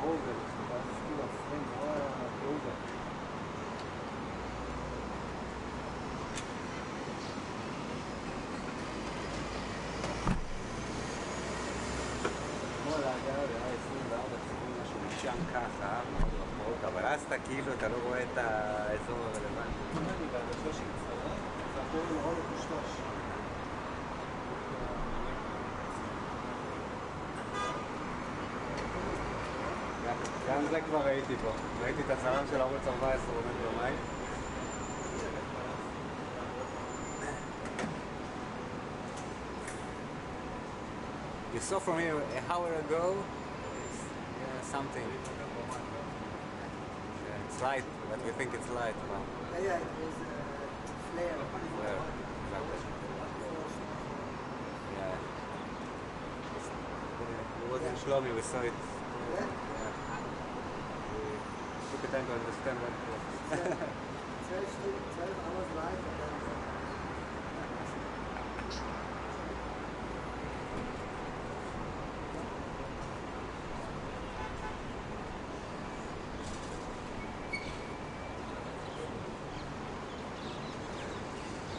קרוב אליך, ואז כאילו הפריים נורא כאובה. כמו להגעה ל-24 ציבור משהו משם ככה, מאוד רחוק, אבל אז אתה כאילו, אתה לא רואה את האזור הרלוונטי. אני בהגשה שהיא קצרה, זה הכל נורא מקושטש. גם זה כבר ראיתי פה, ראיתי את הצלם של ערוץ 14 עומד במים. You saw from here an hour ago, something. Yeah, it's light, but we think it's light. Well. Yeah, it was a flare. Flare, exactly. Yeah. It was in Shlomi, we saw it. Yeah? We took time to understand what it was. 12 hours light and then...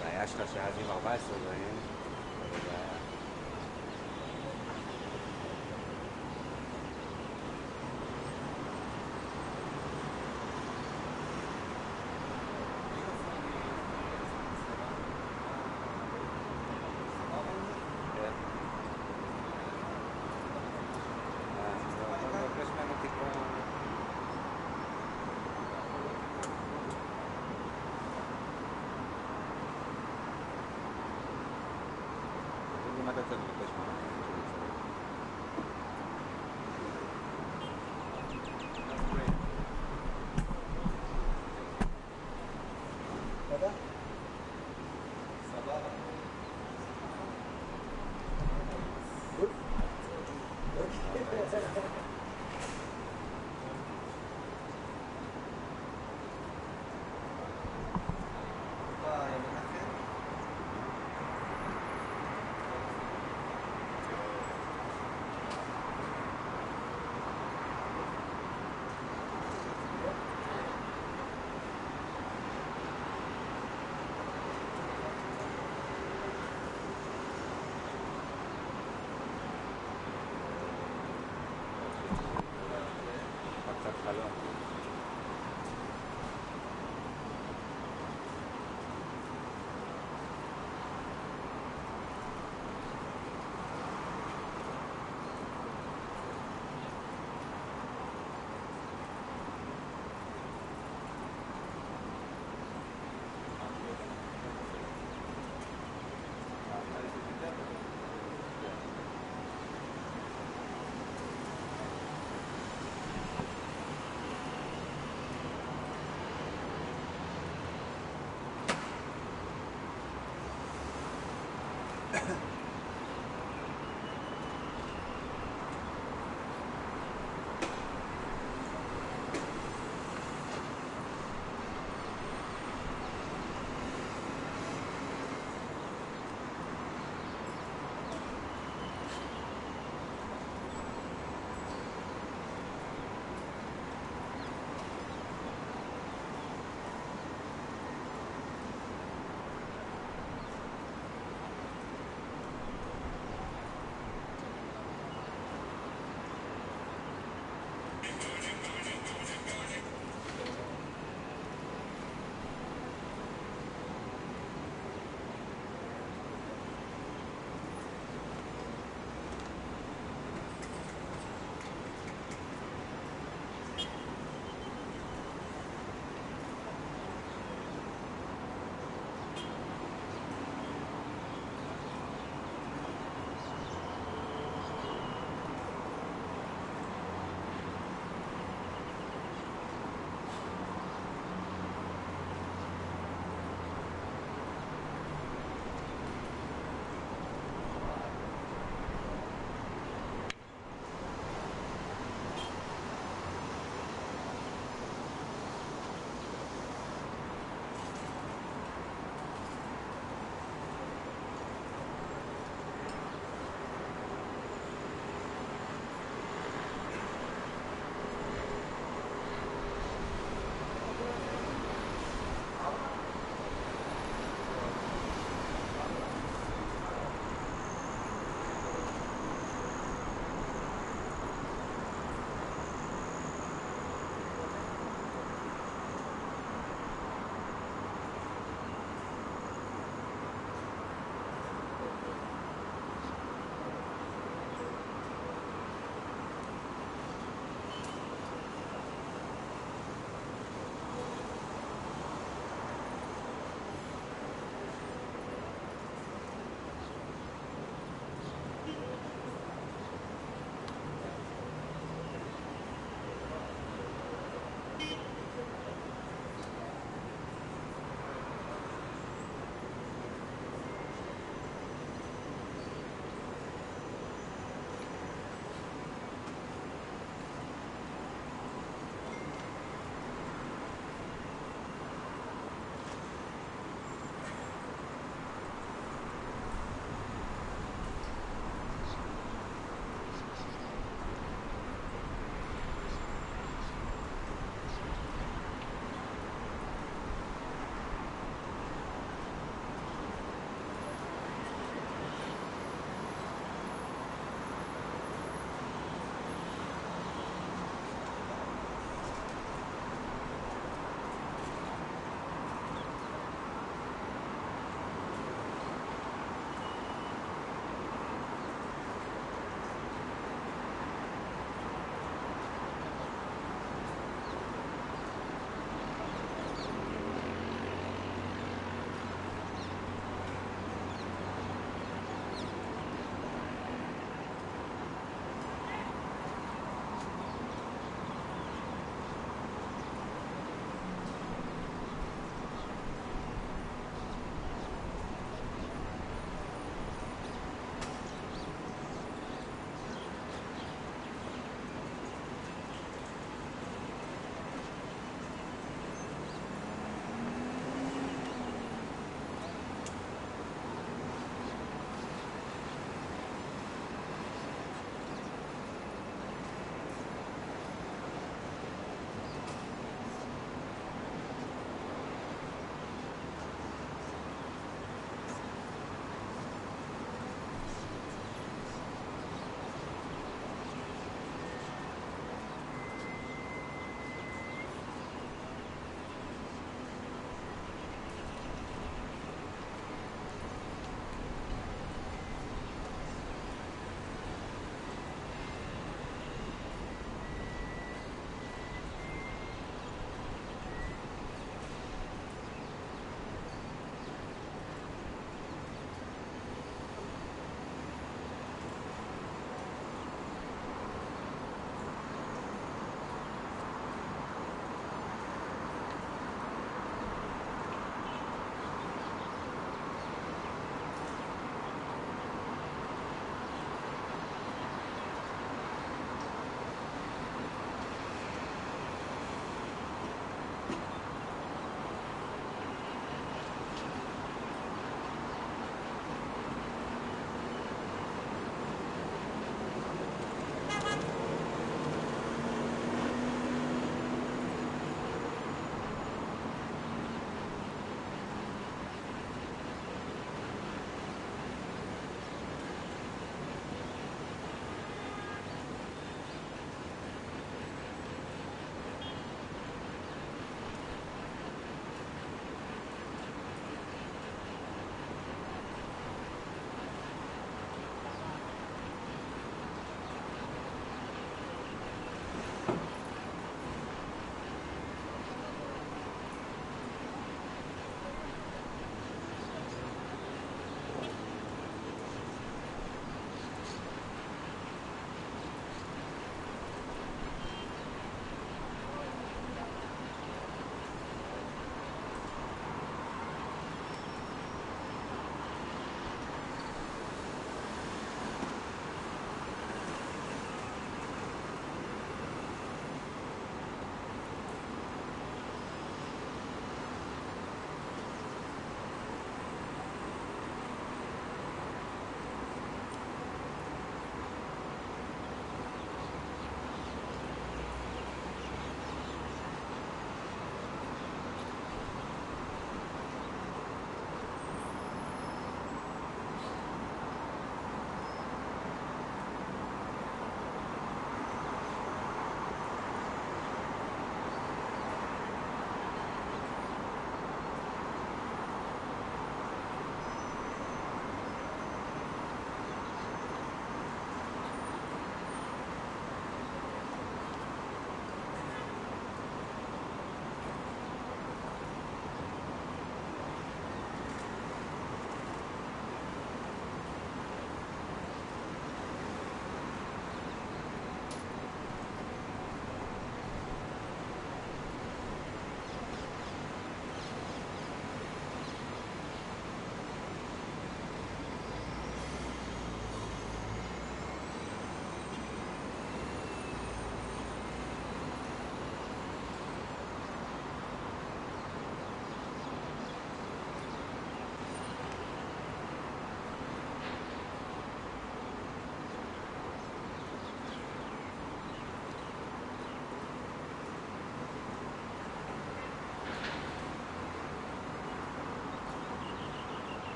הבעיה שלך שאז עם 14 דברים, אבל זה היה. אם אתה צריך לבקש ממנו, תודה. סבבה. גוד? אוקיי. קצת חלום.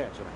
כן, שומע.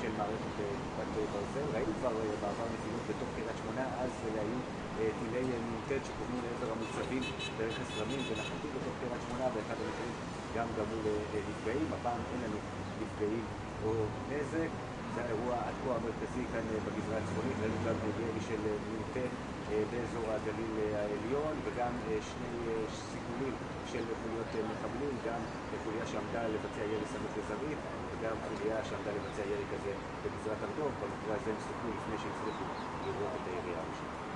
של מערכת כיפת ברזל. ראינו כבר בעבר נפילות בתוך קריית שמונה, אז אלה היו טילי נ"ט שכוונו לעבר המוצבים ברכס רמים ונחתו בתוך קריית שמונה, באחד המקרים גם גרמו לנפגעים. הפעם אין לנו נפגעים או נזק. זה האירוע עד כה המרכזי כאן בגזרה הצפונית. ראינו גם ירי של נ"ט באזור הגליל העליון, וגם שני סיכולים של חוליות מחבלים, גם חוליה שעמדה לבצע ירי סמוך לזרעית, וגם חוליה שעמדה לבצע ירי כזה בגזרת ארדום. במקרה הזה הם סוכלו לפני שהצליחו לראות את הירייה הראשונה.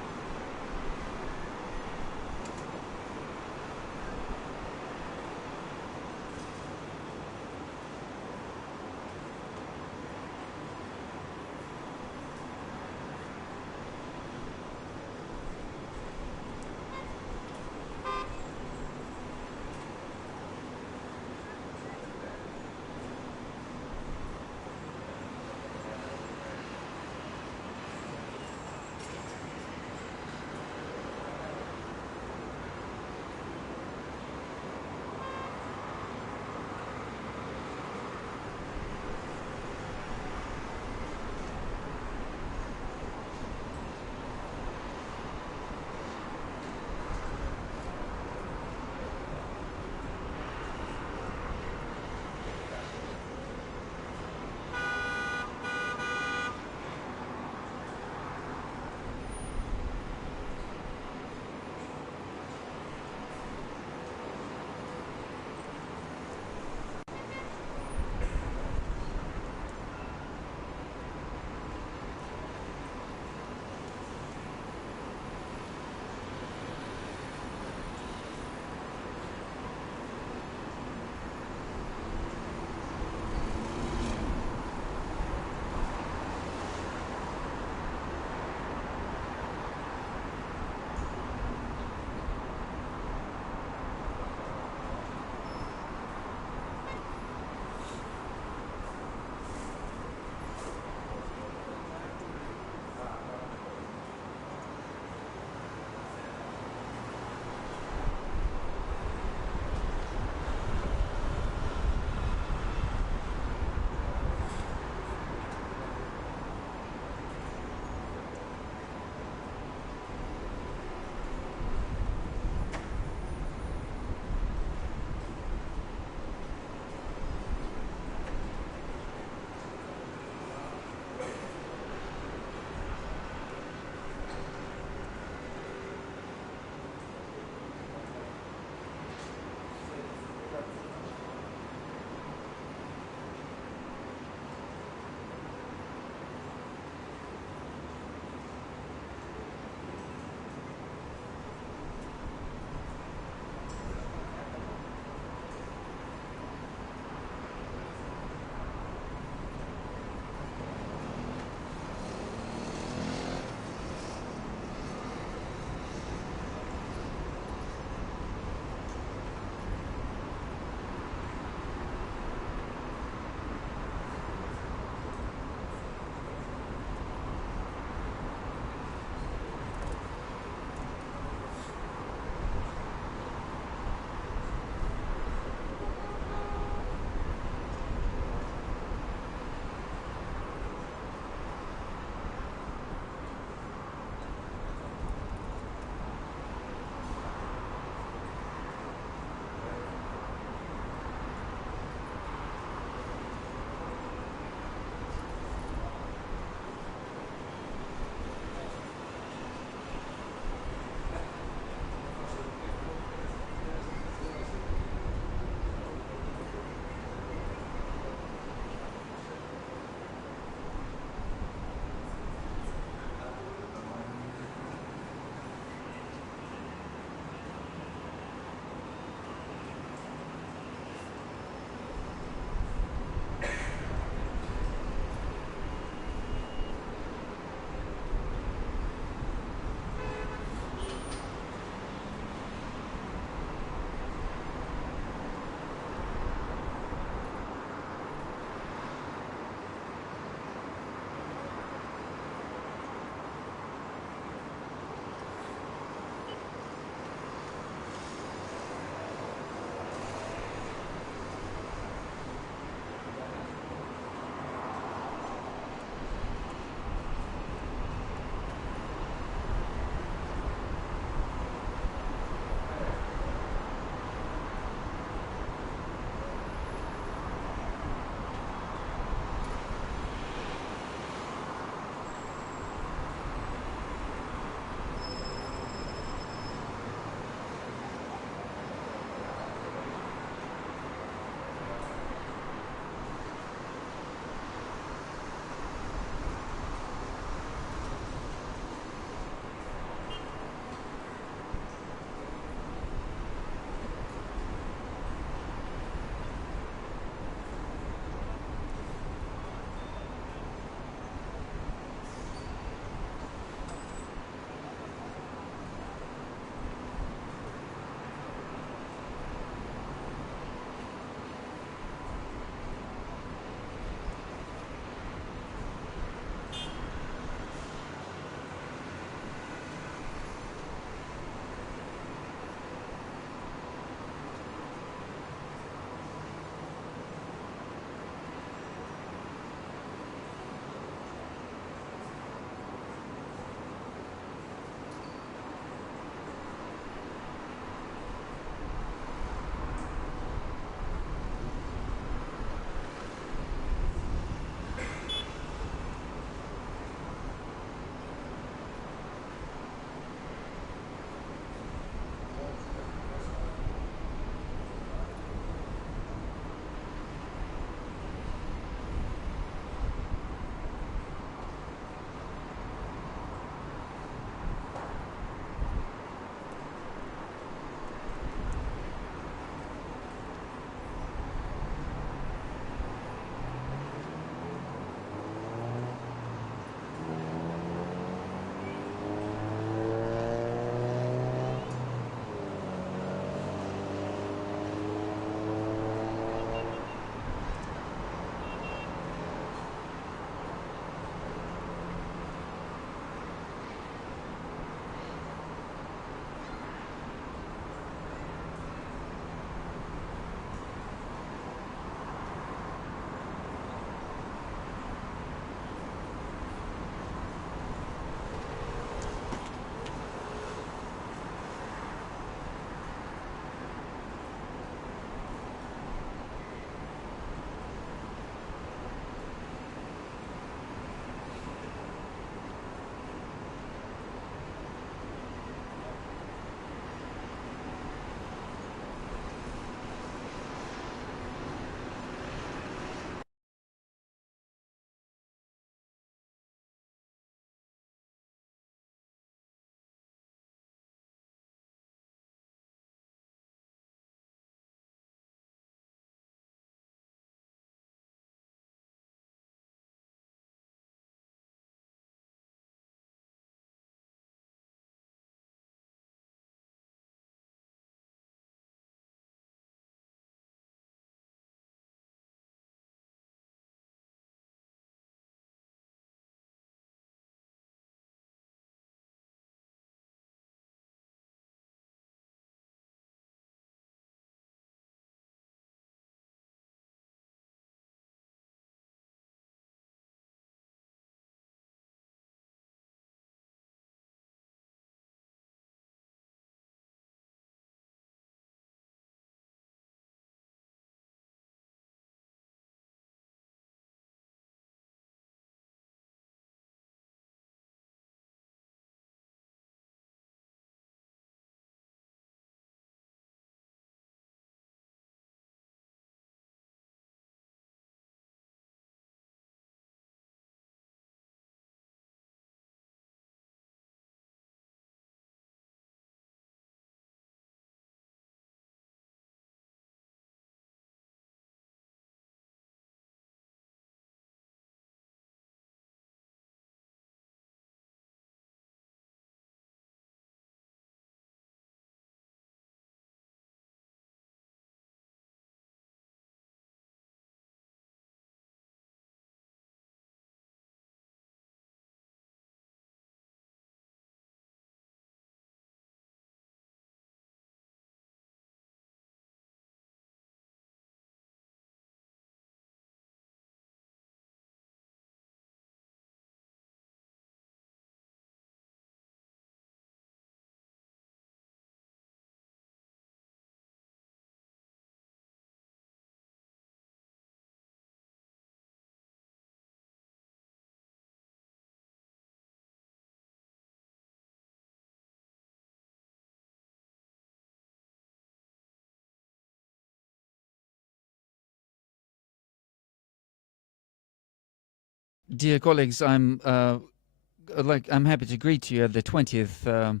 Dear colleagues, I'm happy to greet you at the 20th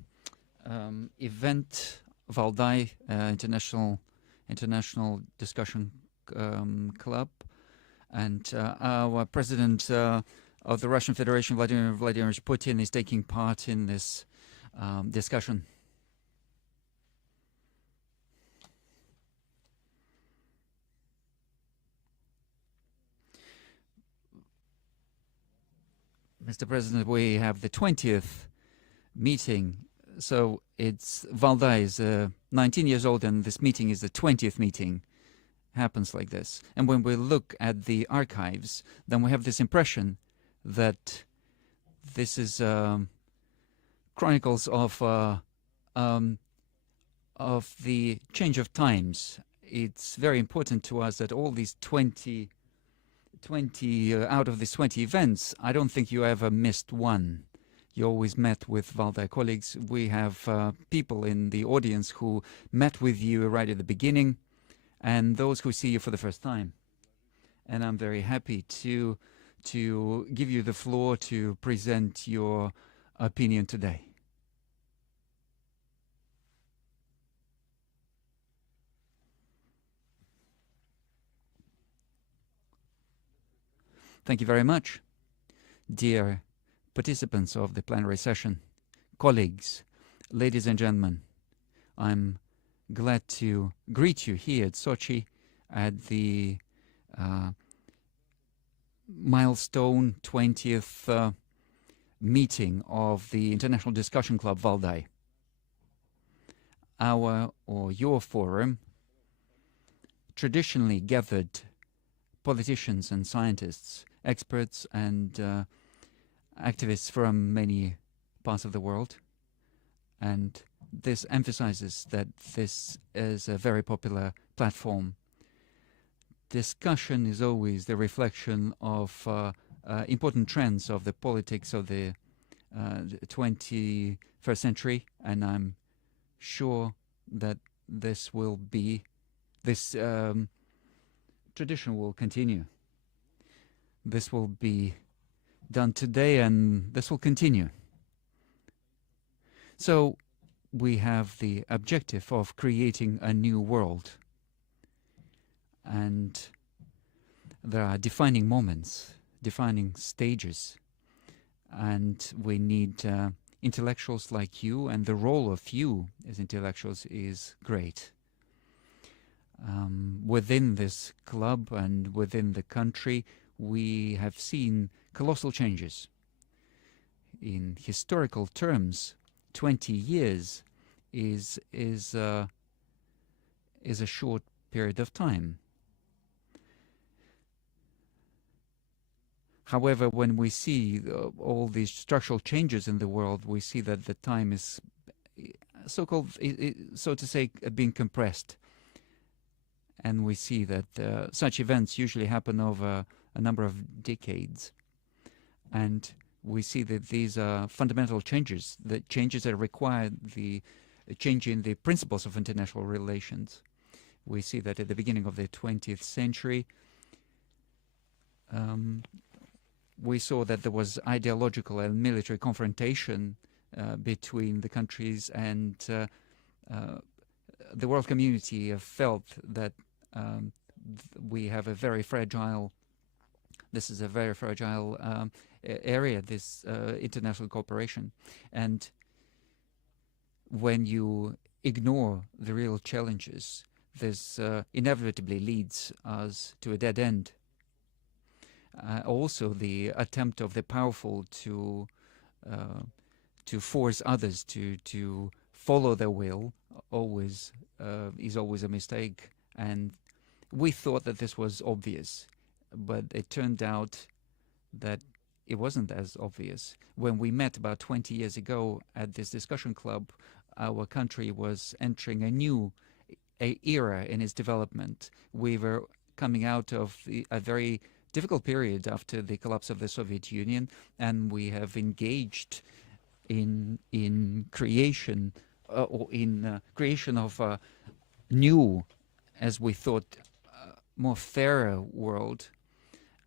event Valdai International Discussion Club, and our president of the Russian Federation, Vladimir Vladimirovich Putin, is taking part in this discussion. Mr. President, we have the 20th meeting, so it's Valdai is 19 years old, and this meeting is the 20th meeting. Happens like this. And when we look at the archives, then we have this impression that this is chronicles of the change of times. It's very important to us that all these 20 out of these 20 events, I don't think you ever missed one. You always met with Valdai colleagues. We have people in the audience who met with you right at the beginning, and those who see you for the first time. And I'm very happy to give you the floor to present your opinion today. Thank you very much, dear participants of the plenary session, colleagues, ladies and gentlemen. I'm glad to greet you here at Sochi at the milestone 20th meeting of the International Discussion Club Valdai. Your forum traditionally gathered politicians and scientists, experts and activists from many parts of the world, and this emphasizes that this is a very popular platform. Discussion is always the reflection of important trends of the politics of the 21st century, and I'm sure that this tradition will continue. This will be done today, and this will continue. So we have the objective of creating a new world, and there are defining moments, defining stages, and we need intellectuals like you, and the role of you as intellectuals is great. Within this club and within the country, we have seen colossal changes. In historical terms, 20 years is a short period of time. However, when we see all these structural changes in the world, we see that the time is so-called, so to say, being compressed. And we see that such events usually happen over a number of decades. And we see that these are fundamental changes that require the change in the principles of international relations. We see that at the beginning of the 20th century, we saw that there was ideological and military confrontation between the countries, and the world community felt that we have a very fragile, this is a very fragile area, this international cooperation. And when you ignore the real challenges, this inevitably leads us to a dead end. Also, the attempt of the powerful to force others to follow their will is always a mistake. And we thought that this was obvious, but it turned out that it wasn't as obvious. When we met about 20 years ago at this discussion club, our country was entering a new era in its development. We were coming out of a very difficult period after the collapse of the Soviet Union, and we have engaged in creation creation of a new, as we thought, more fairer world.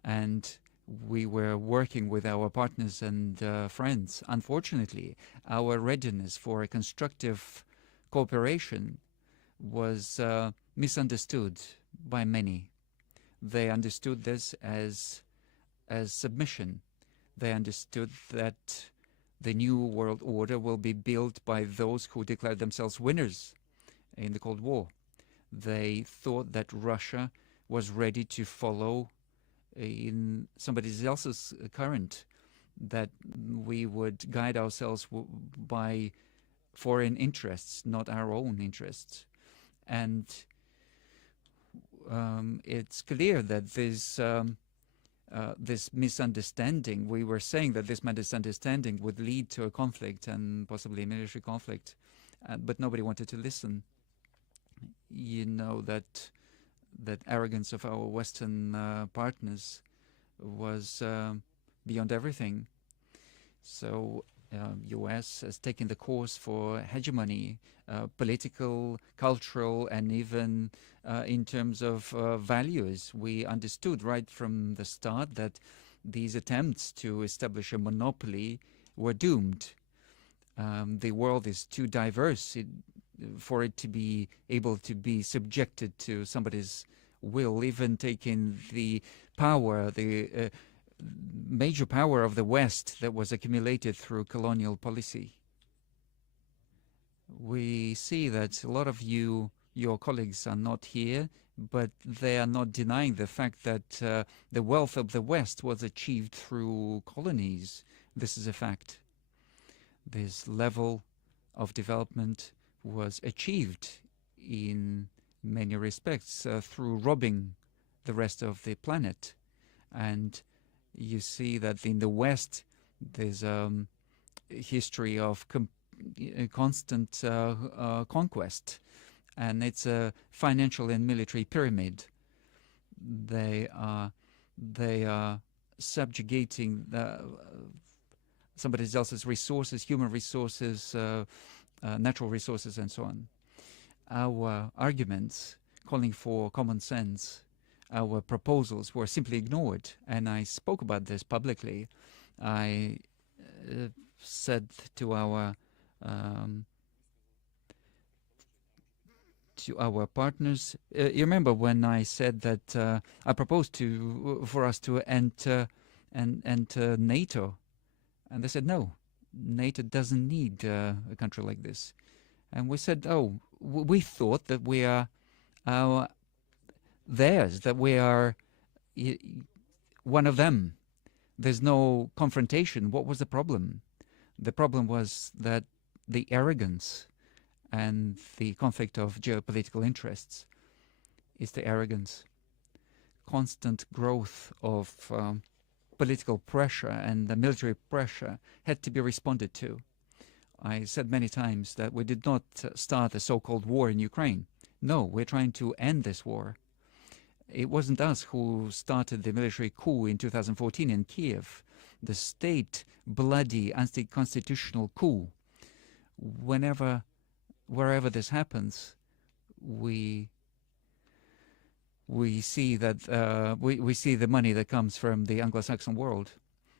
And We were working with our partners and friends. Unfortunately, our readiness for a constructive cooperation was misunderstood by many. They understood this as submission. They understood that the new world order will be built by those who declared themselves winners in the Cold War. They thought that Russia was ready to follow in somebody else's current, that we would guide ourselves by foreign interests, not our own interests. And it's clear that this misunderstanding, we were saying that this misunderstanding would lead to a conflict and possibly a military conflict, but nobody wanted to listen. You know that arrogance of our Western partners was beyond everything. So U.S. has taken the course for hegemony, political, cultural, and even in terms of values. We understood right from the start that these attempts to establish a monopoly were doomed. The world is too diverse for it to be able to be subjected to somebody's will, even taking the power, the major power of the West that was accumulated through colonial policy. We see that a lot of your colleagues are not here, but they are not denying the fact that the wealth of the West was achieved through colonies. This is a fact. This level of development was achieved in many respects through robbing the rest of the planet. And you see that in the West there's a history of constant conquest, and it's a financial and military pyramid. They are subjugating somebody else's resources, human resources, natural resources, and so on. Our arguments calling for common sense, our proposals were simply ignored, and I spoke about this publicly. I said to our partners, you remember when I said that I proposed for us to enter NATO, and they said no, NATO doesn't need a country like this. And we said, oh, we thought that we are theirs, that we are one of them. There's no confrontation. What was the problem? The problem was that the arrogance and the conflict of geopolitical interests is the arrogance. Constant growth of political pressure and the military pressure had to be responded to. I said many times that we did not start a so-called war in Ukraine. No, we're trying to end this war. It wasn't us who started the military coup in 2014 in Kiev, the state bloody anti-constitutional coup. Wherever this happens, we see that we see the money that comes from the Anglo-Saxon world.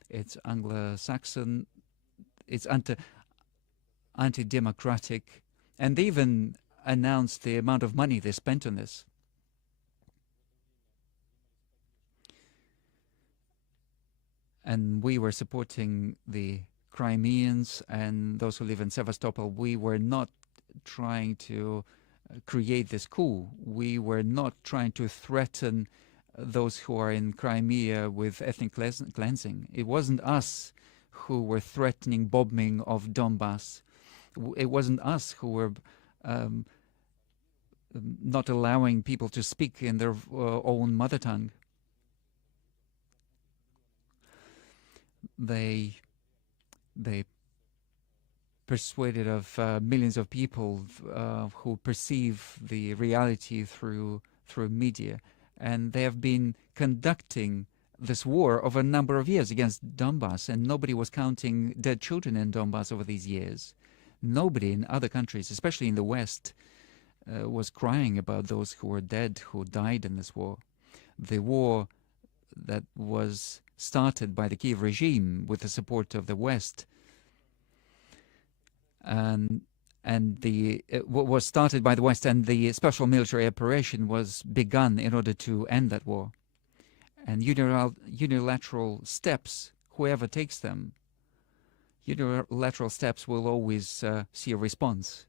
It's Anglo-Saxon, it's anti-democratic, and they even announced the amount of money they spent on this. And we were supporting the Crimeans and those who live in Sevastopol. We were not trying to create this coup. We were not trying to threaten those who are in Crimea with ethnic cleansing. It wasn't us who were threatening bombing of Donbass. It wasn't us who were not allowing people to speak in their own mother tongue. They persuaded of millions of people who perceive the reality through media, and they have been conducting this war over a number of years against Donbass, and nobody was counting dead children in Donbass over these years. Nobody in other countries, especially in the West, was crying about those who were dead, who died in this war. The war that was started by the Kiev regime with the support of the West, and what was started by the West, and the special military operation was begun in order to end that war. And unilateral steps, whoever takes them, unilateral steps will always see a response.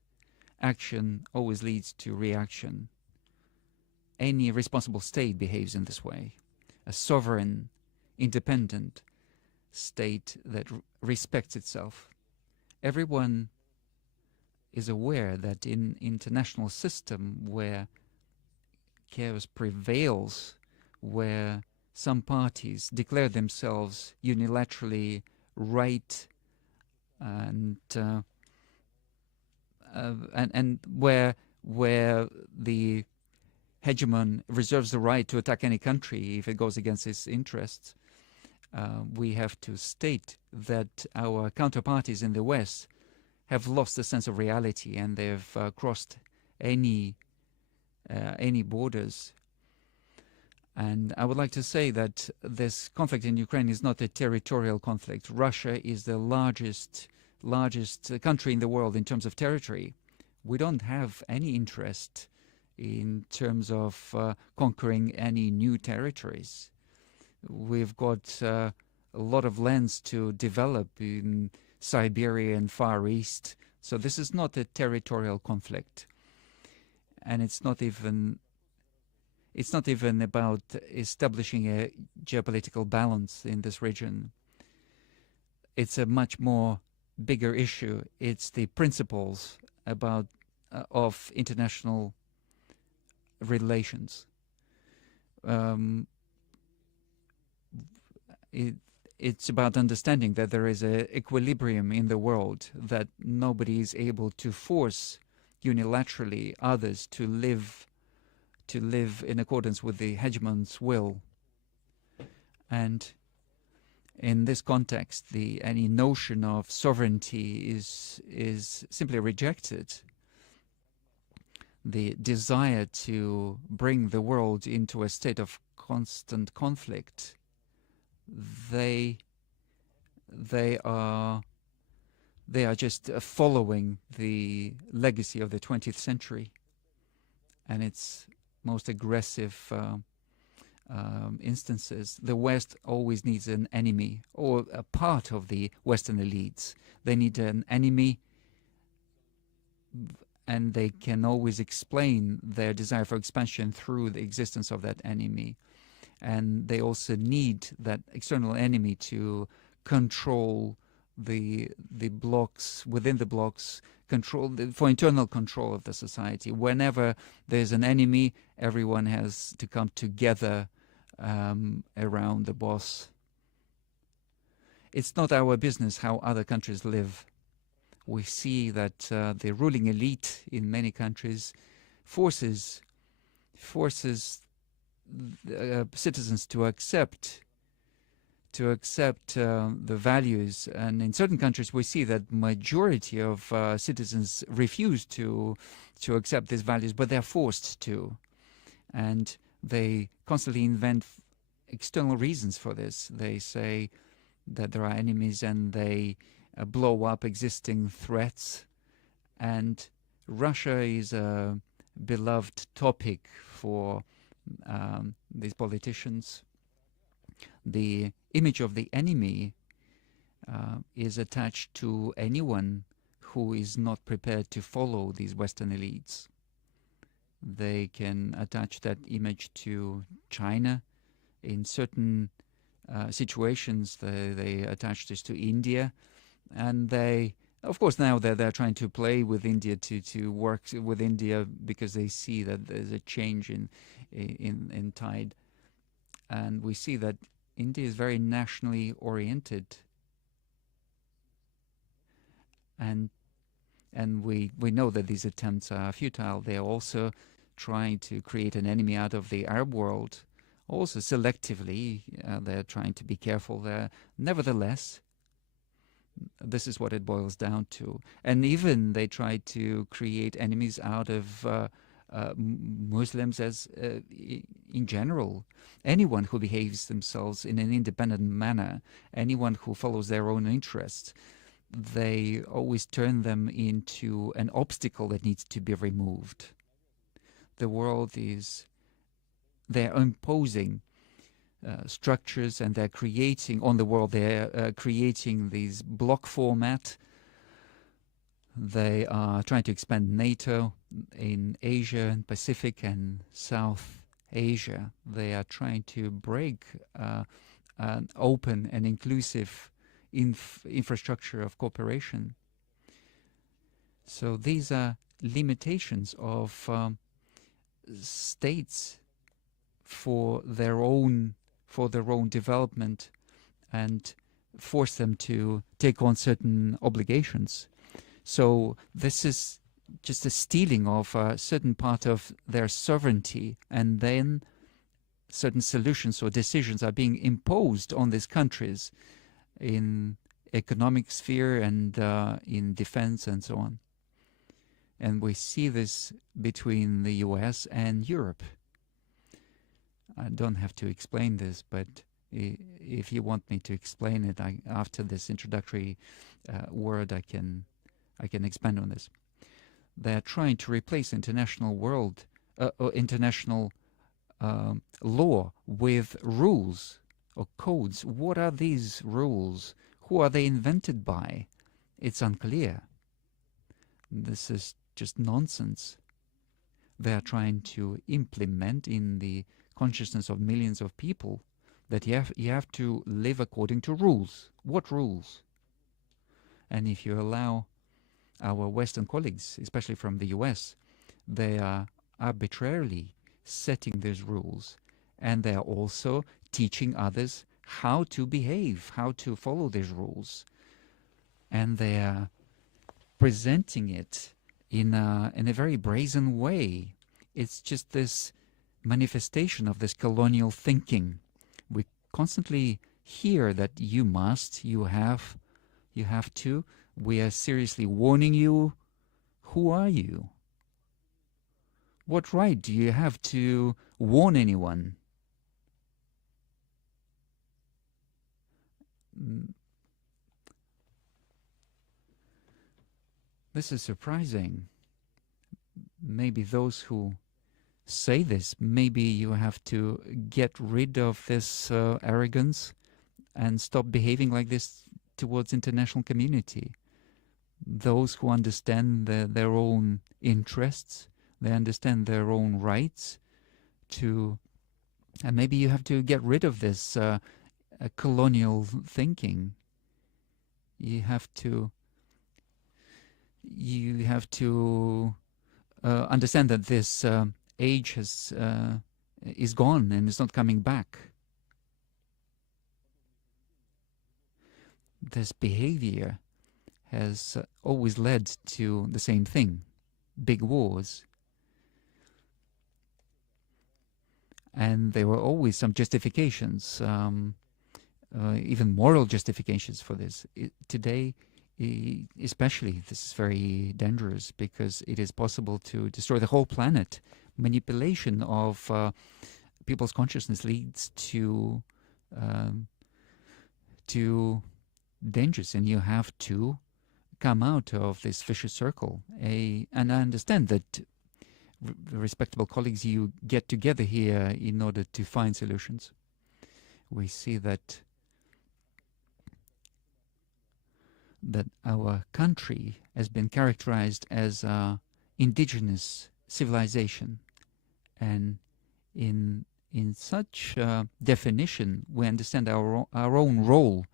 Action always leads to reaction. Any responsible state behaves in this way. A sovereign, independent state that respects itself. Everyone is aware that in international system where chaos prevails, where some parties declare themselves unilaterally right, and where the hegemon reserves the right to attack any country if it goes against its interests, we have to state that our counterparties in the West have lost the sense of reality, and they've crossed any borders. And I would like to say that this conflict in Ukraine is not a territorial conflict. Russia is the largest country in the world in terms of territory. We don't have any interest in terms of conquering any new territories. We've got a lot of lands to develop in Siberia and Far East. So this is not a territorial conflict. And it's not even about establishing a geopolitical balance in this region. It's a much more bigger issue. It's the principles about of international relations. It's about understanding that there is an equilibrium in the world, that nobody is able to force unilaterally others to live in accordance with the hegemon's will. And in this context, any notion of sovereignty is simply rejected. The desire to bring the world into a state of constant conflict, they are just following the legacy of the 20th century and its most aggressive instances. The West always needs an enemy, or a part of the Western elites. They need an enemy, and they can always explain their desire for expansion through the existence of that enemy. And they also need that external enemy to control the blocks, within the blocks, for internal control of the society. Whenever there's an enemy, everyone has to come together around the boss. It's not our business how other countries live. We see that the ruling elite in many countries forces citizens to accept the values, and in certain countries we see that majority of citizens refuse to accept these values, but they're forced to, and they constantly invent external reasons for this. They say that there are enemies, and they blow up existing threats. And Russia is a beloved topic for these politicians. The image of the enemy is attached to anyone who is not prepared to follow these Western elites. They can attach that image to China. In certain situations, they attach this to India, and they, of course, now they're trying to play with India to work with India because they see that there's a change in tide, and we see that India is very nationally oriented, and we know that these attempts are futile. They're also trying to create an enemy out of the Arab world, also selectively. They're trying to be careful there. Nevertheless, this is what it boils down to. And even they try to create enemies out of Muslims as in general. Anyone who behaves themselves in an independent manner, anyone who follows their own interests, they always turn them into an obstacle that needs to be removed. The world is, they're imposing structures, and they're creating on the world, they're creating these block format. They are trying to expand NATO in Asia and Pacific and South Asia. They are trying to break an open and inclusive infrastructure of cooperation. So these are limitations of states for their own development, and force them to take on certain obligations. So this is just a stealing of a certain part of their sovereignty, and then certain solutions or decisions are being imposed on these countries in economic sphere and in defense and so on. And we see this between the US and Europe. I don't have to explain this, but if you want me to explain it, after this introductory word, I can expand on this. They're trying to replace international law with rules or codes. What are these rules? Who are they invented by? It's unclear. This is just nonsense. They are trying to implement in the consciousness of millions of people that you have to live according to rules. What rules? And if you allow our Western colleagues, especially from the US, they are arbitrarily setting these rules, and they are also teaching others how to behave, how to follow these rules. And they are presenting it in a very brazen way. It's just this manifestation of this colonial thinking. We constantly hear that you must, you have to. We are seriously warning you. Who are you? What right do you have to warn anyone? This is surprising. Maybe those who say this, maybe you have to get rid of this arrogance and stop behaving like this towards international community. Those who understand their own interests, they understand their own rights to, and maybe you have to get rid of this colonial thinking. You have to understand that this age is gone and is not coming back. This behavior has always led to the same thing, big wars. And there were always some justifications, even moral justifications for this. Today, especially, this is very dangerous because it is possible to destroy the whole planet. Manipulation of people's consciousness leads to dangers, and you have to come out of this vicious circle. And I understand that respectable colleagues, you get together here in order to find solutions. We see that our country has been characterized as indigenous civilization, and in such definition, we understand our own role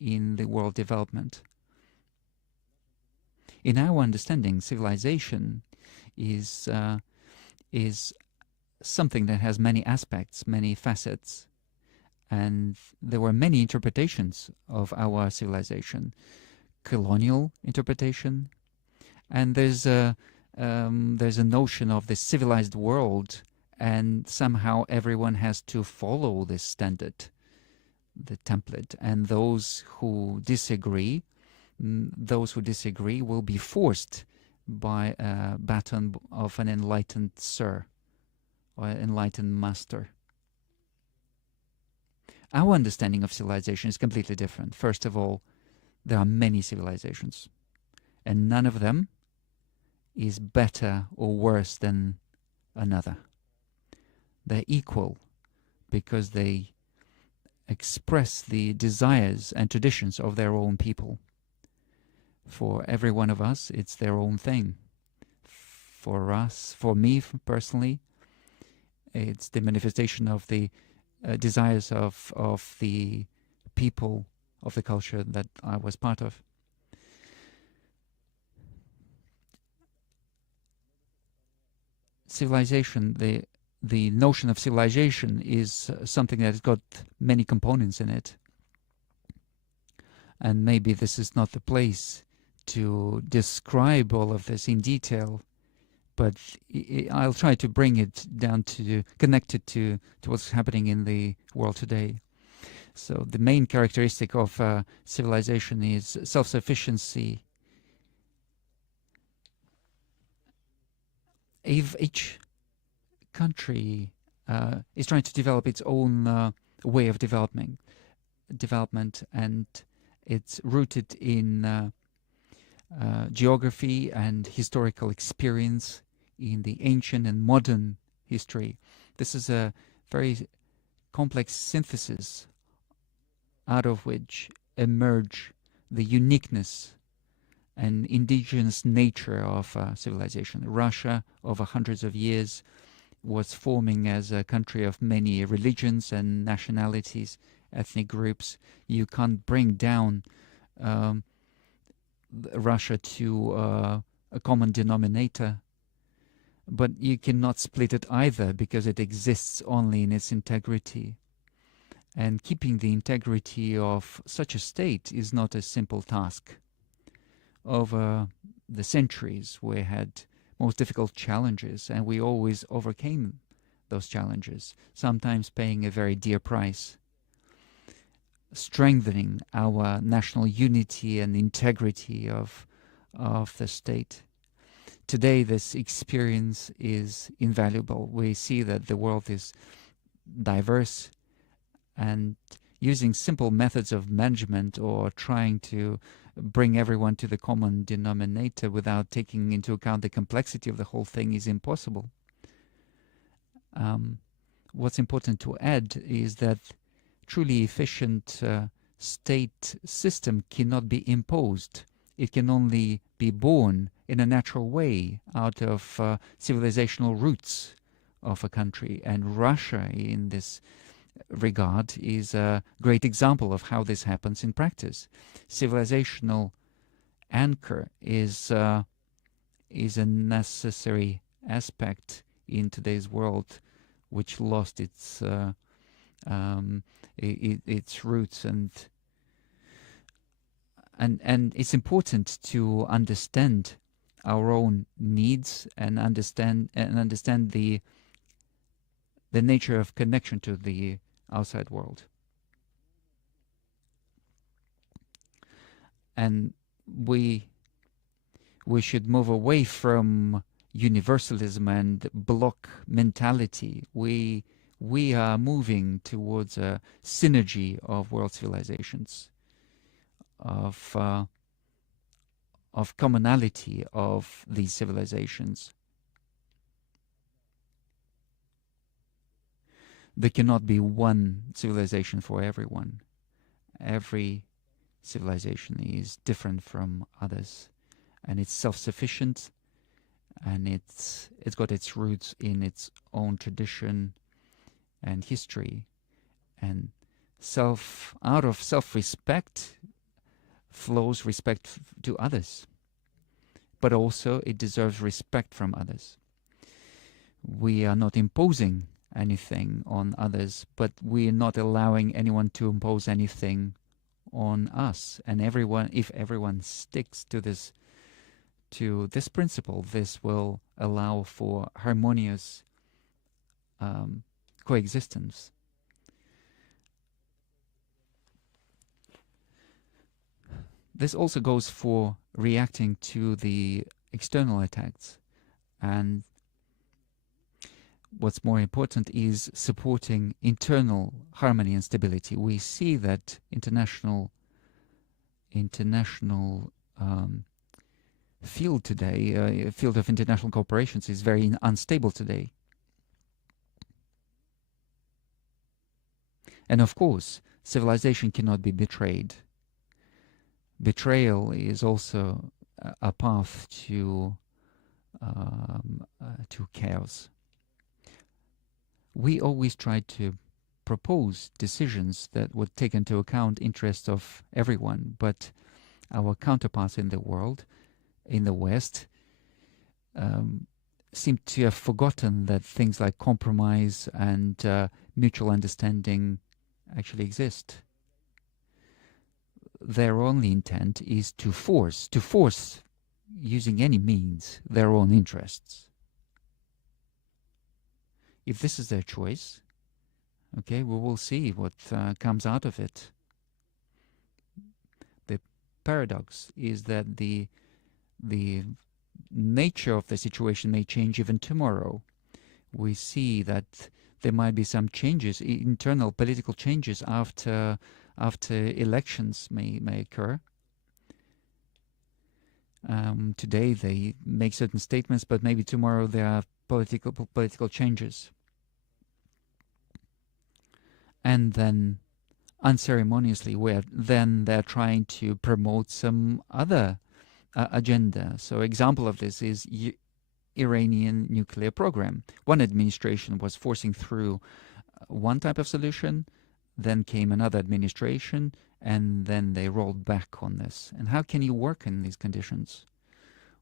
in the world development. In our understanding, civilization is something that has many aspects, many facets, and there were many interpretations of our civilization. Colonial interpretation, and there's a notion of the civilized world, and somehow everyone has to follow this standard, the template, and those who disagree will be forced by a baton of an enlightened sir or enlightened master. Our understanding of civilization is completely different. First of all, there are many civilizations, and none of them is better or worse than another. They're equal because they express the desires and traditions of their own people. For every one of us, it's their own thing. For us, for me personally, it's the manifestation of the desires of the people of the culture that I was part of. Civilization, the notion of civilization is something that has got many components in it. And maybe this is not the place to describe all of this in detail, but I'll try to bring it down to connect it to what's happening in the world today. So the main characteristic of civilization is self-sufficiency. If each country is trying to develop its own way of development, and it's rooted in geography and historical experience in the ancient and modern history. This is a very complex synthesis out of which emerge the uniqueness and indigenous nature of civilization. Russia, over hundreds of years, was forming as a country of many religions and nationalities, ethnic groups. You can't bring down Russia to a common denominator, but you cannot split it either because it exists only in its integrity. And keeping the integrity of such a state is not a simple task. Over the centuries, we had most difficult challenges, and we always overcame those challenges, sometimes paying a very dear price, strengthening our national unity and integrity of the state. Today, this experience is invaluable. We see that the world is diverse, and using simple methods of management or trying to bring everyone to the common denominator without taking into account the complexity of the whole thing is impossible. What's important to add is that truly efficient state system cannot be imposed. It can only be born in a natural way out of civilizational roots of a country. And Russia, in this regard, is a great example of how this happens in practice. Civilizational anchor is a necessary aspect in today's world, which lost its roots, and it's important to understand our own needs and understand the nature of connection to the outside world. And we should move away from universalism and block mentality. We are moving towards a synergy of world civilizations, of commonality of these civilizations. There cannot be one civilization for everyone. Every civilization is different from others, and it's self-sufficient, and it's got its roots in its own tradition and history, and out of self-respect flows respect to others, but also it deserves respect from others. We are not imposing anything on others, but we are not allowing anyone to impose anything on us. And if everyone sticks to this principle, this will allow for harmonious coexistence. This also goes for reacting to the external attacks. And what's more important is supporting internal harmony and stability. We see that international field today, field of international cooperations is very unstable today. And of course, civilization cannot be betrayed. Betrayal is also a path to chaos. We always try to propose decisions that would take into account interests of everyone, but our counterparts in the world, in the West, seem to have forgotten that things like compromise and mutual understanding actually exist. Their only intent is to force, using any means, their own interests. If this is their choice, okay, we will see what comes out of it. The paradox is that the nature of the situation may change even tomorrow. We see that there might be some changes, internal political changes after elections may occur. Today they make certain statements, but maybe tomorrow there are political changes. And then unceremoniously, then they're trying to promote some other agenda. So example of this is Iranian nuclear program. One administration was forcing through one type of solution, then came another administration, and then they rolled back on this. And how can you work in these conditions?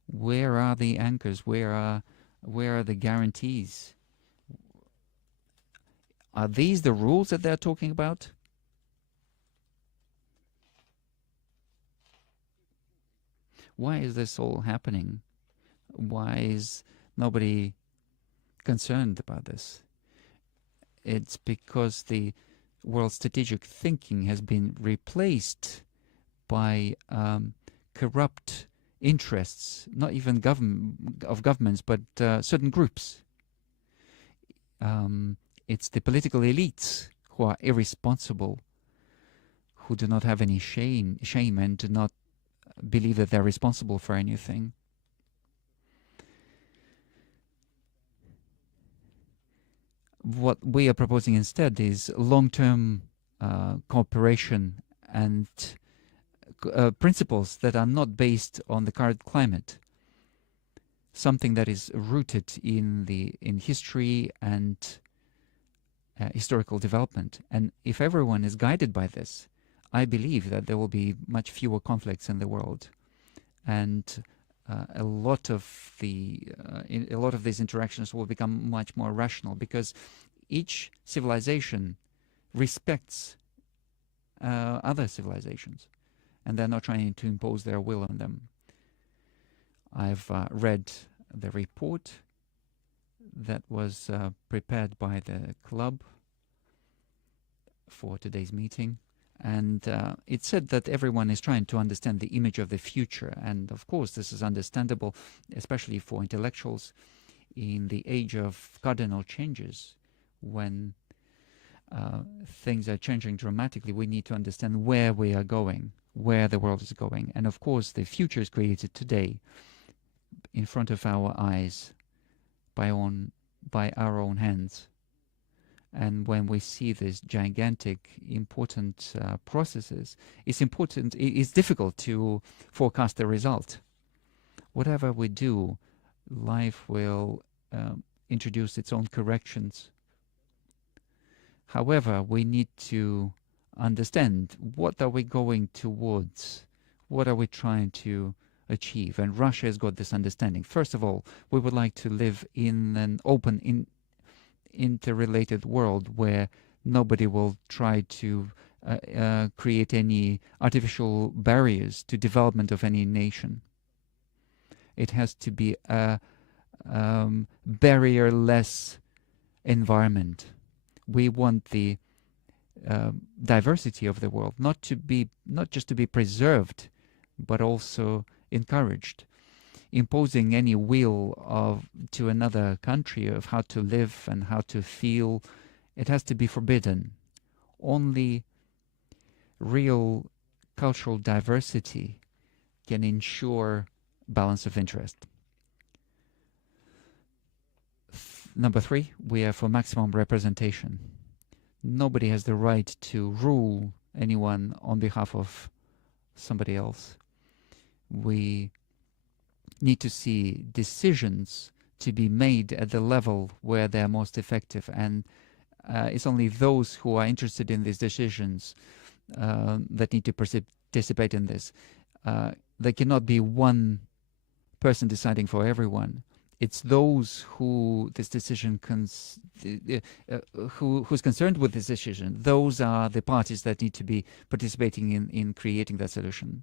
Where are the anchors? Where are the guarantees? Are these the rules that they're talking about? Why is this all happening? Why is nobody concerned about this? It's because the world strategic thinking has been replaced by corrupt interests, not even governments, but certain groups. It's the political elites who are irresponsible, who do not have any shame and do not believe that they're responsible for anything. What we are proposing instead is long-term cooperation and principles that are not based on the current climate. Something that is rooted in history and historical development. And if everyone is guided by this, I believe that there will be much fewer conflicts in the world, and a lot of these interactions will become much more rational, because each civilization respects other civilizations, and they're not trying to impose their will on them. I've read the report that was prepared by the club for today's meeting, and it said that everyone is trying to understand the image of the future, and of course this is understandable, especially for intellectuals in the age of cardinal changes. When things are changing dramatically, we need to understand where we are going, where the world is going, and of course the future is created today in front of our eyes by our own hands. And when we see these gigantic, important processes, it's difficult to forecast the result. Whatever we do, life will introduce its own corrections. However, we need to understand, what are we going towards? What are we trying to achieve? And Russia has got this understanding. First of all, we would like to live in an open, interrelated world where nobody will try to create any artificial barriers to development of any nation. It has to be a barrier-less environment. We want the diversity of the world not just to be preserved, but also encouraged. imposing any will to another country of how to live and how to feel. It has to be forbidden. Only real cultural diversity can ensure balance of interest. Number 3, we are for maximum representation. Nobody has the right to rule anyone on behalf of somebody else. We need to see decisions to be made at the level where they're most effective, and it's only those who are interested in these decisions that need to participate in this. There cannot be one person deciding for everyone. It's those who this decision who's concerned with this decision. Those are the parties that need to be participating in creating that solution.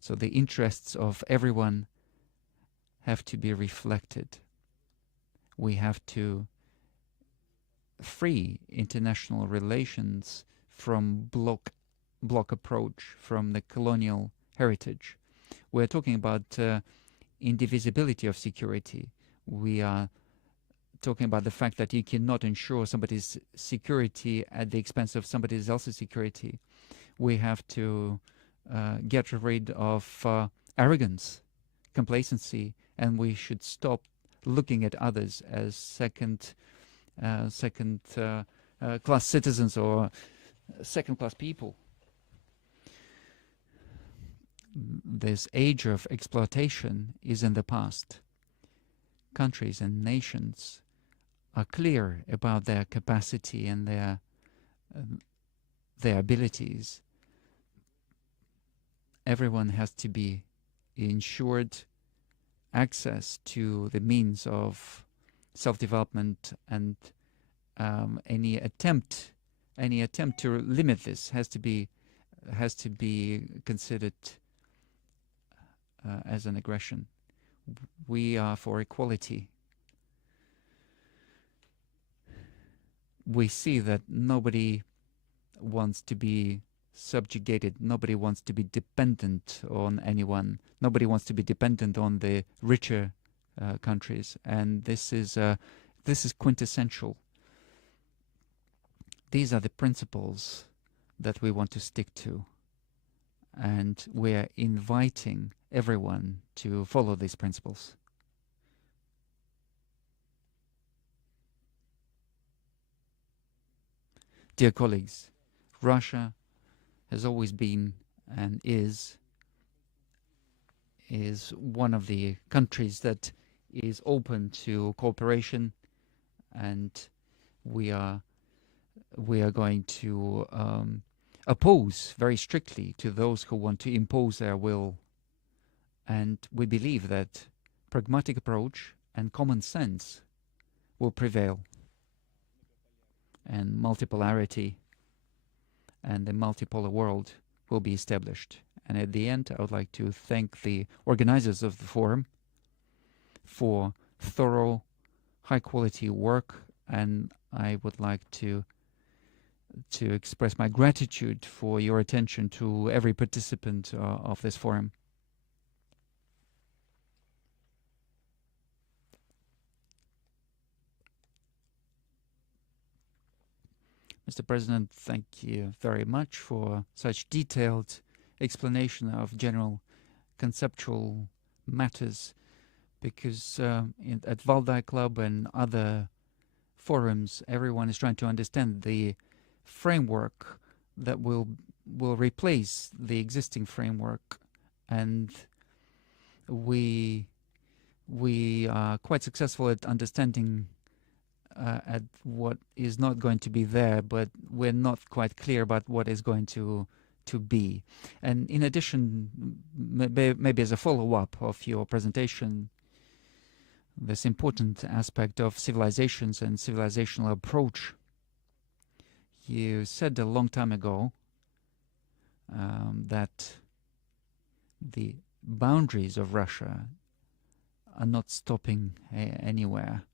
So the interests of everyone have to be reflected. We have to free international relations from block approach, from the colonial heritage. We're talking about indivisibility of security. We are talking about the fact that you cannot ensure somebody's security at the expense of somebody else's security. We have to get rid of arrogance, complacency, and we should stop looking at others as second-class citizens or second-class people. This age of exploitation is in the past. Countries and nations are clear about their capacity and their abilities. Everyone has to be ensured access to the means of self-development, and any attempt to limit this has to be considered as an aggression. We are for equality. We see that nobody wants to be subjugated. Nobody wants to be dependent on anyone. Nobody wants to be dependent on the richer countries, and this is quintessential. These are the principles that we want to stick to, and we're inviting everyone to follow these principles. Dear colleagues, Russia has always been and is one of the countries that is open to cooperation, and we are going to oppose very strictly to those who want to impose their will. And we believe that pragmatic approach and common sense will prevail, and multipolarity and the multipolar world will be established. And at the end, I would like to thank the organizers of the forum for thorough, high-quality work, and I would like to express my gratitude for your attention to every participant of this forum. Mr. President, thank you very much for such detailed explanation of general conceptual matters, because at Valdai Club and other forums, everyone is trying to understand the framework that will replace the existing framework, and we are quite successful at understanding at what is not going to be there, but we're not quite clear about what is going to be. And in addition, maybe as a follow-up of your presentation, this important aspect of civilizations and civilizational approach. You said a long time ago that the boundaries of Russia are not stopping anywhere.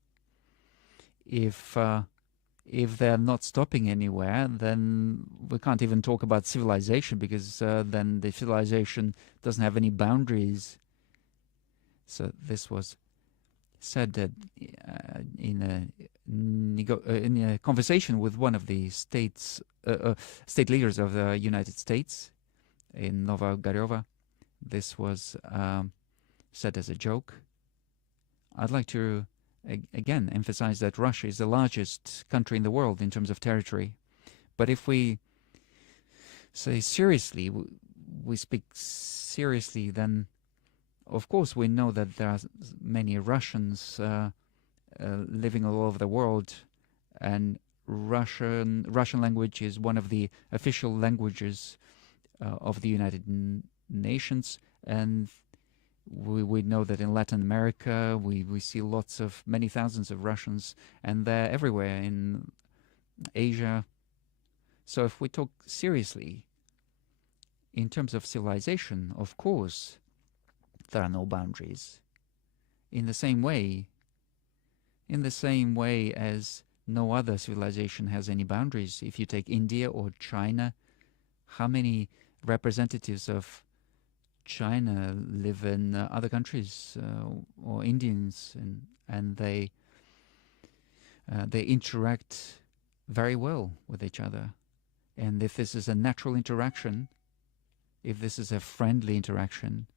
If they're not stopping anywhere, then we can't even talk about civilization, because then the civilization doesn't have any boundaries. So this was said that in a conversation with one of the state leaders of the United States in Novogorova. This was said as a joke. I'd like to again emphasize that Russia is the largest country in the world in terms of territory. But if we say seriously, we speak seriously, then of course we know that there are many Russians living all over the world, and Russian language is one of the official languages of the United Nations, and we know that in Latin America we see many thousands of Russians, and they're everywhere in Asia. So if we talk seriously in terms of civilization, of course there are no boundaries. In the same way as no other civilization has any boundaries. If you take India or China, how many representatives of China live in other countries, or Indians, and they interact very well with each other. And if this is a natural interaction, if this is a friendly interaction,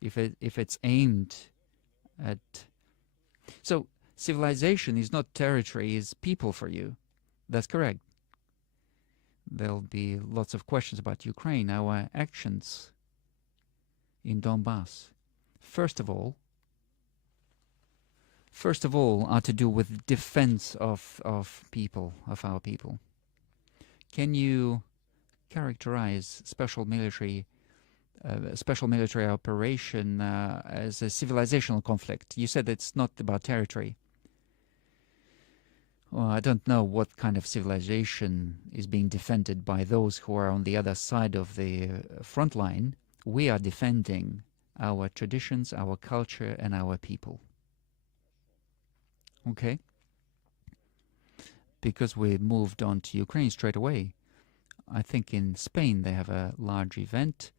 if it's aimed at, so civilization is not territory, is people for you. That's correct. There'll be lots of questions about Ukraine, our actions in Donbass. First of all, are to do with defense of people, of our people. Can you characterize special military operation as a civilizational conflict? You said it's not about territory. Well, I don't know what kind of civilization is being defended by those who are on the other side of the front line. We are defending our traditions, our culture, and our people. Okay? Because we moved on to Ukraine straight away. I think in Spain they have a large event.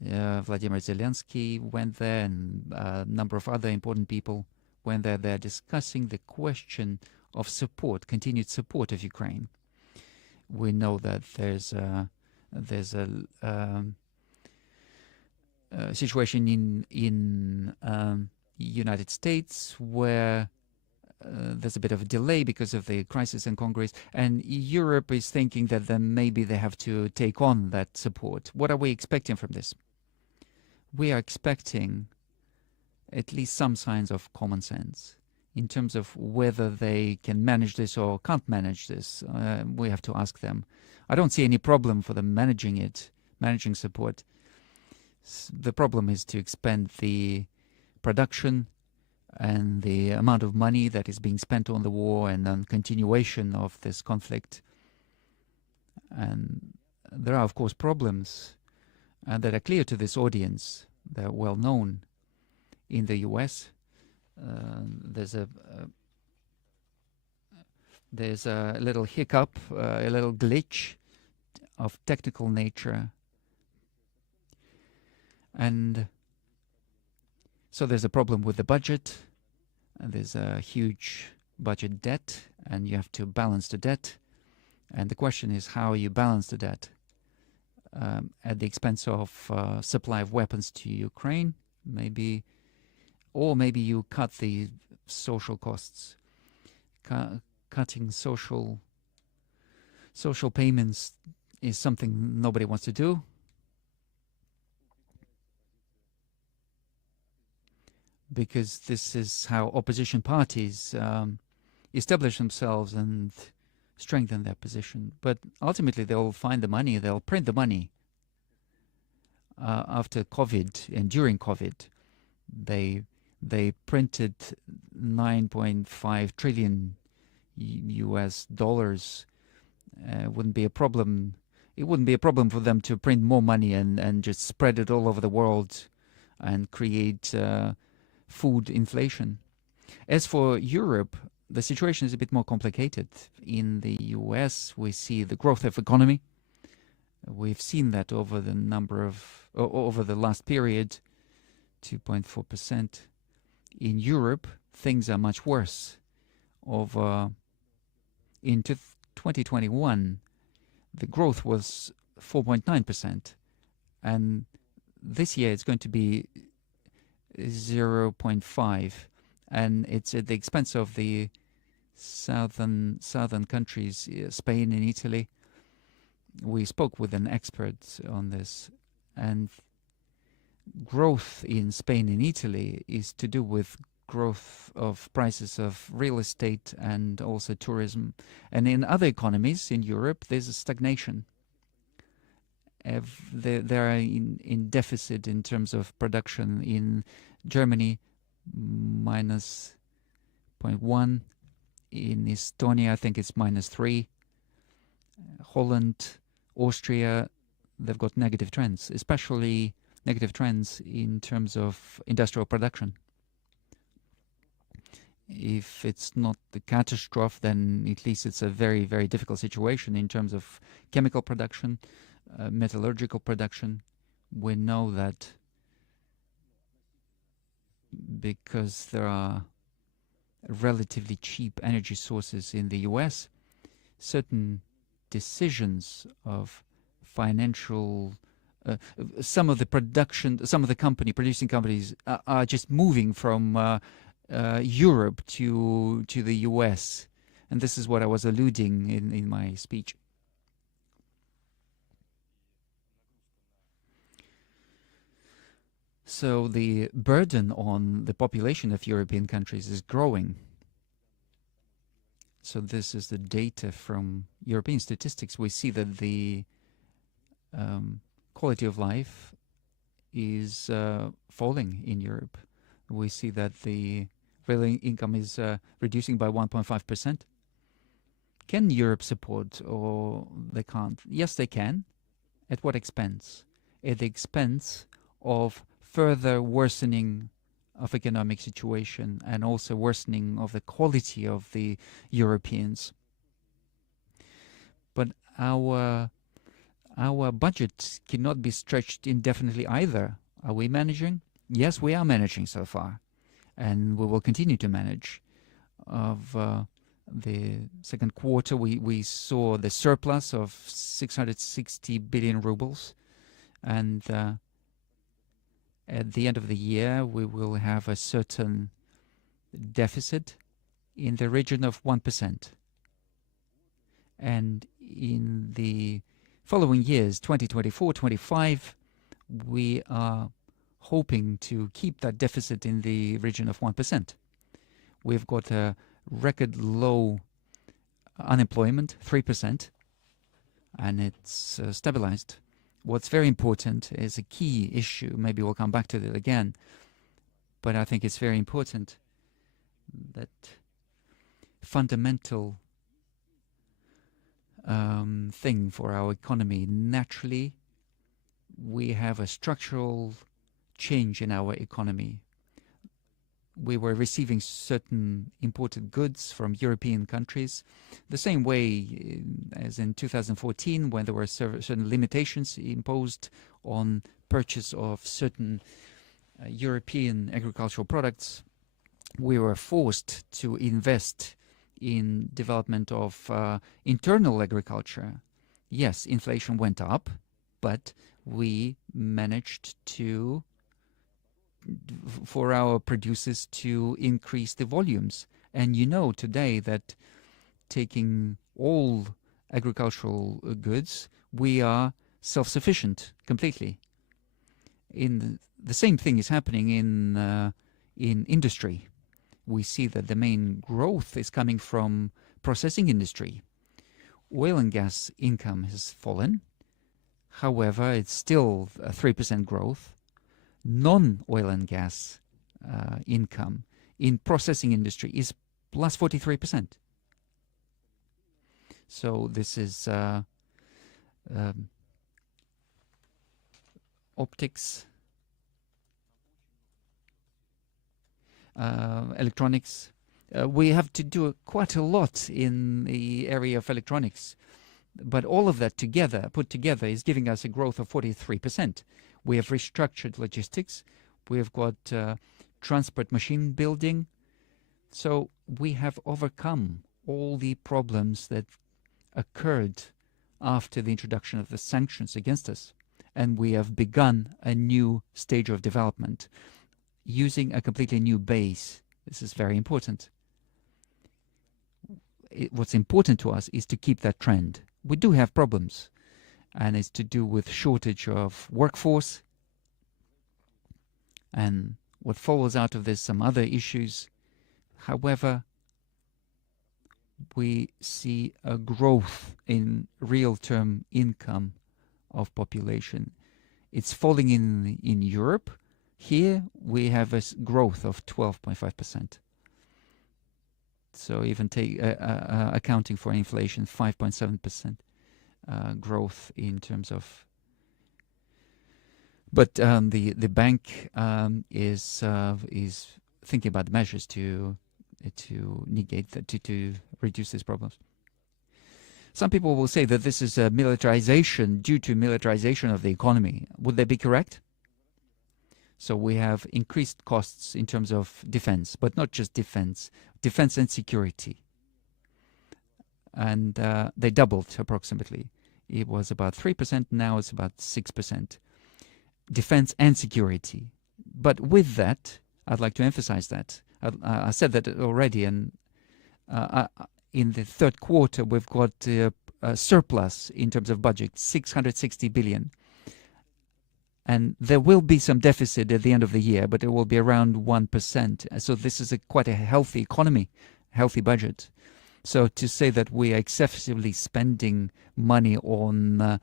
Vladimir Zelensky went there, and a number of other important people went there. They're discussing the question of support, continued support of Ukraine. We know that there's a situation in United States where there's a bit of a delay because of the crisis in Congress, and Europe is thinking that then maybe they have to take on that support. What are we expecting from this? We are expecting at least some signs of common sense in terms of whether they can manage this or can't manage this. We have to ask them. I don't see any problem for them managing support. The problem is to expand the production and the amount of money that is being spent on the war and on continuation of this conflict. And there are, of course, problems that are clear to this audience. They're well known. In the US, there's a little hiccup, a little glitch of technical nature. And so there's a problem with the budget, and there's a huge budget debt, and you have to balance the debt. And the question is how you balance the debt at the expense of supply of weapons to Ukraine, maybe, or maybe you cut the social costs. Cutting social payments is something nobody wants to do. Because this is how opposition parties establish themselves and strengthen their position. But ultimately, they'll find the money, they'll print the money. After COVID and during COVID, they printed 9.5 trillion US dollars. Wouldn't be a problem. It wouldn't be a problem for them to print more money and just spread it all over the world and create food inflation. As for Europe, the situation is a bit more complicated. In the US, we see the growth of economy. We've seen that over the last period. 2.4%. In Europe, things are much worse. In 2021, the growth was 4.9%, and this year it's going to be 0.5, and it's at the expense of the southern countries, Spain and Italy. We spoke with an expert on this, and growth in Spain and Italy is to do with growth of prices of real estate and also tourism. And in other economies in Europe, there's a stagnation. They are in deficit in terms of production. In Germany, minus 0.1. In Estonia, I think it's minus 3. Holland, Austria, they've got negative trends, especially negative trends in terms of industrial production. If it's not the catastrophe, then at least it's a very, very difficult situation in terms of chemical production, metallurgical production. We know that because there are relatively cheap energy sources in the US, certain decisions of financial some of the producing companies are just moving from Europe to the US, and this is what I was alluding in my speech. So the burden on the population of European countries is growing. So this is the data from European statistics. We see that the quality of life is falling in Europe. We see that the real income is reducing by 1.5%. Can Europe support, or they can't? Yes, they can. At what expense? At the expense of further worsening of economic situation and also worsening of the quality of the Europeans. But our budget cannot be stretched indefinitely either. Are we managing? Yes, we are managing so far, and we will continue to manage. Of the second quarter, we saw the surplus of 660 billion rubles, and at the end of the year, we will have a certain deficit in the region of 1%. And in the following years, 2024, 25, we are hoping to keep that deficit in the region of 1%. We've got a record low unemployment, 3%, and it's stabilized. What's very important is a key issue. Maybe we'll come back to that again, but I think it's very important that fundamental thing for our economy. Naturally, we have a structural change in our economy. We were receiving certain imported goods from European countries, the same way as in 2014, when there were certain limitations imposed on purchase of certain European agricultural products. We were forced to invest in development of internal agriculture. Yes, inflation went up, but we managed to for our producers to increase the volumes. And you know today that taking all agricultural goods, we are self-sufficient completely. The same thing is happening in industry. We see that the main growth is coming from processing industry. Oil and gas income has fallen. However, it's still a 3% growth. Non-oil and gas income in processing industry is plus 43%. So this is optics, electronics. We have to do quite a lot in the area of electronics, but all of that together, put together, is giving us a growth of 43%. We have restructured logistics. we've got transport machine building. So we have overcome all the problems that occurred after the introduction of the sanctions against us. And we have begun a new stage of development using a completely new base. This is very important. What's important to us is to keep that trend. We do have problems, and it's to do with shortage of workforce, and what follows out of this, some other issues. However, we see a growth in real-term income of population. It's falling in Europe. Here we have a growth of 12.5%. So even accounting for inflation, 5.7% growth in terms of. But the bank is thinking about measures to negate that, to reduce these problems. Some people will say that this is a militarization due to militarization of the economy. Would they be correct? So we have increased costs in terms of defense, but not just defense and security. And they doubled approximately. It was about 3%, now it's about 6%. Defense and security. But with that, I'd like to emphasize that. I said that already, and in the third quarter, we've got a surplus in terms of budget, 660 billion. And there will be some deficit at the end of the year, but it will be around 1%. So this is quite a healthy economy, healthy budget. So to say that we are excessively spending money on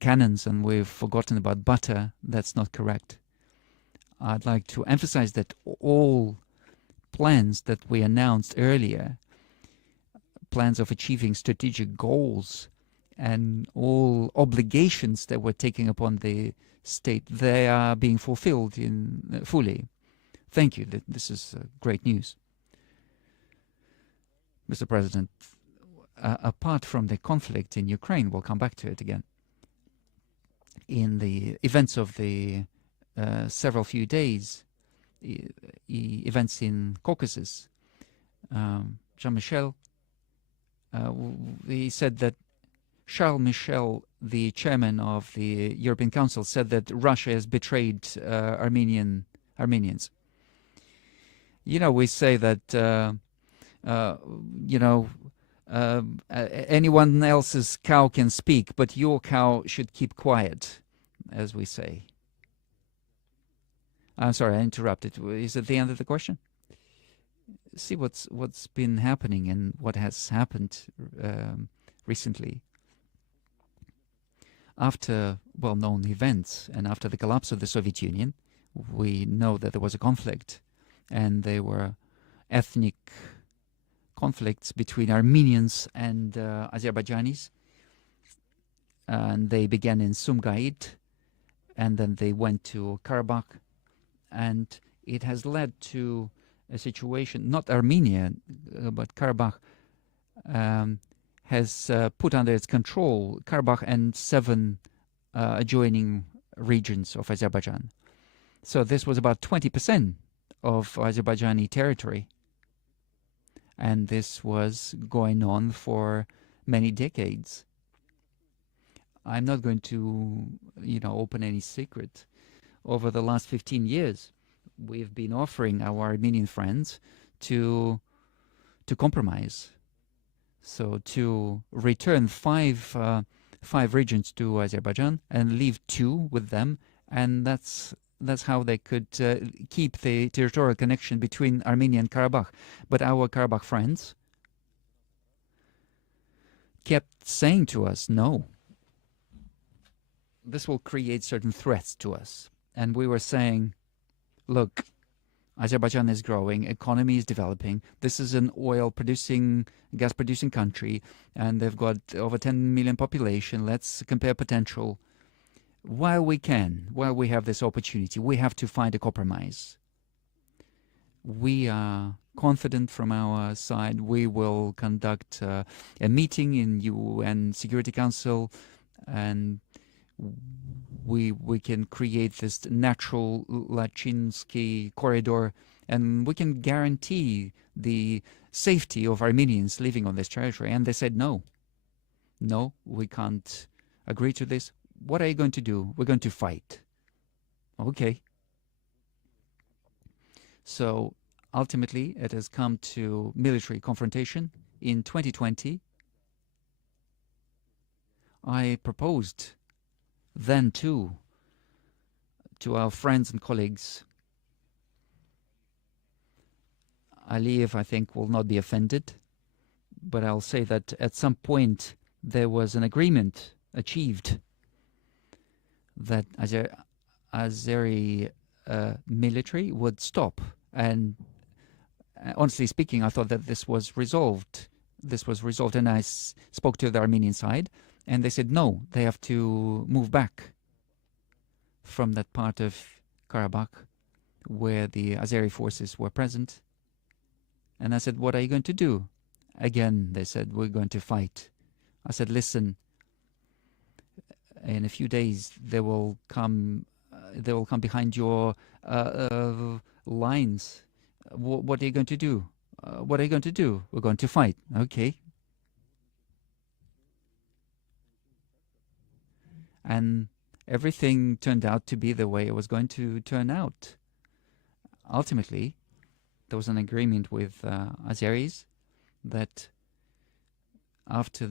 cannons and we've forgotten about butter, that's not correct. I'd like to emphasize that all plans that we announced earlier, plans of achieving strategic goals and all obligations that we're taking upon the state, they are being fulfilled fully. Thank you. This is great news. Mr. President, apart from the conflict in Ukraine, we'll come back to it again. In the events of the several few days, events in Caucasus, Jean-Michel, he said that Charles Michel, the chairman of the European Council, said that Russia has betrayed Armenians. You know, we say that, anyone else's cow can speak, but your cow should keep quiet, as we say. I'm sorry, I interrupted. Is it the end of the question? See what's been happening and what has happened recently. After well-known events and after the collapse of the Soviet Union, we know that there was a conflict, and there were ethnic conflicts between Armenians and Azerbaijanis. And they began in Sumgait, and then they went to Karabakh, and it has led to a situation, not Armenia, but Karabakh has put under its control Karabakh and 7 adjoining regions of Azerbaijan. So this was about 20% of Azerbaijani territory. And this was going on for many decades. I'm not going to, open any secret. Over the last 15 years, we've been offering our Armenian friends to compromise. So to return five regions to Azerbaijan and leave 2 with them, and that's how they could keep the territorial connection between Armenia and Karabakh. But our Karabakh friends kept saying to us, no, this will create certain threats to us. And we were saying, look, Azerbaijan is growing, economy is developing. This is an oil-producing, gas-producing country, and they've got over 10 million population. Let's compare potential. While we have this opportunity, we have to find a compromise. We are confident from our side. We will conduct a meeting in UN Security Council, and we can create this natural Lachinsky corridor, and we can guarantee the safety of Armenians living on this territory. And they said, no, we can't agree to this. What are you going to do? We're going to fight. Okay. So ultimately, it has come to military confrontation. In 2020, I proposed then too to our friends and colleagues. Aliyev, I think, will not be offended, but I'll say that at some point there was an agreement achieved that Azeri military would stop. And honestly speaking, I thought that this was resolved. And I spoke to the Armenian side, and they said no, they have to move back from that part of Karabakh where the Azeri forces were present. And I said, what are you going to do? Again, they said, we're going to fight. I said, listen, in a few days they will come behind your lines. What are you going to do? What are you going to do? We're going to fight. Okay. And everything turned out to be the way it was going to turn out. Ultimately, there was an agreement with Azeris that after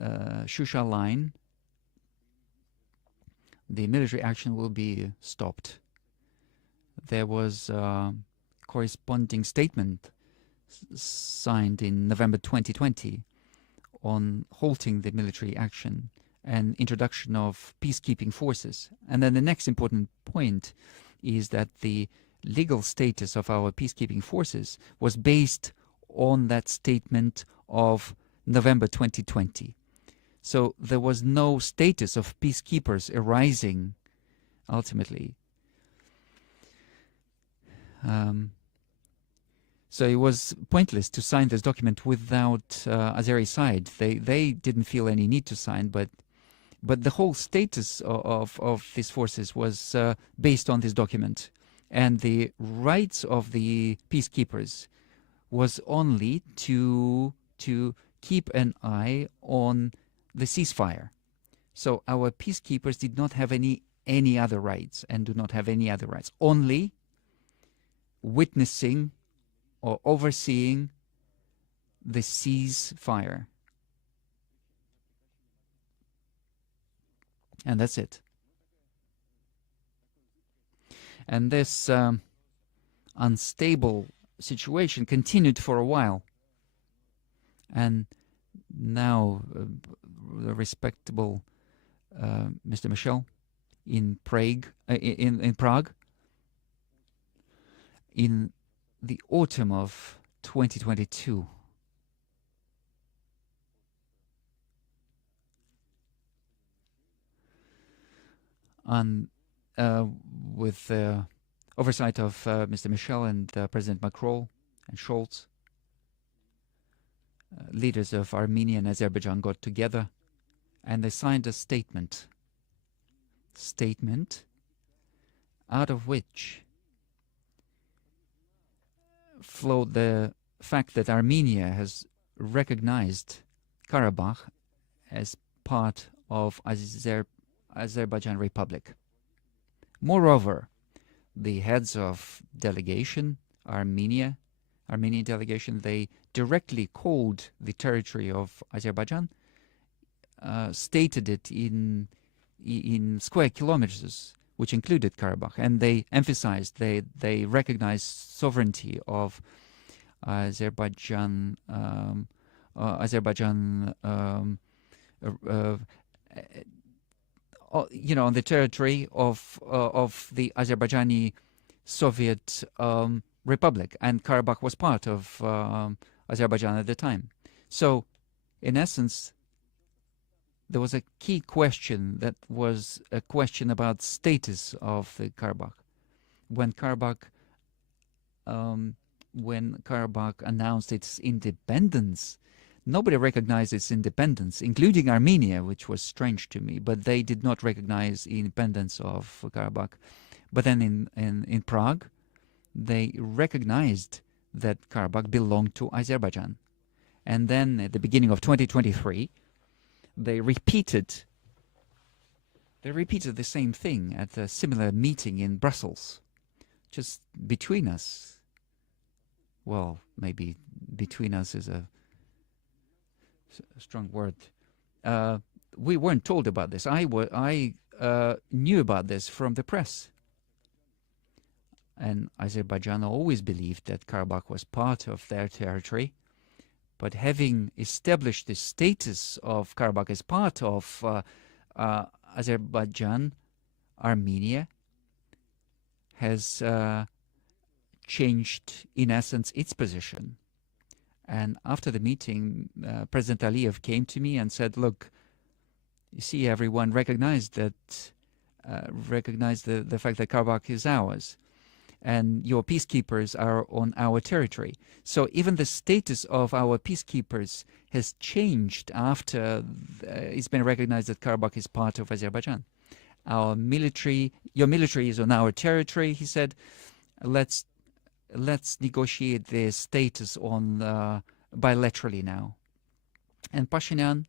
Shusha line, the military action will be stopped. There was a corresponding statement signed in November 2020 on halting the military action and introduction of peacekeeping forces. And then the next important point is that the legal status of our peacekeeping forces was based on that statement of November 2020. So there was no status of peacekeepers arising ultimately. So it was pointless to sign this document without Azeri side. They didn't feel any need to sign, but the whole status of these forces was based on this document. And the rights of the peacekeepers was only to keep an eye on the ceasefire. So our peacekeepers did not have any other rights and do not have any other rights. Only witnessing or overseeing the ceasefire. And that's it. And this unstable situation continued for a while. And now the respectable Mr. Michel in Prague, in the autumn of 2022, with the oversight of Mr. Michel and President Macron and Scholz, leaders of Armenia and Azerbaijan got together and they signed a statement out of which flowed the fact that Armenia has recognized Karabakh as part of Azerbaijan Republic. Moreover, the heads of delegation, Armenian delegation, they directly called the territory of Azerbaijan, stated it in square kilometers, which included Karabakh, and they emphasized, they recognized sovereignty of Azerbaijan, on the territory of the Azerbaijani Soviet Republic, and Karabakh was part of Azerbaijan at the time. So, in essence, there was a key question that was a question about status of the Karabakh. When Karabakh announced its independence, Nobody recognized its independence, including Armenia, which was strange to me, but they did not recognize the independence of Karabakh. But then in Prague, they recognized that Karabakh belonged to Azerbaijan. And then at the beginning of 2023, they repeated the same thing at a similar meeting in Brussels, just between us. Well, maybe between us is a strong word. We weren't told about this. I knew about this from the press. And Azerbaijan always believed that Karabakh was part of their territory. But having established the status of Karabakh as part of Azerbaijan, Armenia has changed, in essence, its position. And after the meeting, President Aliyev came to me and said, look, you see, everyone recognized that, the fact that Karabakh is ours. And your peacekeepers are on our territory. So even the status of our peacekeepers has changed after it's been recognized that Karabakh is part of Azerbaijan. Your military is on our territory, he said. Let's negotiate their status on bilaterally now. And Pashinyan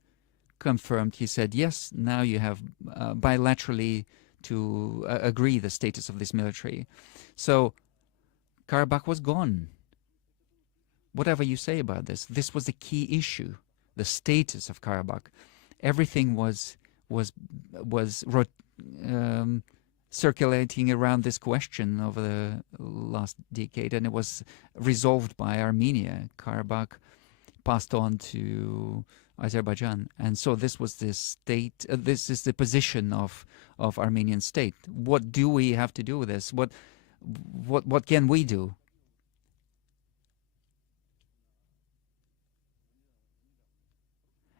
confirmed. He said, yes, now you have bilaterally to agree the status of this military. So Karabakh was gone. Whatever you say about this, this was the key issue, the status of Karabakh. Everything was circulating around this question over the last decade, and it was resolved by Armenia. Karabakh passed on to Azerbaijan, and so this was the state. This is the position of Armenian state. What do we have to do with this? What can we do?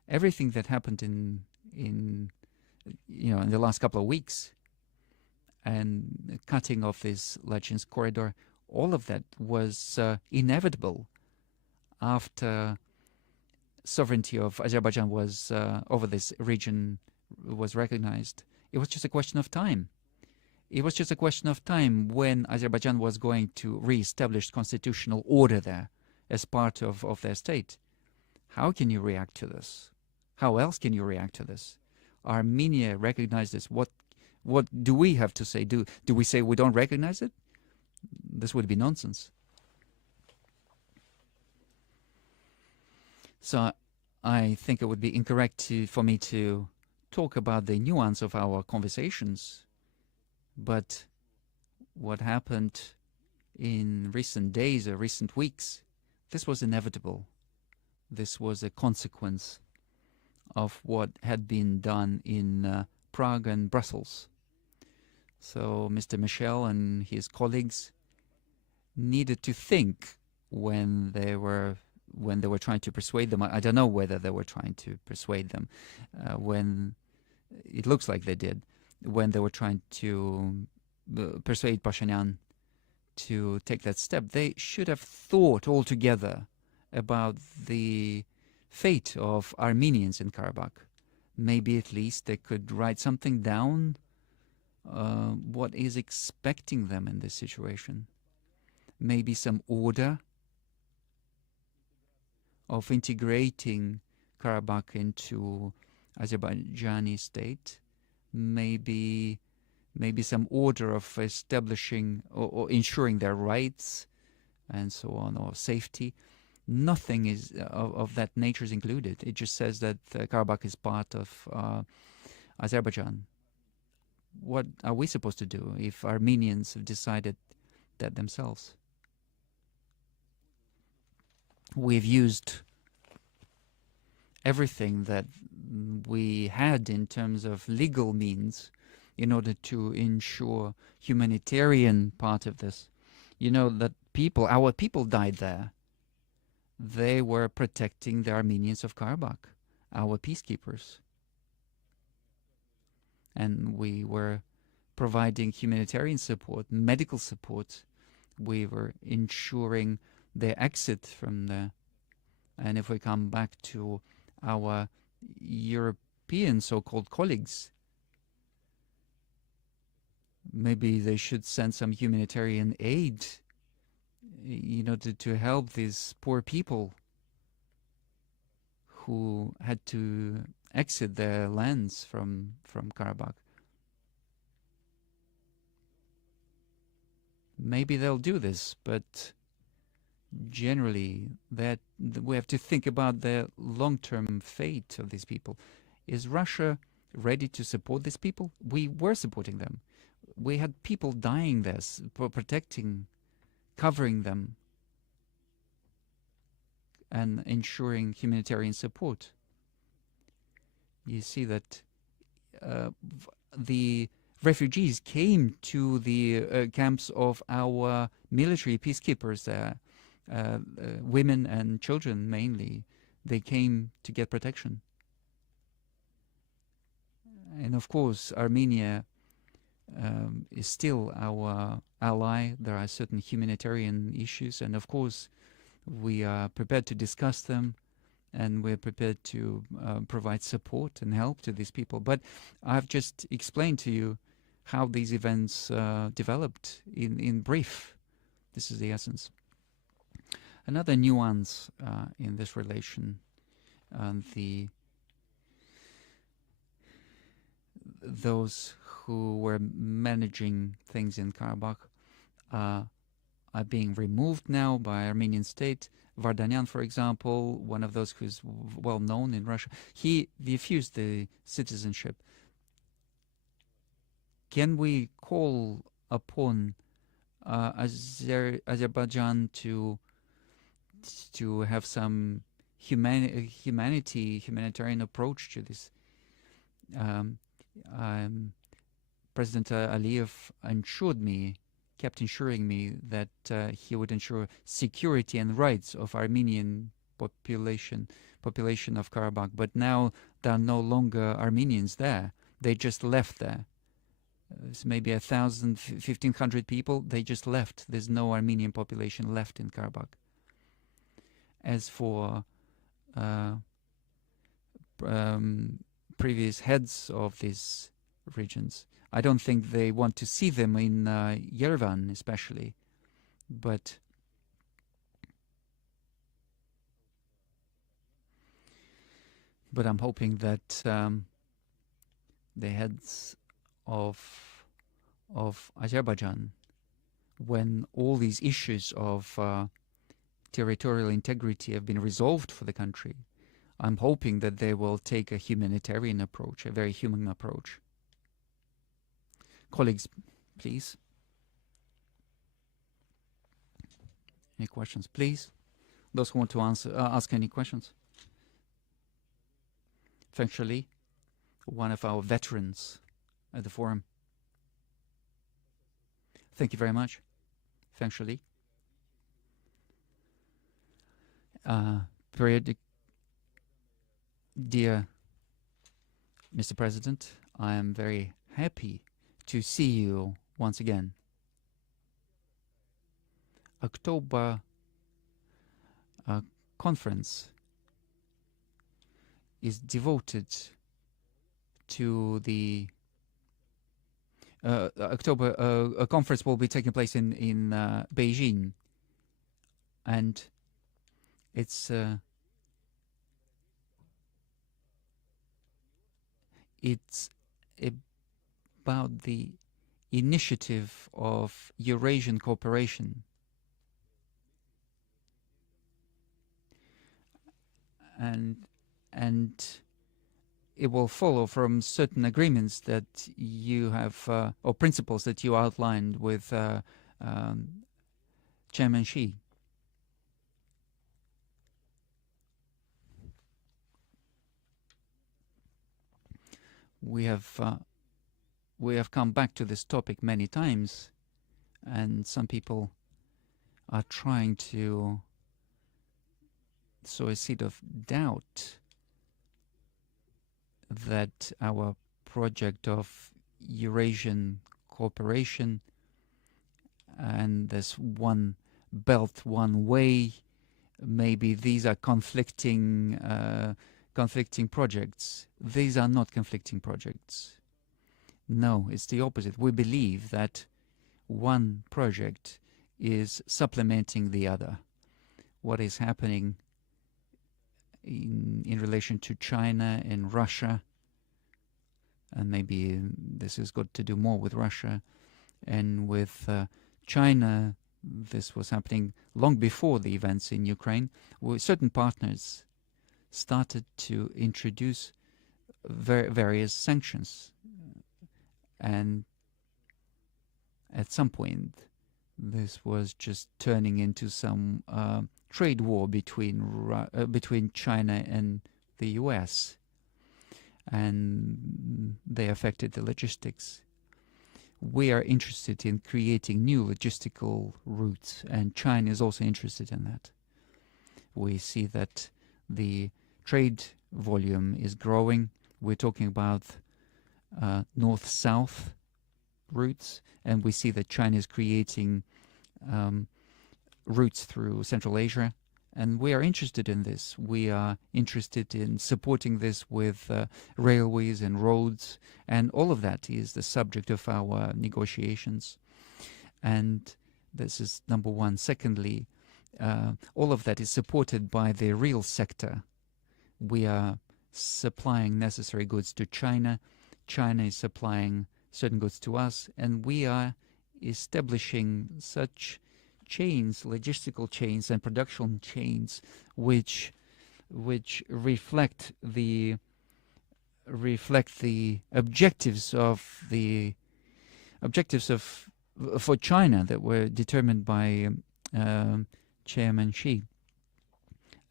Everything that happened in the last couple of weeks, and cutting off this Legends corridor, all of that was inevitable after sovereignty of Azerbaijan was over this region was recognized. It was just a question of time. It was just a question of time when Azerbaijan was going to re-establish constitutional order there as part of their state. How can you react to this? How else can you react to this? Armenia recognized this. What do we have to say? Do we say we don't recognize it? This would be nonsense. So I think it would be incorrect for me to talk about the nuance of our conversations. But what happened in recent days or recent weeks, this was inevitable. This was a consequence of what had been done in Prague and Brussels. So Mr. Michel and his colleagues needed to think when they were trying to persuade them. I don't know whether they were trying to persuade them. When it looks like they did, when they were trying to persuade Pashinyan to take that step, they should have thought altogether about the fate of Armenians in Karabakh. Maybe at least they could write something down, what is expecting them in this situation. Maybe some order of integrating Karabakh into Azerbaijani state. Maybe some order of establishing or ensuring their rights and so on, or safety. Nothing is of that nature is included. It just says that Karabakh is part of Azerbaijan. What are we supposed to do if Armenians have decided that themselves? We've used everything that we had in terms of legal means in order to ensure humanitarian part of this. You know that our people died there. They were protecting the Armenians of Karabakh, our peacekeepers. And we were providing humanitarian support, medical support. We were ensuring their exit from there. And if we come back to our European so-called colleagues, maybe they should send some humanitarian aid to help these poor people who had to exit their lands from Karabakh. Maybe they'll do this, but generally that we have to think about the long-term fate of these people. Is Russia ready to support these people? We were supporting them. We had people dying there, protecting, covering them, and ensuring humanitarian support. You see that the refugees came to the camps of our military peacekeepers there, women and children mainly. They came to get protection. And of course, Armenia is still our ally. There are certain humanitarian issues, and of course, we are prepared to discuss them, and we're prepared to provide support and help to these people. But I've just explained to you how these events developed in brief. This is the essence. Another nuance in this relation, those who were managing things in Karabakh are being removed now by Armenian state. Vardanyan, for example, one of those who's well known in Russia, he refused the citizenship. Can we call upon Azerbaijan to have some humanitarian approach to this? President Aliyev kept ensuring me that he would ensure security and rights of Armenian population of Karabakh. But now there are no longer Armenians there. They just left there. It's maybe 1,000, 1,500 people. They just left. There's no Armenian population left in Karabakh. As for previous heads of these regions, I don't think they want to see them in Yerevan especially, but I'm hoping that the heads of Azerbaijan, when all these issues of territorial integrity have been resolved for the country, I'm hoping that they will take a humanitarian approach, a very human approach. Colleagues, please. Any questions, please? Those who want to ask any questions. Eventually, one of our veterans at the forum. Thank you very much. Eventually. Dear Mr. President, I am very happy to see you once again. October conference is devoted to the October a conference will be taking place in Beijing, and it's about the initiative of Eurasian cooperation. And it will follow from certain agreements that you have, or principles that you outlined with Chairman Xi. We have come back to this topic many times, and some people are trying to sow a seed of doubt that our project of Eurasian cooperation and this one belt, one way maybe these are conflicting projects. These are not conflicting projects. No, it's the opposite. We believe that one project is supplementing the other. What is happening in relation to China and Russia, and maybe this has got to do more with Russia, and with China, this was happening long before the events in Ukraine, where certain partners started to introduce various sanctions. And at some point, this was just turning into some trade war between China and the US. And they affected the logistics. We are interested in creating new logistical routes, and China is also interested in that. We see that the trade volume is growing. We're talking about north-south routes, and we see that China is creating routes through Central Asia, and we are interested in this. We are interested in supporting this with railways and roads, and all of that is the subject of our negotiations. And this is number one. Secondly, all of that is supported by the real sector. We are supplying necessary goods to China. China is supplying certain goods to us, and we are establishing such chains, logistical chains and production chains, which reflect the objectives for China that were determined by Chairman Xi.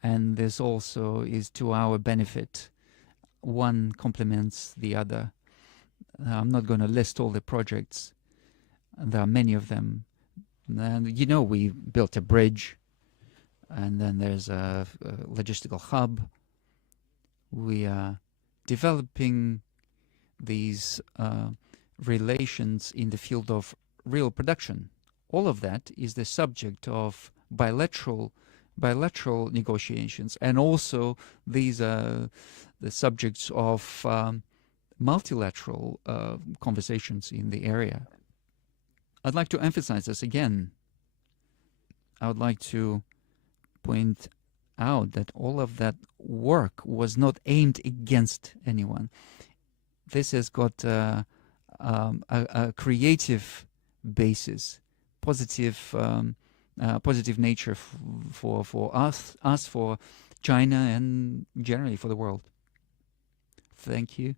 And this also is to our benefit. One complements the other. I'm not going to list all the projects. There are many of them. And we built a bridge, and then there's a logistical hub. We are developing these relations in the field of real production. All of that is the subject of bilateral negotiations, and also these are the subjects of multilateral conversations in the area. I'd like to emphasize this again. I would like to point out that all of that work was not aimed against anyone. This has got a creative basis, positive nature for us, for China, and generally for the world. Thank you.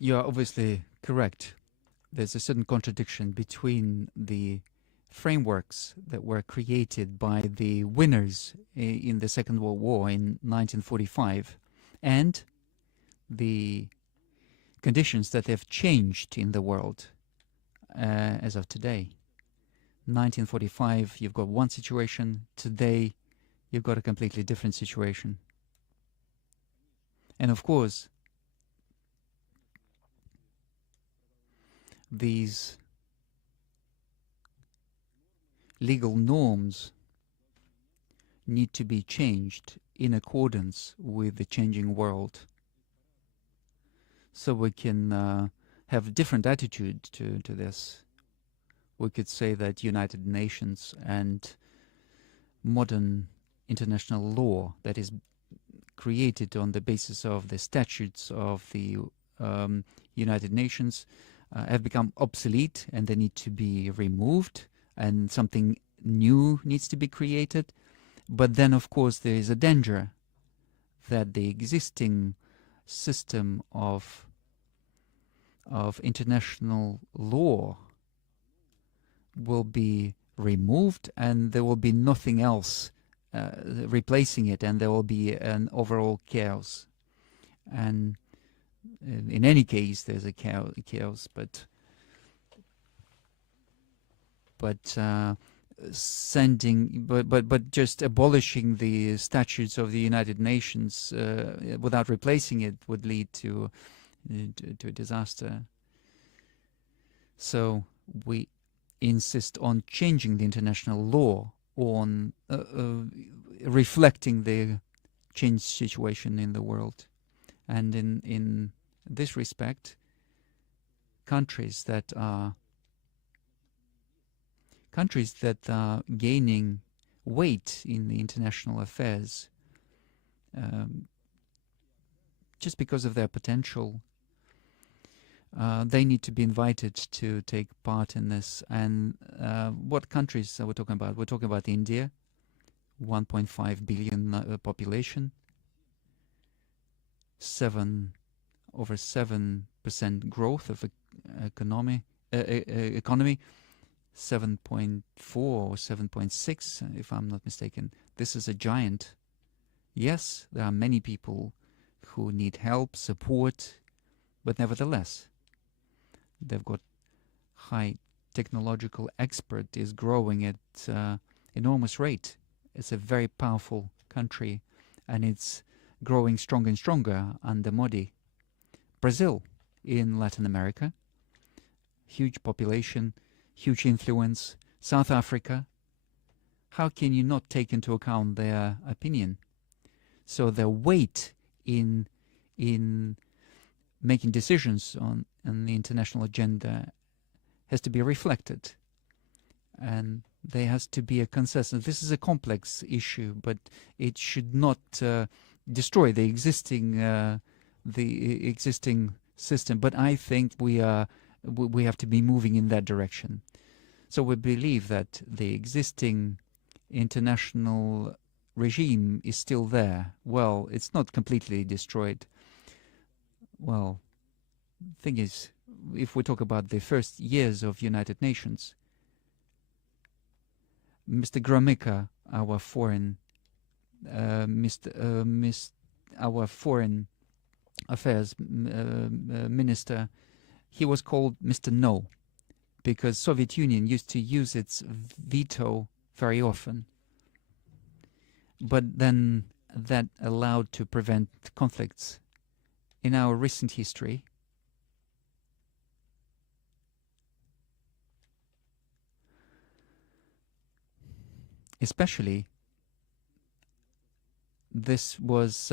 You are obviously correct. There's a certain contradiction between the frameworks that were created by the winners in the Second World War in 1945 and the conditions that have changed in the world as of today. 1945, you've got one situation. Today, you've got a completely different situation. And of course, these legal norms need to be changed in accordance with the changing world, so we can have a different attitude to this. We could say that United Nations and modern international law that is created on the basis of the statutes of the United Nations have become obsolete, and they need to be removed, and something new needs to be created. But then, of course, there is a danger that the existing system of international law will be removed, and there will be nothing else replacing it, and there will be an overall chaos. And in any case, there's a chaos, but just abolishing the statutes of the United Nations without replacing it would lead to a disaster. So we insist on changing the international law, on reflecting the changed situation in the world. And in this respect, countries that are gaining weight in the international affairs just because of their potential, they need to be invited to take part in this. And what countries are we talking about? We're talking about India, 1.5 billion population, over 7% growth of economy, 7.4 or 7.6, if I'm not mistaken. This is a giant. Yes, there are many people who need help, support, but nevertheless, they've got high technological expert is growing at enormous rate. It's a very powerful country, and it's growing stronger and stronger under Modi. Brazil in Latin America, huge population, huge influence. South Africa, how can you not take into account their opinion? So their weight in making decisions on the international agenda has to be reflected, and there has to be a consensus. This is a complex issue, but it should not destroy the existing system. But I think we have to be moving in that direction. So we believe that the existing international regime is still there. Well, it's not completely destroyed. Well, thing is, if we talk about the first years of United Nations, Mr. Gromyka, our foreign affairs minister, he was called Mr. No, because Soviet Union used to use its veto very often. But then that allowed to prevent conflicts. In our recent history, especially, this was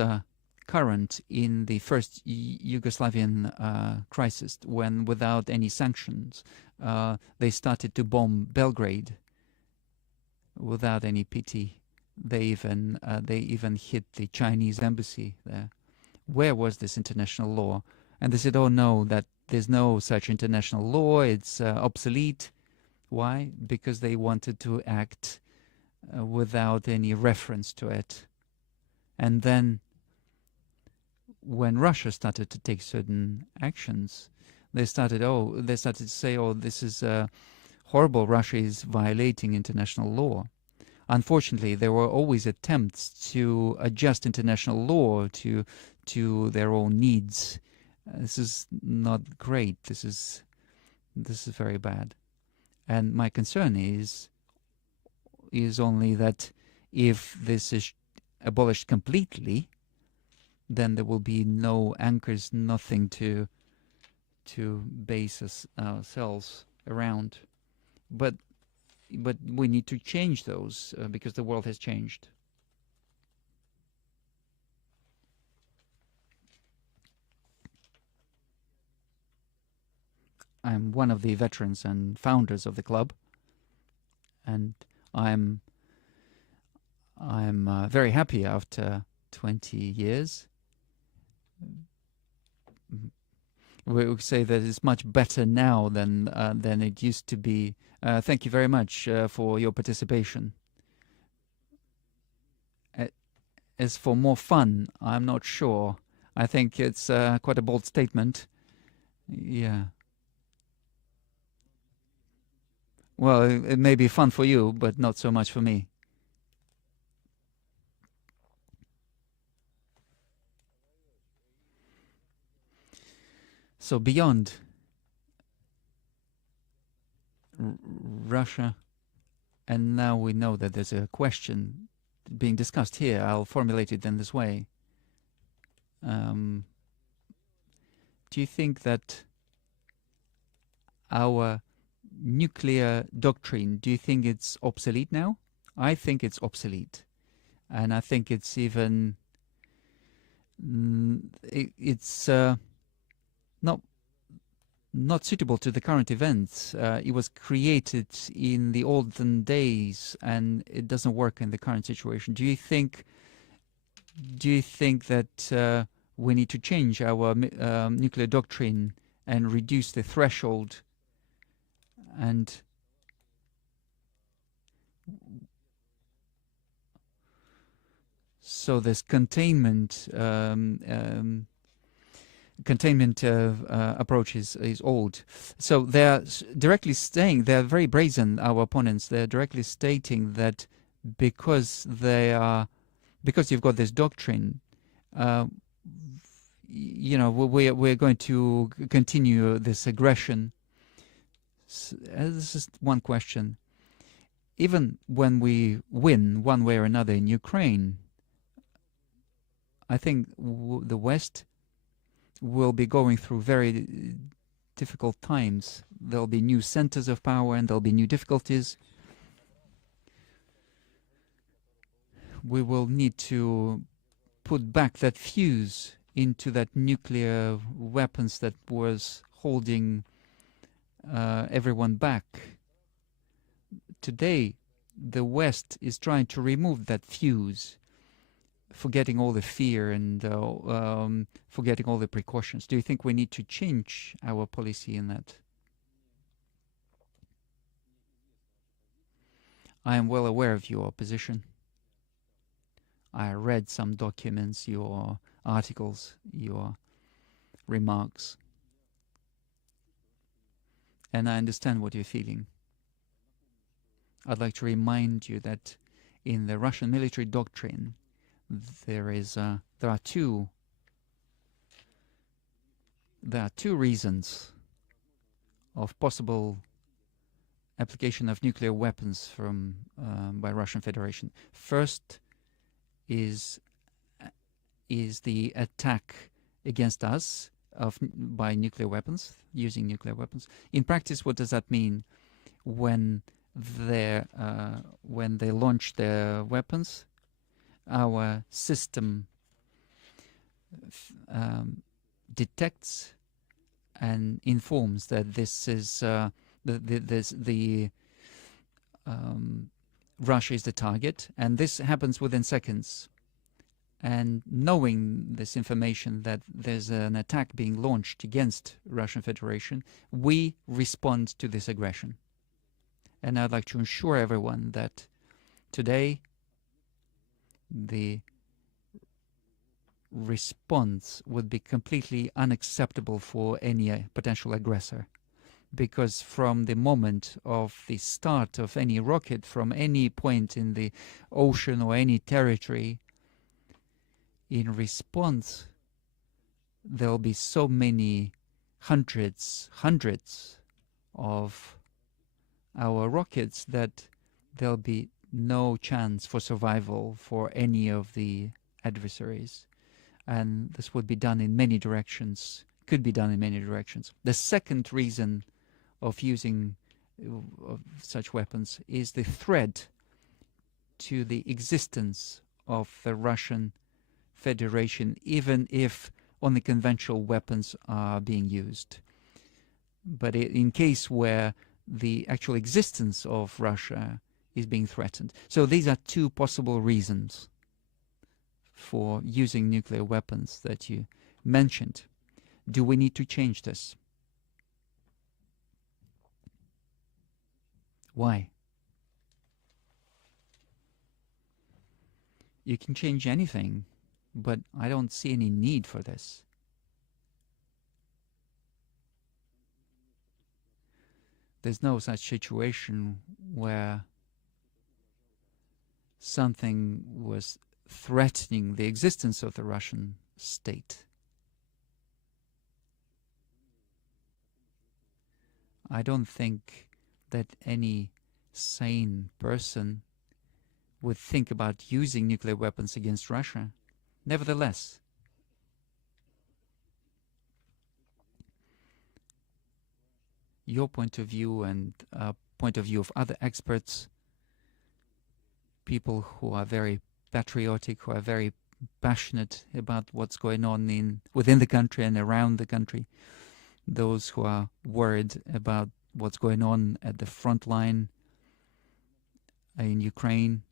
current in the first Yugoslavian crisis, when without any sanctions they started to bomb Belgrade without any pity. They even hit the Chinese embassy there. Where was this international law? And they said, oh no, that there's no such international law, it's obsolete. Why? Because they wanted to act without any reference to it. And then when Russia started to take certain actions, they started to say, oh, this is horrible, Russia is violating international law. Unfortunately, there were always attempts to adjust international law to their own needs. This is not great. This is very bad. And my concern is only that if this is abolished completely, then there will be no anchors, nothing to to base ourselves around. But we need to change those because the world has changed. I'm one of the veterans and founders of the club, and I'm very happy after 20 years. We would say that it's much better now than it used to be. Thank you very much for your participation. As for more fun, I'm not sure. I think it's quite a bold statement. Yeah. Well, it may be fun for you, but not so much for me. So beyond Russia, and now we know that there's a question being discussed here. I'll formulate it in this way. Do you think that our nuclear doctrine, do you think it's obsolete now? I think it's obsolete. And I think it's even... it's not suitable to the current events. It was created in the olden days, and it doesn't work in the current situation. Do you think that we need to change our nuclear doctrine and reduce the threshold? And so this containment approach is old. So they're directly saying, they're very brazen, our opponents. They're directly stating that because you've got this doctrine, we're going to continue this aggression. This is one question. Even when we win one way or another in Ukraine, I think the West will be going through very difficult times. There'll be new centers of power and there'll be new difficulties. We will need to put back that fuse into that nuclear weapons that was holding everyone back. Today, the West is trying to remove that fuse, forgetting all the fear and forgetting all the precautions. Do you think we need to change our policy in that? I am well aware of your position. I read some documents, your articles, your remarks, and I understand what you're feeling. I'd like to remind you that in the Russian military doctrine, there are two reasons of possible application of nuclear weapons by Russian Federation. First is the attack against us by nuclear weapons, using nuclear weapons. In practice, what does that mean? When they launch their weapons, our system detects and informs that this is Russia is the target, and this happens within seconds. And knowing this information that there's an attack being launched against Russian Federation, we respond to this aggression. And I'd like to assure everyone that today the response would be completely unacceptable for any potential aggressor, because from the moment of the start of any rocket from any point in the ocean or any territory, in response there'll be so many hundreds of our rockets that there'll be no chance for survival for any of the adversaries. And this would be done in many directions, could be done in many directions. The second reason of using of such weapons is the threat to the existence of the Russian Federation, even if only conventional weapons are being used. But in case where the actual existence of Russia is being threatened. So these are two possible reasons for using nuclear weapons that you mentioned. Do we need to change this? Why? You can change anything, but I don't see any need for this. There's no such situation where something was threatening the existence of the Russian state. I don't think that any sane person would think about using nuclear weapons against Russia. Nevertheless, your point of view and point of view of other experts, people who are very patriotic, who are very passionate about what's going on within the country and around the country, those who are worried about what's going on at the front line in Ukraine.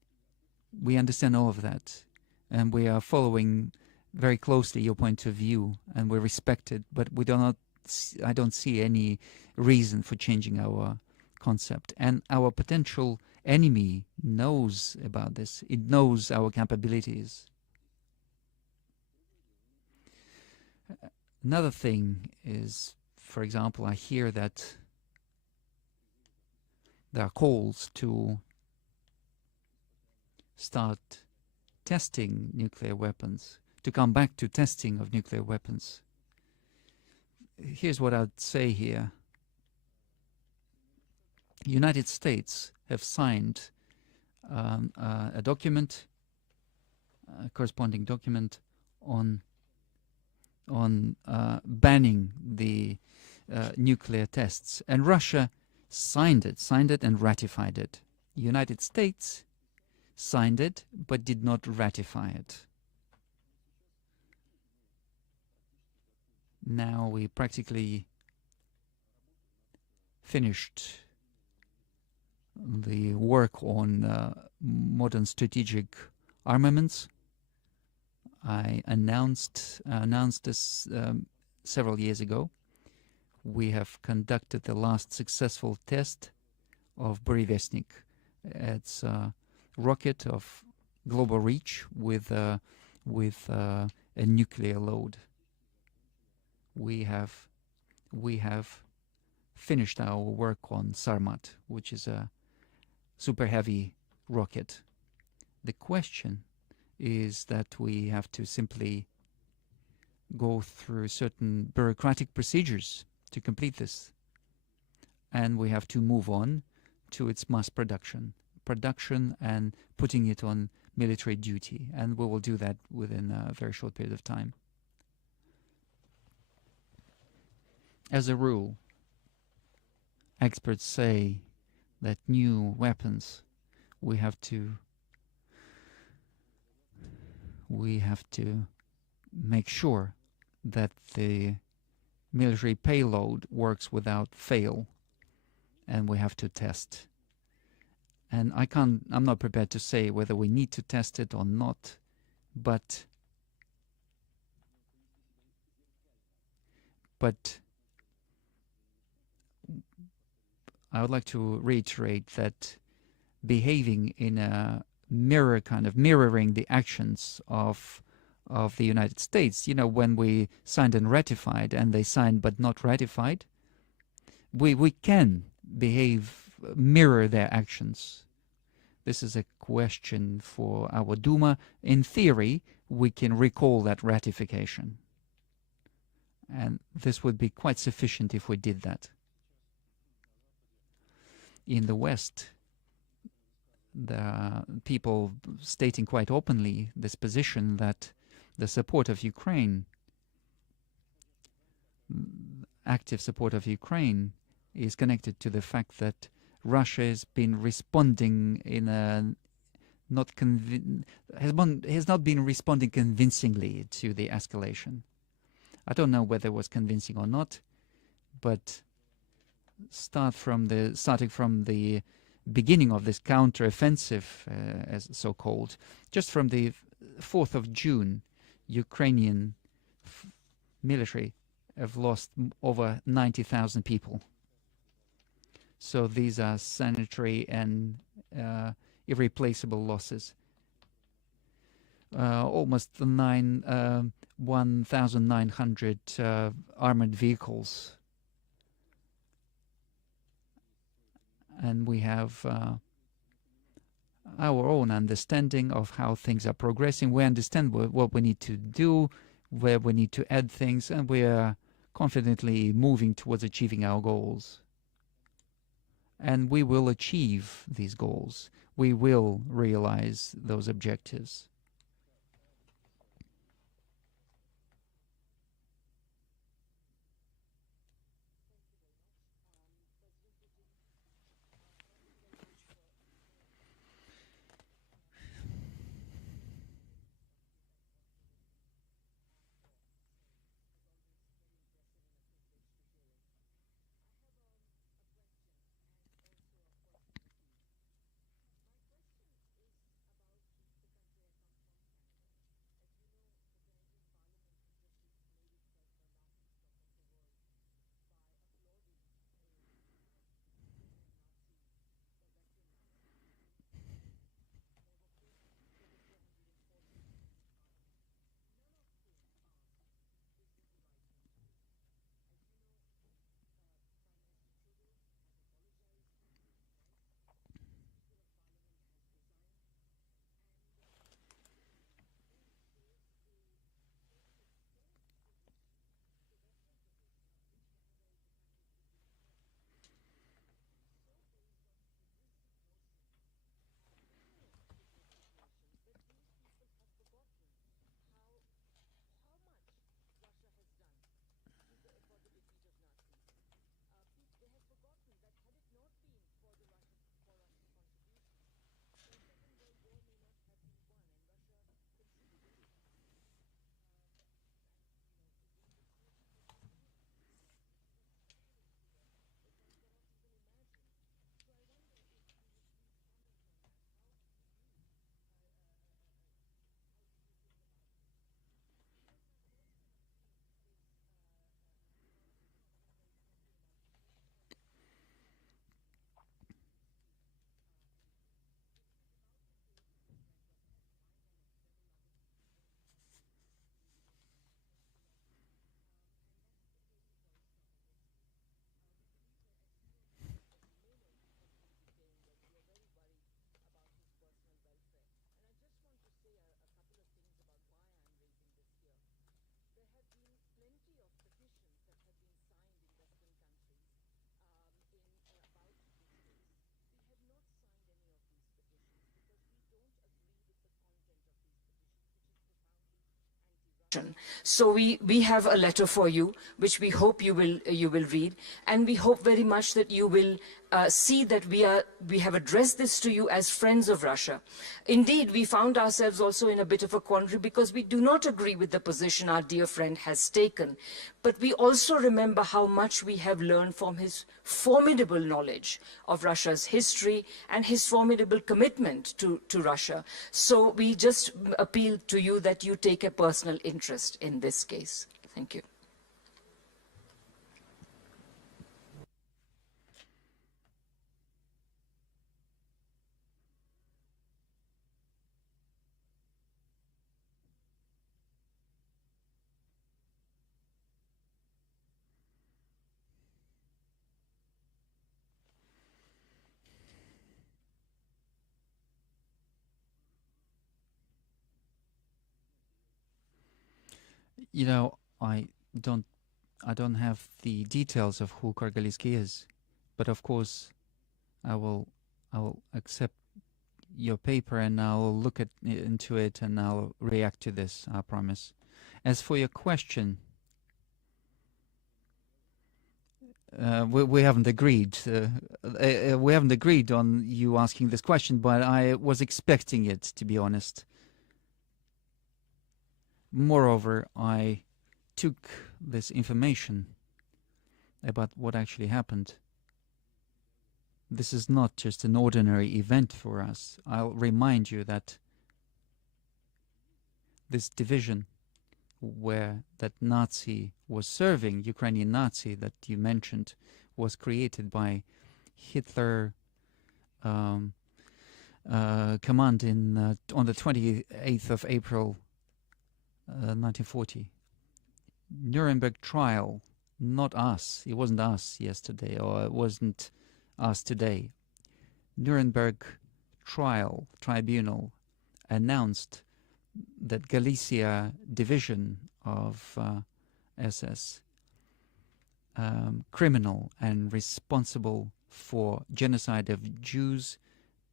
We understand all of that, and we are following very closely your point of view, and we respect it, but I don't see any reason for changing our concept. And our potential enemy knows about this. It knows our capabilities. Another thing is, for example, I hear that there are calls to start testing nuclear weapons, to come back to testing of nuclear weapons. Here's what I'd say here. United States have signed a document, a corresponding document on banning the nuclear tests, and Russia signed it and ratified it. United States signed it but did not ratify it. Now we practically finished the work on modern strategic armaments. I announced this several years ago. We have conducted the last successful test of Burevestnik. It's a rocket of global reach with a nuclear load. We have finished our work on Sarmat, which is a super heavy rocket. The question is that we have to simply go through certain bureaucratic procedures to complete this, and we have to move on to its mass production and putting it on military duty, and we will do that within a very short period of time. As a rule, experts say that new weapons, we have to make sure that the military payload works without fail, and we have to test. And I'm not prepared to say whether we need to test it or not, but I would like to reiterate that behaving in a mirroring the actions of the United States, when we signed and ratified, and they signed but not ratified, we can mirror their actions. This is a question for our Duma. In theory, we can recall that ratification, and this would be quite sufficient if we did that. In the West, there are people stating quite openly this position that the support of Ukraine, active support of Ukraine is connected to the fact that Russia has been responding in a has not been responding convincingly to the escalation. I don't know whether it was convincing or not, but starting from the beginning of this counteroffensive, as so-called, just from the 4th of June, Ukrainian military have lost over 90,000 people. So these are sanitary and irreplaceable losses. Almost 1,900 armored vehicles. And we have our own understanding of how things are progressing. We understand what we need to do, where we need to add things, and we are confidently moving towards achieving our goals. And we will achieve these goals. We will realize those objectives. So we have a letter for you, which we hope you will read, and we hope very much that you will see that we have addressed this to you as friends of Russia. Indeed, we found ourselves also in a bit of a quandary because we do not agree with the position our dear friend has taken, but we also remember how much we have learned from his formidable knowledge of Russia's history and his formidable commitment to Russia. So we just appeal to you that you take a personal interest in this case. Thank you. You know, I don't have the details of who Kargalinsky is, but of course, I will accept your paper and I'll look into it and I'll react to this. I promise. As for your question, we haven't agreed. We haven't agreed on you asking this question, but I was expecting it, to be honest. Moreover, I took this information about what actually happened. This is not just an ordinary event for us. I'll remind you that this division where that Nazi was serving, Ukrainian Nazi that you mentioned, was created by Hitler command on the 28th of April 1940. Nuremberg trial, not us. It wasn't us yesterday, or it wasn't us today. Nuremberg tribunal announced that Galicia division of SS, criminal and responsible for genocide of Jews,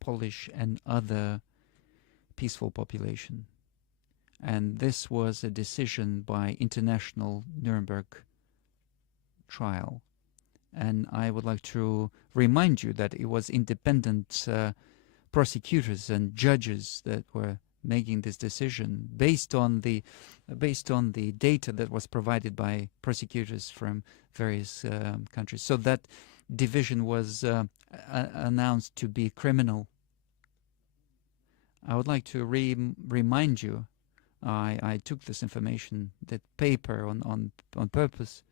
Polish and other peaceful population. And this was a decision by International Nuremberg trial. And I would like to remind you that it was independent prosecutors and judges that were making this decision based on the data that was provided by prosecutors from various countries. So that division was announced to be criminal. I would like to remind you, I took this information, that paper on purpose.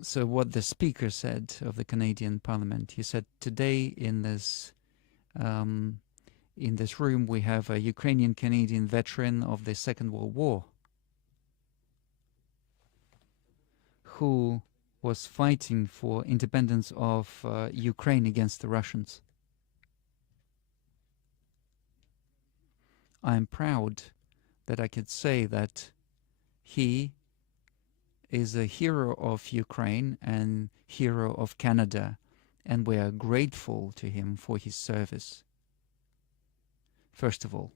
So what the speaker said of the Canadian Parliament, he said, today in this room we have a Ukrainian-Canadian veteran of the Second World War who was fighting for independence of Ukraine against the Russians. I'm proud that I could say that he is a hero of Ukraine and hero of Canada, and we are grateful to him for his service. First of all,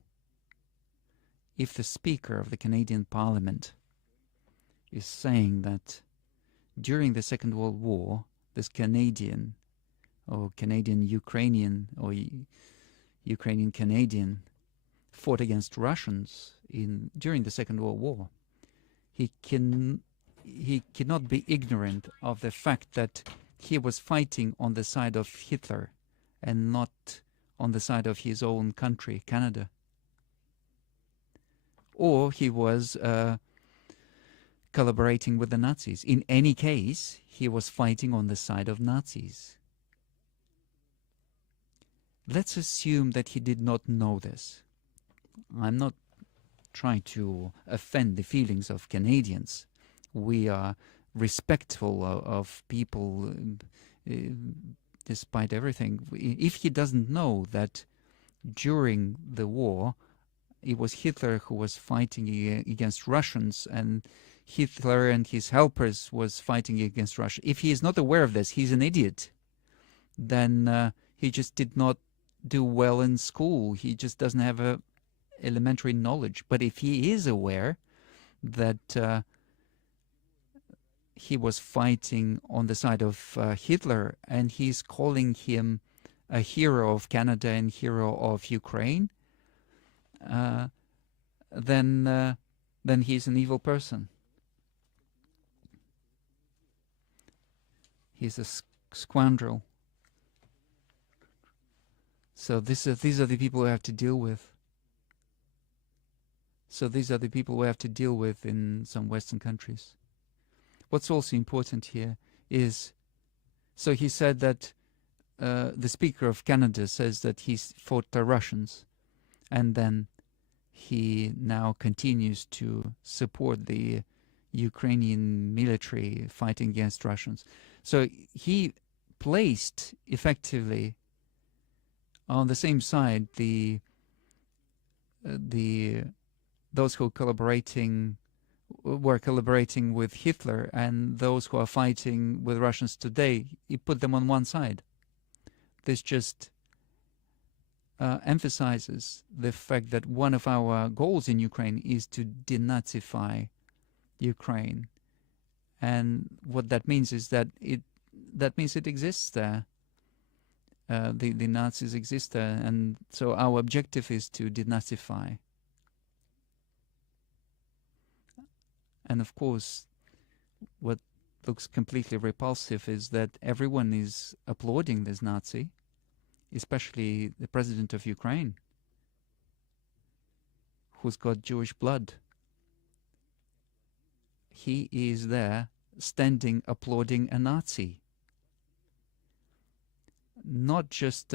if the Speaker of the Canadian Parliament is saying that during the Second World War, this Canadian or Canadian-Ukrainian or Ukrainian-Canadian fought against Russians during the Second World War, he cannot be ignorant of the fact that he was fighting on the side of Hitler and not on the side of his own country, Canada. Or he was collaborating with the Nazis. In any case, he was fighting on the side of Nazis. Let's assume that he did not know this. I'm not trying to offend the feelings of Canadians. We are respectful of people despite everything. If he doesn't know that during the war it was Hitler who was fighting against Russians and Hitler and his helpers was fighting against Russia, if he is not aware of this, he's an idiot. Then he just did not do well in school. He just doesn't have a elementary knowledge. But if he is aware that he was fighting on the side of Hitler and he's calling him a hero of Canada and hero of Ukraine, then he's an evil person. He's a scoundrel. So these are the people we have to deal with. So these are the people we have to deal with in some Western countries. What's also important here is, so he said that the Speaker of Canada says that he fought the Russians, and then he now continues to support the Ukrainian military fighting against Russians. So he placed effectively on the same side those who were collaborating with Hitler and those who are fighting with Russians today. He put them on one side. This just emphasizes the fact that one of our goals in Ukraine is to denazify Ukraine And what that means is that it exists there. The Nazis exist there, and so our objective is to denazify. And of course, what looks completely repulsive is that everyone is applauding this Nazi, especially the president of Ukraine, who's got Jewish blood. He is there standing applauding a Nazi. Not just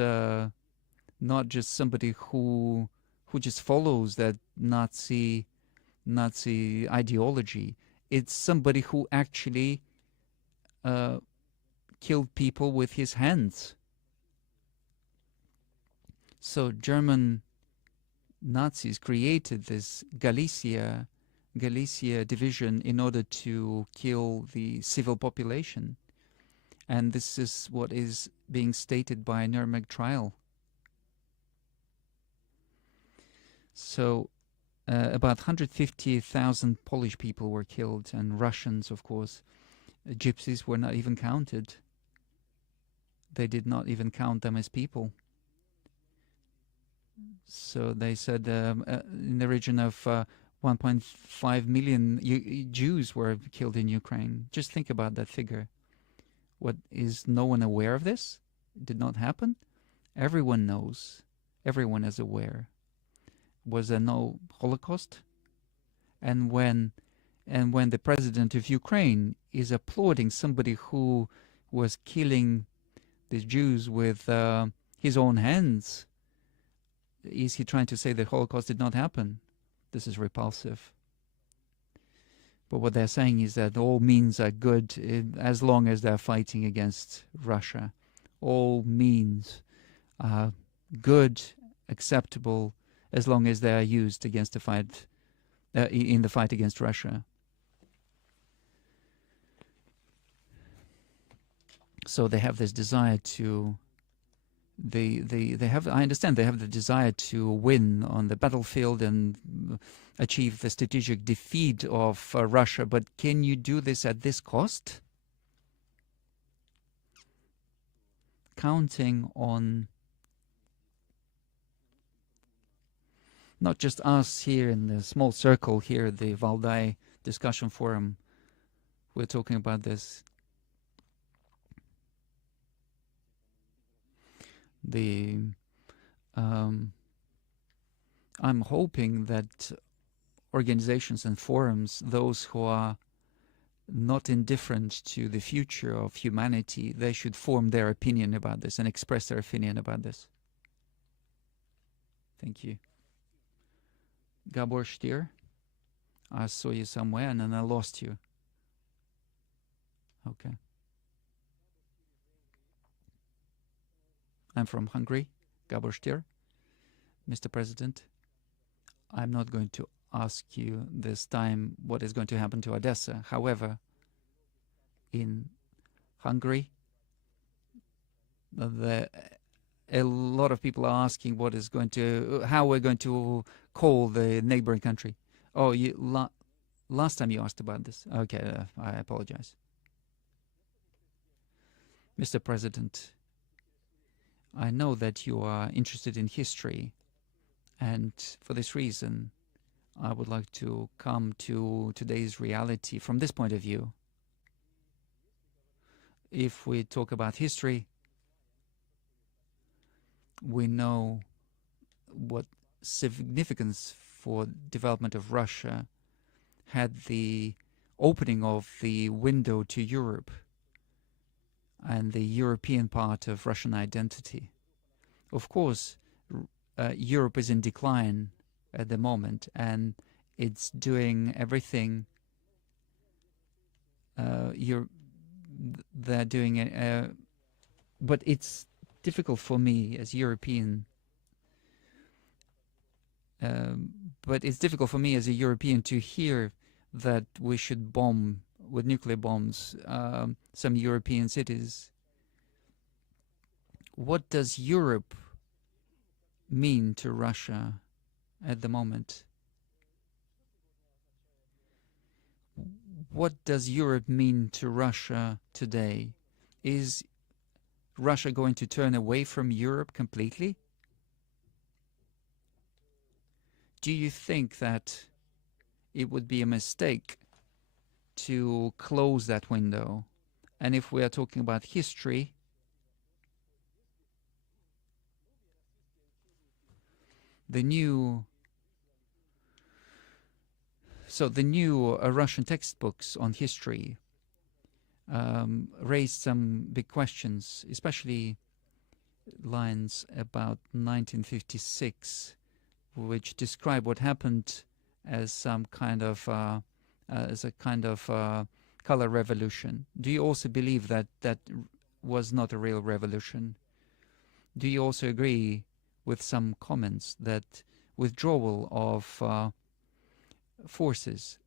somebody who just follows that Nazi ideology. It's somebody who actually killed people with his hands. So German Nazis created this Galicia division in order to kill the civil population. And this is what is being stated by a Nuremberg trial. So about 150,000 Polish people were killed, and Russians, of course. Gypsies were not even counted. They did not even count them as people. So they said in the region of 1.5 million Jews were killed in Ukraine. Just think about that figure. What, is no one aware of this? It did not happen? Everyone knows. Everyone is aware. Was there no Holocaust? And when the president of Ukraine is applauding somebody who was killing the Jews with his own hands, is he trying to say that Holocaust did not happen? This is repulsive. But what they're saying is that all means are good as long as they're fighting against Russia. All means are good, acceptable, as long as they are used against the fight, in the fight against Russia. So they have this desire to, I understand they have the desire to win on the battlefield and achieve the strategic defeat of Russia, but can you do this at this cost? Counting on not just us here in the small circle here, the Valdai discussion forum, we're talking about this. I'm hoping that organizations and forums, those who are not indifferent to the future of humanity, they should form their opinion about this and express their opinion about this. Thank you. Gabor Stier, I saw you somewhere and then I lost you. Okay. I'm from Hungary, Gabor Stier. Mr. President, I'm not going to ask you this time what is going to happen to Odessa. However, in Hungary, a lot of people are asking how we're going to call the neighboring country. Oh, last time you asked about this. Okay, I apologize. Mr. President, I know that you are interested in history, and for this reason, I would like to come to today's reality from this point of view. If we talk about history, we know what significance for development of Russia had the opening of the window to Europe and the European part of Russian identity. Of course, Europe is in decline at the moment, and it's doing everything. They're doing it, but it's difficult for me as European. But it's difficult for me as a European to hear that we should bomb with nuclear bombs some European cities. What does Europe mean to Russia at the moment? what does Europe mean to Russia today? Is Russia going to turn away from Europe completely? Do you think that it would be a mistake to close that window? And if we are talking about history, the new Russian textbooks on history raised some big questions, especially lines about 1956, which describe what happened as some kind of color revolution. Do you also believe that that was not a real revolution? Do you also agree with some comments that withdrawal of forces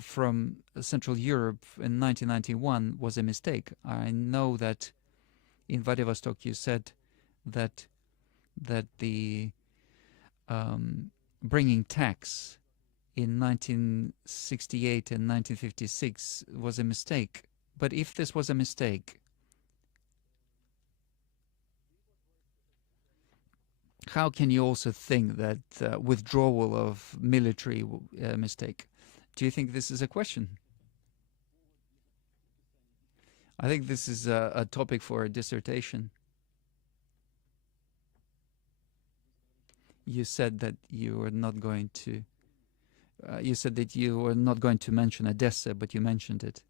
from Central Europe in 1991 was a mistake? I know that in Vladivostok you said that the bringing tax in 1968 and 1956 was a mistake. But if this was a mistake, how can you also think that withdrawal of military mistake? Do you think this is a question? I think this is a topic for a dissertation. You said that you were not going to. You said that you were not going to mention Odessa, but you mentioned it.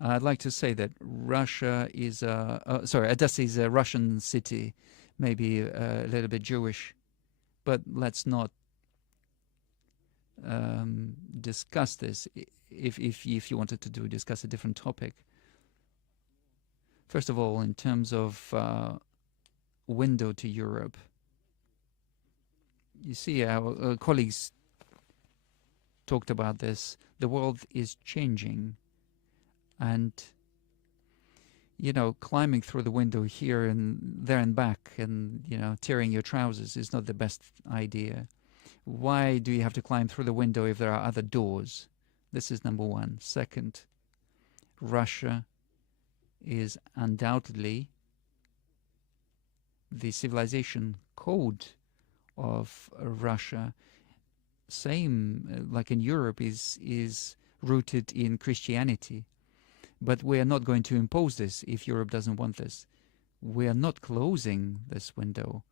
I'd like to say that Russia is Odessa is a Russian city, maybe a little bit Jewish, but let's not discuss this. If you wanted to discuss a different topic. First of all, in terms of window to Europe, you see, our colleagues talked about this. The world is changing, and climbing through the window here and there and back, and tearing your trousers is not the best idea. Why do you have to climb through the window if there are other doors? This is number one. Second, Russia is undoubtedly the civilization code of Russia, same like in Europe, is rooted in Christianity. But we are not going to impose this if Europe doesn't want this. We are not closing this window.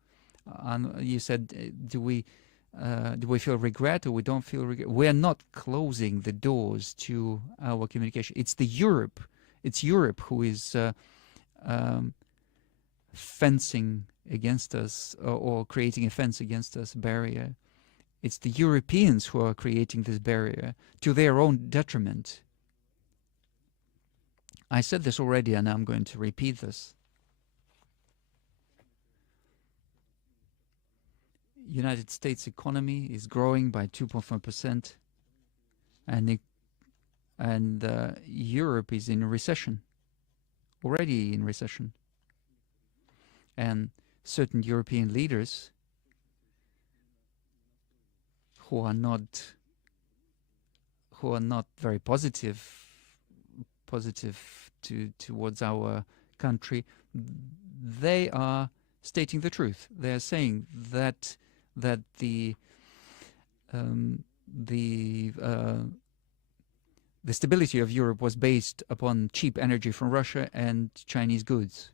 You said, do we feel regret or we don't feel regret? We are not closing the doors to our communication. It's Europe who is fencing against us or creating a fence against us, barrier. It's the Europeans who are creating this barrier to their own detriment. I said this already, and I'm going to repeat this. United States economy is growing by 2.5%, and Europe is in recession, already in recession. And certain European leaders who are not very positive towards our country, they are stating the truth. They are saying that the stability of Europe was based upon cheap energy from Russia and Chinese goods.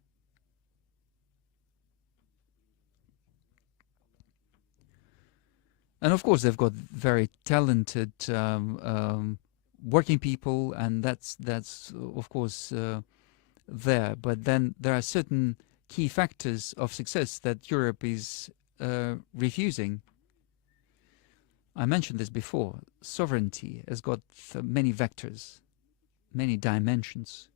And of course, they've got very talented working people, and that's of course there. But then there are certain key factors of success that Europe is refusing. I mentioned this before. Sovereignty has got many vectors, many dimensions.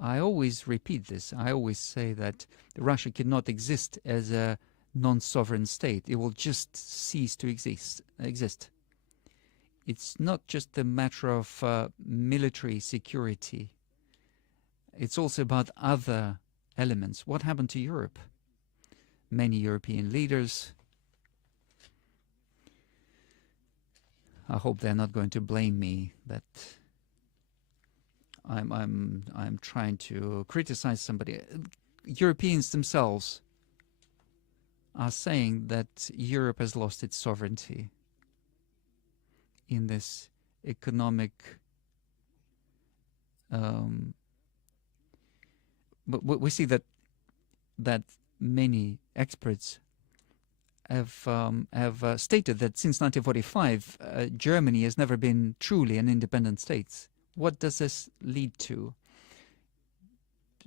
I always repeat this. I always say that Russia cannot exist as a non-sovereign state. It will just cease to exist. It's not just a matter of military security. It's also about other elements. What happened to Europe? Many European leaders I hope they're not going to blame me that I'm trying to criticize somebody. Europeans themselves are saying that Europe has lost its sovereignty in this economic. But we see that many experts have stated that since 1945, Germany has never been truly an independent state. What does this lead to?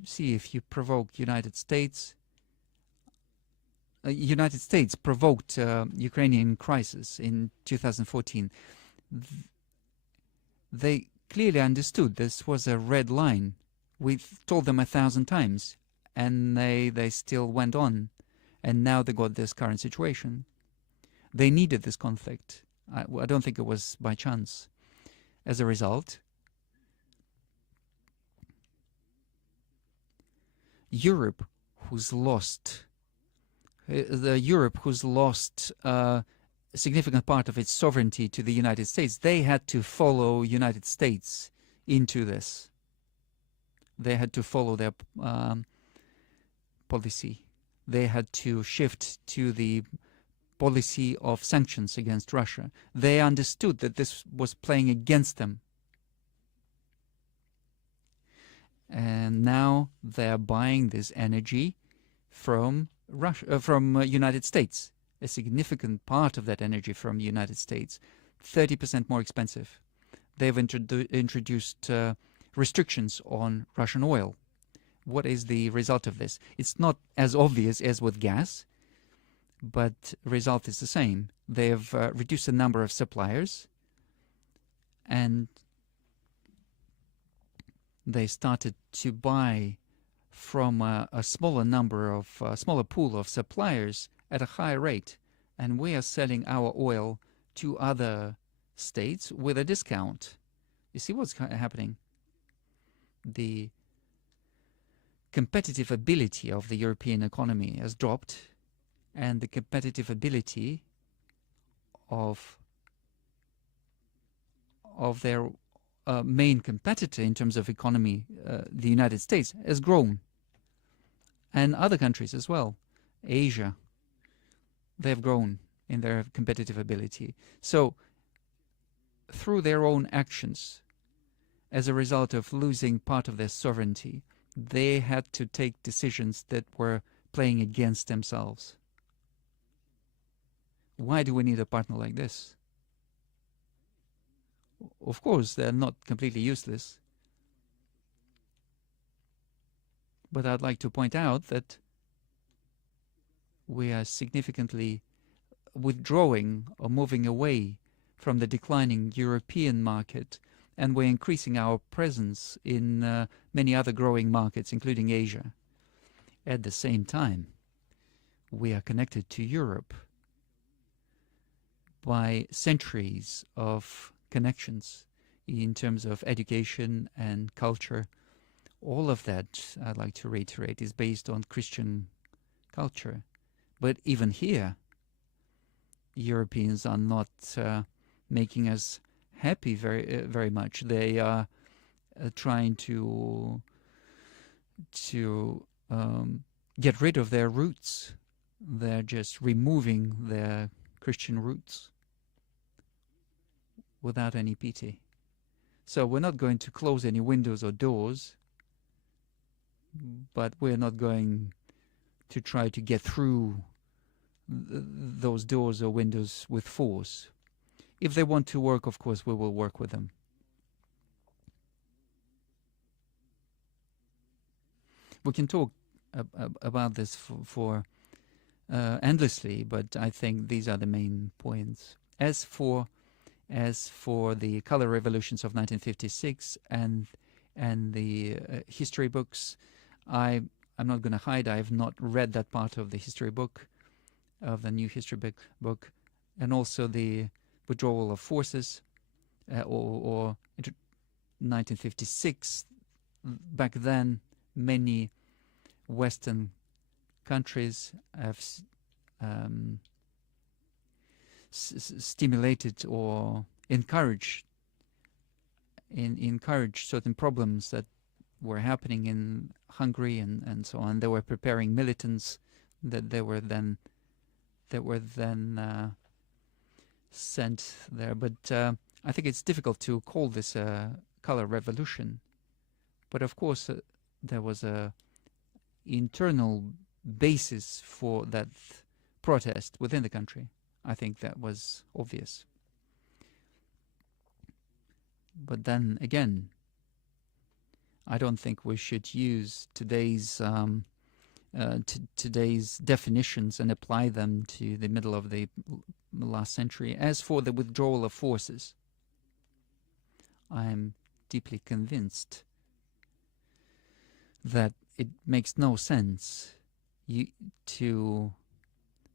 See, if you provoke United States provoked Ukrainian crisis in 2014. They clearly understood this was a red line. We've told them 1,000 times, and they still went on. And now they got this current situation. They needed this conflict. I don't think it was by chance. As a result, Europe, who's lost a significant part of its sovereignty to the United States, they had to follow United States into this. They had to follow their policy. They had to shift to the policy of sanctions against Russia. They understood that this was playing against them. And now they're buying this energy from United States. A significant part of that energy from the United States, 30% more expensive. They've introduced restrictions on Russian oil. What is the result of this? It's not as obvious as with gas, but the result is the same. They have reduced the number of suppliers, and they started to buy from a smaller pool of suppliers at a higher rate, and we are selling our oil to other states with a discount. You see what's happening? The competitive ability of the European economy has dropped, and the competitive ability of their main competitor in terms of economy, the United States, has grown. And other countries as well, Asia, they have grown in their competitive ability. So through their own actions, as a result of losing part of their sovereignty, they had to take decisions that were playing against themselves. Why do we need a partner like this? Of course, they're not completely useless. But I'd like to point out that we are significantly withdrawing or moving away from the declining European market, and we're increasing our presence in many other growing markets, including Asia. At the same time, we are connected to Europe by centuries of connections in terms of education and culture. All of that, I'd like to reiterate, is based on Christian culture. But even here, Europeans are not making us happy very much. They are trying to get rid of their roots. They're just removing their Christian roots without any pity. So we're not going to close any windows or doors, but we're not going to try to get through those doors or windows with force. If they want to work, of course, we will work with them. We can talk about this for endlessly, but I think these are the main points. As for the color revolutions of 1956 and the history books, I'm not going to hide. I have not read that part of the history book, of the new history book, and also the withdrawal of forces, or 1956. Back then, many Western countries have stimulated or encourage certain problems that were happening in Hungary and so on. They were preparing militants that they were then sent there. But I think it's difficult to call this a color revolution. But of course, there was a internal basis for that protest within the country. I think that was obvious. But then again, I don't think we should use today's today's definitions and apply them to the middle of the last century. As for the withdrawal of forces, I'm deeply convinced that it makes no sense to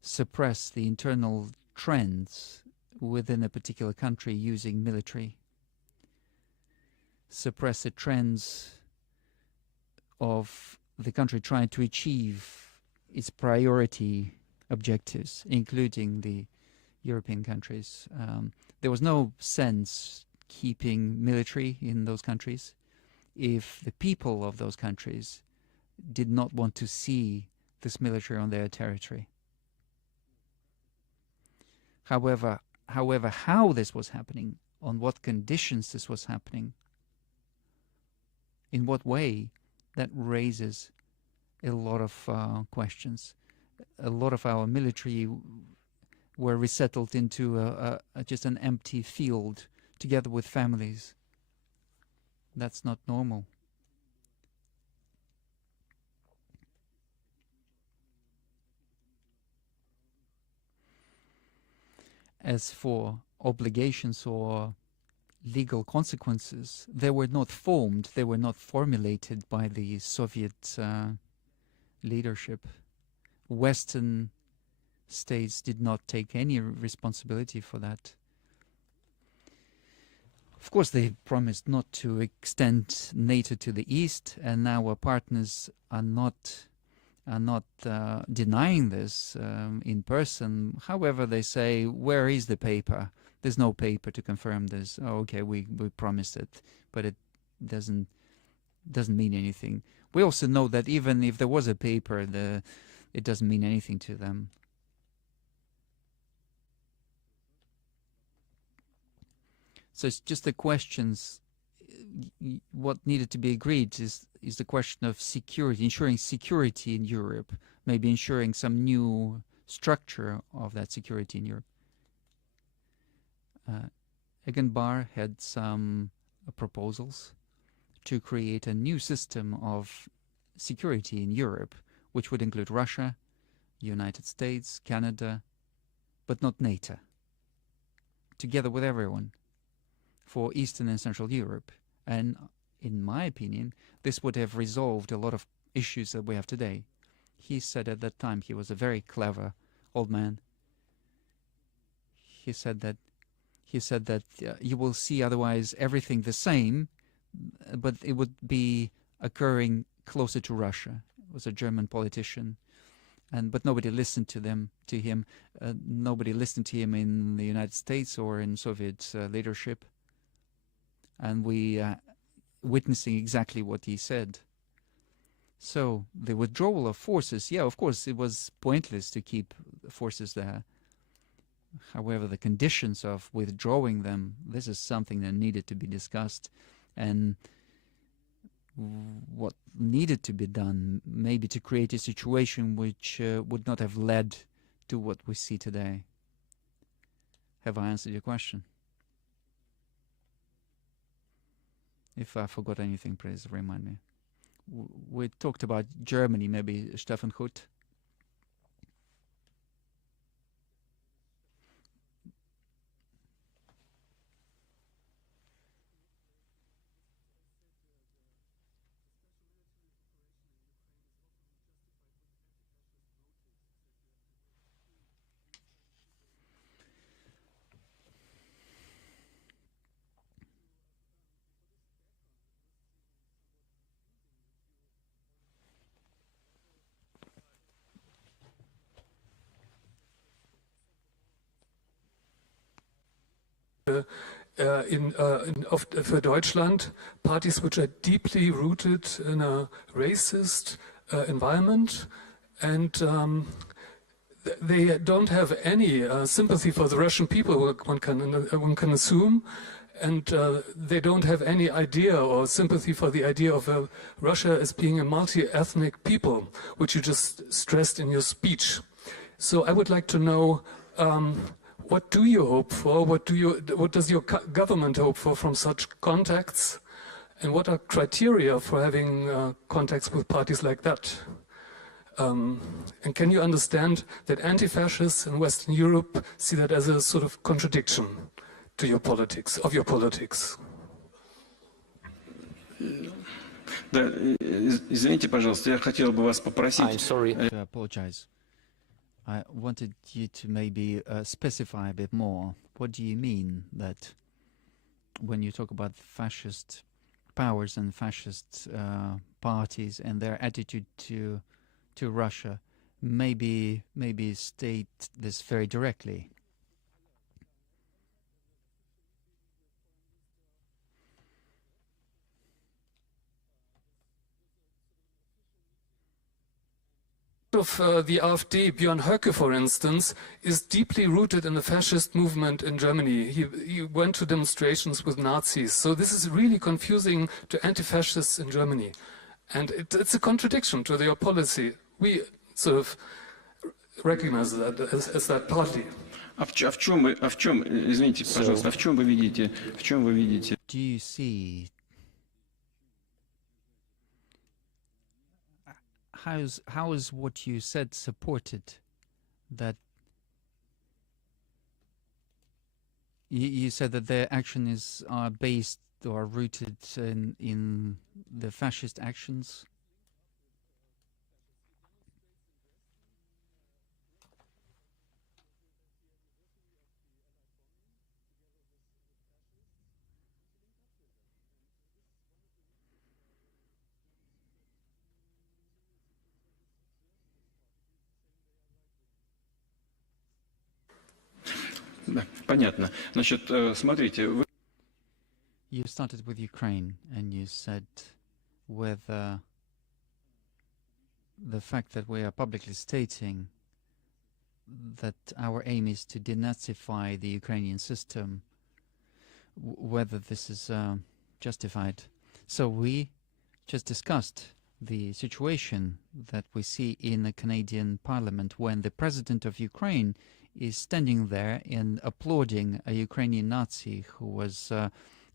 suppress the internal trends within a particular country using military. Suppress the trends of the country trying to achieve its priority objectives, including the European countries. There was no sense keeping military in those countries if the people of those countries did not want to see this military on their territory. However, how this was happening, on what conditions this was happening, in what way, that raises a lot of questions. A lot of our military were resettled into just an empty field together with families. That's not normal. As for obligations or legal consequences, they were not formed, they were not formulated by the Soviet leadership. Western states did not take any responsibility for that. Of course, they promised not to extend NATO to the east, and our partners are not denying this in person. However, they say, where is the paper? There's no paper to confirm this. Oh, okay, we promised it, but it doesn't mean anything. We also know that even if there was a paper, it doesn't mean anything to them. So it's just the questions. What needed to be agreed is the question of security, ensuring security in Europe, maybe ensuring some new structure of that security in Europe. Egan Barr had some proposals to create a new system of security in Europe, which would include Russia, United States, Canada, but not NATO, together with everyone, for Eastern and Central Europe. And in my opinion, this would have resolved a lot of issues that we have today. He said at that time, he was a very clever old man. He said that you will see otherwise everything the same, but it would be occurring closer to Russia. It was a German politician, but nobody listened to him. Nobody listened to him in the United States or in Soviet leadership. And we witnessing exactly what he said. So the withdrawal of forces, yeah, of course, it was pointless to keep forces there. However, the conditions of withdrawing them, this is something that needed to be discussed. And what needed to be done, maybe to create a situation which would not have led to what we see today. Have I answered your question? If I forgot anything, please remind me. We talked about Germany, maybe Stefan Huth. für Deutschland, parties which are deeply rooted in a racist environment, and they don't have any sympathy for the Russian people, one can assume, and they don't have any idea or sympathy for the idea of Russia as being a multi-ethnic people, which you just stressed in your speech. So I would like to know, what do you hope for? What does your government hope for from such contacts? And what are criteria for having contacts with parties like that? And can you understand that anti-fascists in Western Europe see that as a sort of contradiction to your politics, of your politics? Да, извините, пожалуйста, я хотел бы вас попросить. I'm sorry. I apologize. I wanted you to maybe specify a bit more. What do you mean that when you talk about fascist powers and fascist parties and their attitude to Russia? Maybe state this very directly. Of the AfD, Björn Höcke, for instance, is deeply rooted in the fascist movement in Germany. He went to demonstrations with Nazis. So this is really confusing to anti-fascists in Germany. And it's a contradiction to their policy. We sort of recognize that as that party. Извините, пожалуйста, в чем вы видите? Do you see how is what you said supported? That you said that their actions are based or rooted in the fascist actions. Да, понятно. Значит, смотрите, вы... You started with Ukraine and you said whether the fact that we are publicly stating that our aim is to denazify the Ukrainian system, whether this is justified. So we just discussed the situation that we see in the Canadian Parliament when the President of Ukraine is standing there and applauding a Ukrainian Nazi who was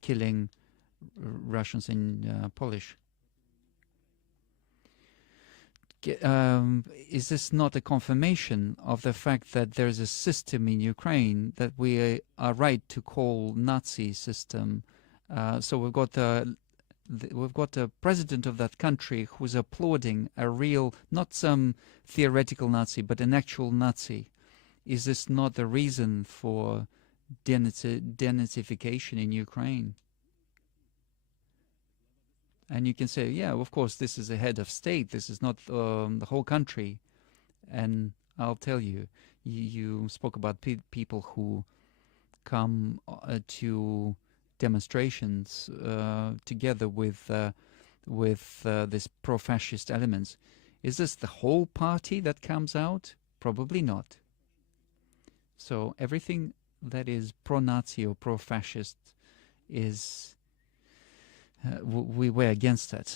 killing Russians in Polish. Is this not a confirmation of the fact that there is a system in Ukraine that we are right to call Nazi system? So we've got a president of that country who's applauding a real, not some theoretical Nazi, but an actual Nazi. Is this not the reason for denazification in Ukraine? And you can say, yeah, of course, this is a head of state. This is not the whole country. And I'll tell you, you spoke about people who come to demonstrations together with this pro-fascist elements. Is this the whole party that comes out? Probably not. So everything that is pro-Nazi or pro-fascist is, we were against that.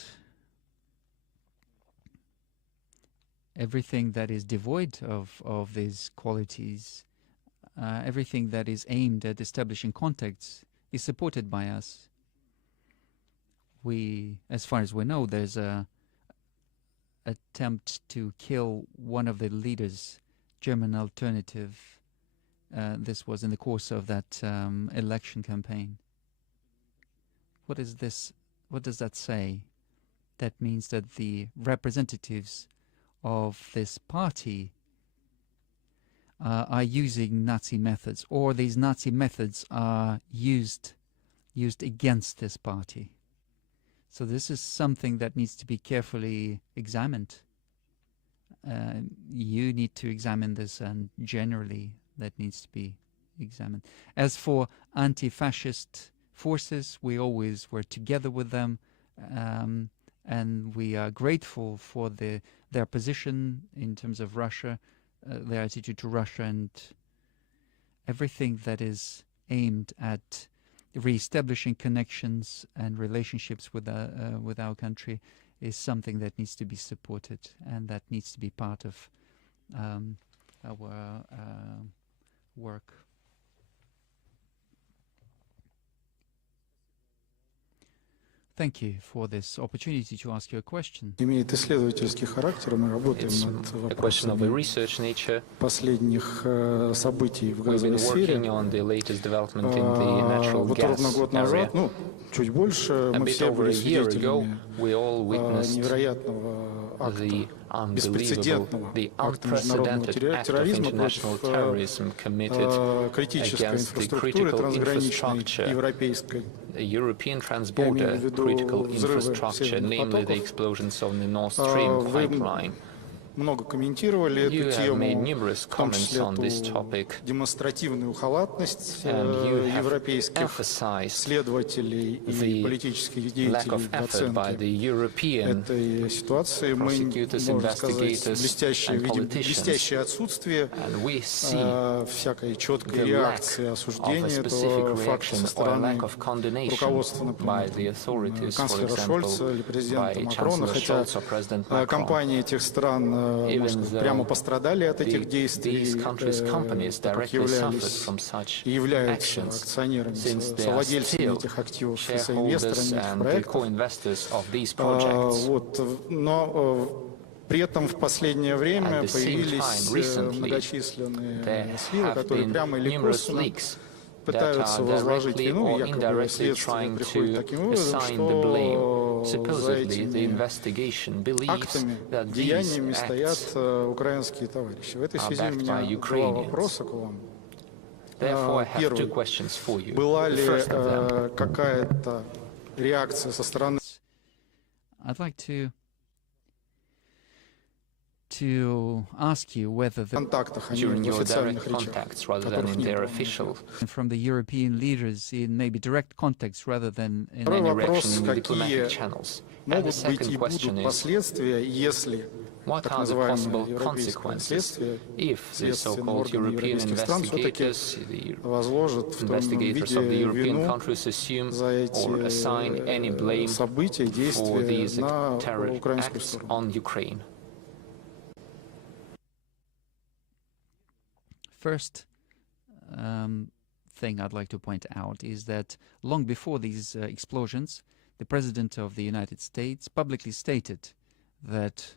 Everything that is devoid of these qualities, everything that is aimed at establishing contacts is supported by us. We, as far as we know, there's a attempt to kill one of the leaders, German Alternative. This was in the course of that election campaign. What is this? What does that say? That means that the representatives of this party are using Nazi methods, or these Nazi methods are used against this party. So this is something that needs to be carefully examined. You need to examine this, and generally that needs to be examine. As for anti-fascist forces, we always were together with them, and we are grateful for their position in terms of Russia, their attitude to Russia, and everything that is aimed at re-establishing connections and relationships with our country is something that needs to be supported, and that needs to be part of our work. Thank you for this opportunity to ask you a question. Имеет исследовательский характер, мы работаем It's над a question of a вопросами research nature. последних событий в We've газовой been сфере. working on the latest development in the natural Вот ровно gas год area. назад, чуть больше, A мы bit все over были a year ago, свидетелями we all witnessed невероятного акта, the unbelievable, беспрецедентного the акта международного unprecedented act of терроризма international против terrorism committed критической against the инфраструктуры critical трансграничной infrastructure, европейской. European Я имею в transborder виду critical взрывы infrastructure, северных namely the потоков. explosions on the Nord Stream Вы pipeline. много комментировали You эту have тему, made numerous в том comments числе on this эту topic, демонстративную халатность and you have европейских emphasized следователей и the политических lack деятелей of в effort by оценке the European этой ситуации. Мы, prosecutors, можно сказать, investigators, and видим politicians. блестящее отсутствие And we see всякой четкой the реакции, lack of осуждения a этого specific факта reaction со or стороны lack of condemnation руководства, by например, the authorities, for канцлера Шольца example, или президента by Макрона, Chancellor хотя Scholz or President Macron. компании этих стран, можно сказать, прямо пострадали от этих действий, These countries' companies так как directly suffered являлись from such и являются actions, акционерами, since they are совладельцами still этих активов, shareholders соинвесторами этих and the проектов. co-investors of these projects. Но при этом в последнее время At the same появились time, recently, многочисленные there сливы, have которые been прямо или numerous косвенно leaks that пытаются are возложить directly вину, or и якобы indirectly следствие trying приходит к to таким выводам, assign the blame. что за Supposedly, the этими investigation believes актами, that these деяниями acts стоят украинские товарищи. В этой are связи у backed by меня два Ukrainians. вопроса к вам. Therefore, I have two Первый. questions for you. Была The ли first of them, какая-то реакция со стороны I'd like to ask you whether the контактах, а не during в your официальных direct речах, contacts rather than которых in не their было. official. from the European leaders in maybe direct context rather than in Второй Any вопрос, reaction in the какие diplomatic channels. And the могут быть second и question будут is, последствия, если what так are the possible называемые европейские consequences следствия, if the следственные so-called органы European европейских стран все-таки investigators, the возложат в том investigators of the виде European вину countries assume за or assign any эти blame события, for действия these на terror украинскую acts сторону? on Ukraine? First thing I'd like to point out is that long before these explosions, the President of the United States publicly stated that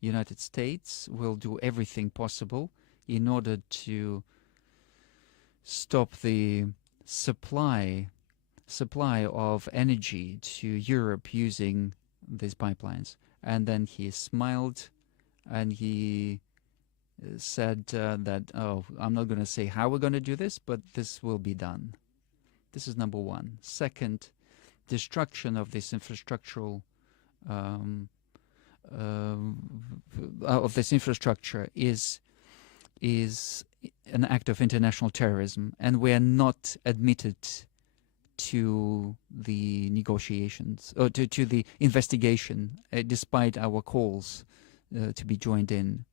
United States will do everything possible in order to stop the supply of energy to Europe using these pipelines. And then he smiled and he said that, oh, I'm not going to say how we're going to do this, but this will be done. This is number one. Second, destruction of this infrastructural of this infrastructure is an act of international terrorism, and we are not admitted to the negotiations or to the investigation, despite our calls to be joined in.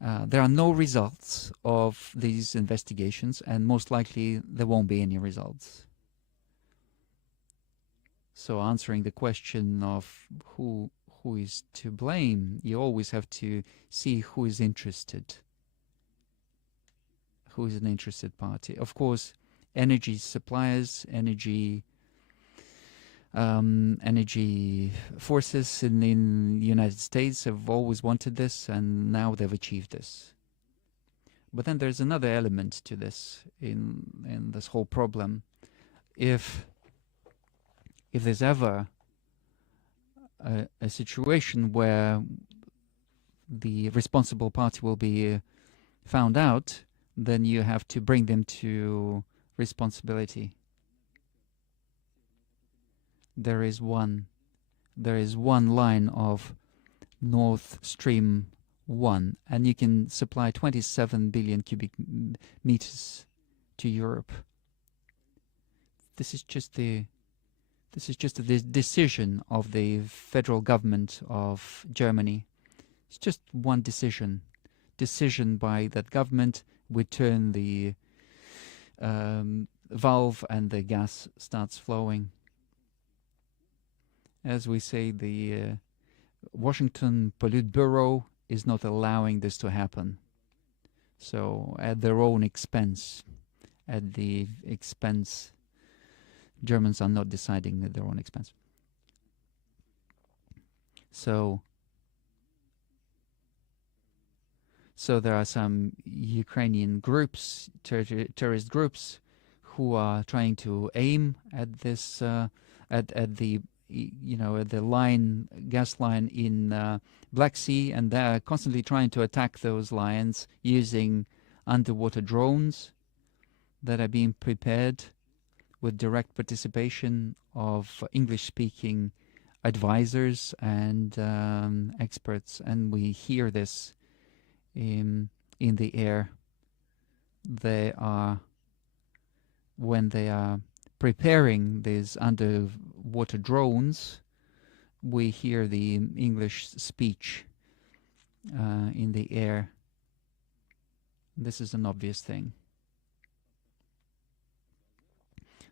There are no results of these investigations, and most likely there won't be any results. So answering the question of who is to blame, you always have to see who is interested, who is an interested party. Of course, energy suppliers, energy forces in the United States have always wanted this, and now they've achieved this. But then there's another element to this in this whole problem. If there's ever a situation where the responsible party will be found out, then you have to bring them to responsibility. There is one line of Nord Stream 1, and you can supply 27 billion cubic meters to Europe. This is just the decision of the federal government of Germany. It's just one decision by that government. We turn the valve and the gas starts flowing. As we say, the Washington Politburo is not allowing this to happen. So at their own expense, at the expense, Germans are not deciding at their own expense. So there are some Ukrainian groups, terrorist groups, who are trying to aim at this, at the gas line in Black Sea, and they're constantly trying to attack those lines using underwater drones that are being prepared with direct participation of English-speaking advisors and experts, and we hear this in the air. When they are preparing these underwater drones, we hear the English speech in the air. This is an obvious thing.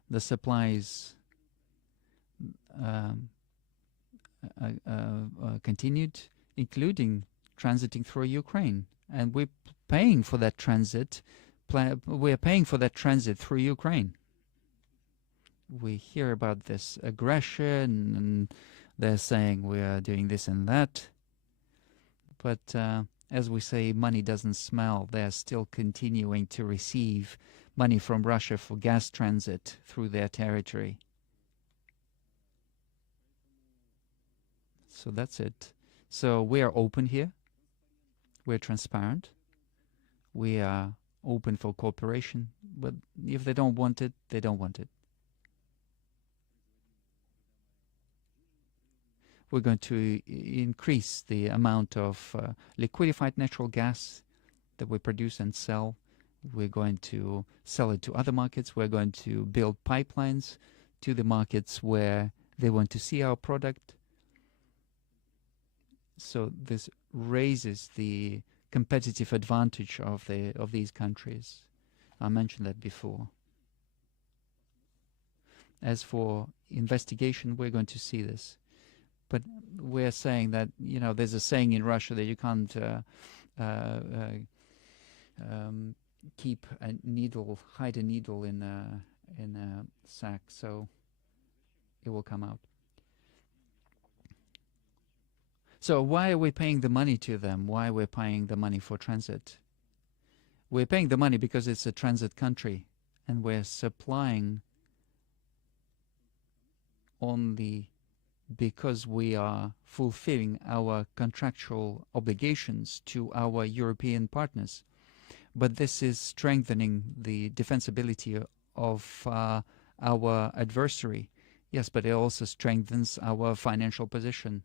The supplies continued, including transiting through Ukraine, and we're paying for that transit. We're paying for that transit through Ukraine. We hear about this aggression, and they're saying we are doing this and that. But as we say, money doesn't smell. They're still continuing to receive money from Russia for gas transit through their territory. So that's it. So we are open here. We're transparent. We are open for cooperation. But if they don't want it, they don't want it. We're going to increase the amount of liquefied natural gas that we produce and sell. We're going to sell it to other markets. We're going to build pipelines to the markets where they want to see our product. So this raises the competitive advantage of these countries. I mentioned that before. As for investigation, we're going to see this. But we're saying that, there's a saying in Russia that you can't hide a needle in a sack, so it will come out. So why are we paying the money to them? Why are we paying the money for transit? We're paying the money because it's a transit country, and we're supplying only because we are fulfilling our contractual obligations to our European partners. But this is strengthening the defensibility of our adversary. Yes, but it also strengthens our financial position.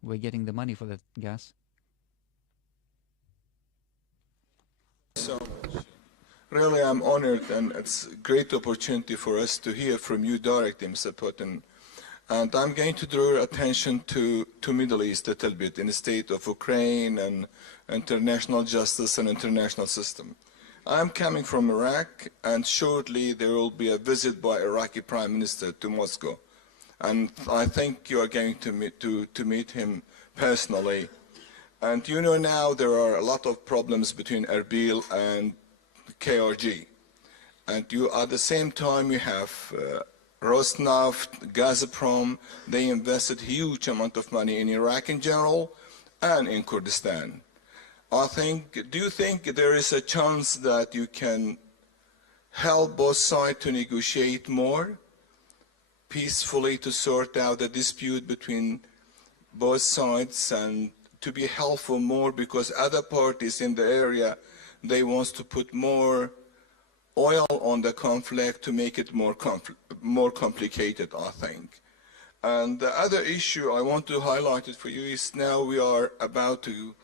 We're getting the money for that gas. So really, I'm honored, and it's a great opportunity for us to hear from you directly, Mr. Putin. And I'm going to draw your attention to Middle East a little bit, in the state of Ukraine and international justice and international system. I'm coming from Iraq, and shortly there will be a visit by Iraqi Prime Minister to Moscow. And I think you are going to meet him personally. And now there are a lot of problems between Erbil and KRG. And at the same time you have Rosneft, Gazprom. They invested huge amount of money in Iraq in general and in Kurdistan. Do you think there is a chance that you can help both sides to negotiate more peacefully, to sort out the dispute between both sides, and to be helpful more, because other parties in the area, they want to put more oil on the conflict to make it more complicated, I think. And the other issue I want to highlight it for you is, now we are about to,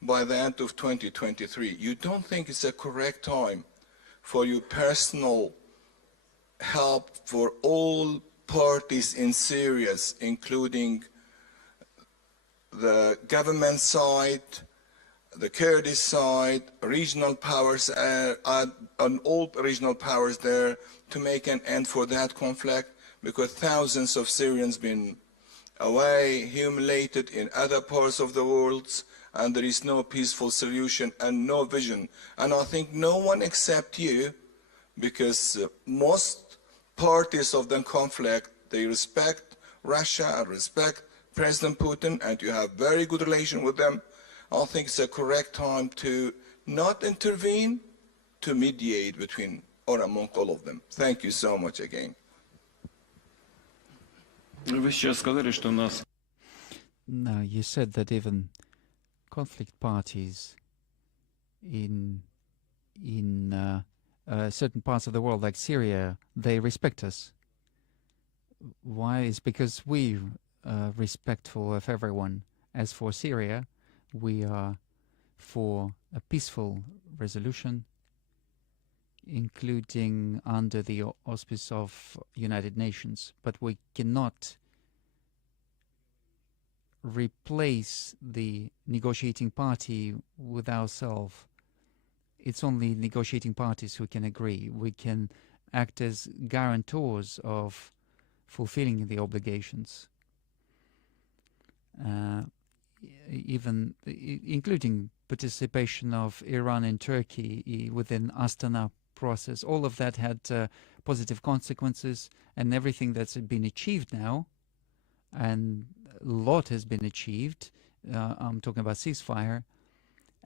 by the end of 2023, you don't think it's a correct time for your personal help for all parties in Syria, including the government side, the Kurdish side, regional powers, and all regional powers there to make an end for that conflict, because thousands of Syrians been away, humiliated in other parts of the world, and there is no peaceful solution and no vision. And I think no one except you, because most parties of the conflict, they respect Russia and respect President Putin, and you have very good relation with them. I think it's a correct time to not intervene, to mediate between or among all of them. Thank you so much again. Вы сейчас сказали, что у нас... No, you said that even conflict parties in certain parts of the world, like Syria, they respect us. Why? It's because we are respectful of everyone. As for Syria, we are for a peaceful resolution, including under the auspice of United Nations. But we cannot replace the negotiating party with ourselves. It's only negotiating parties who can agree. We can act as guarantors of fulfilling the obligations, even including participation of Iran and Turkey within Astana process. All of that had positive consequences, and everything that's been achieved now, and a lot has been achieved. I'm talking about ceasefire,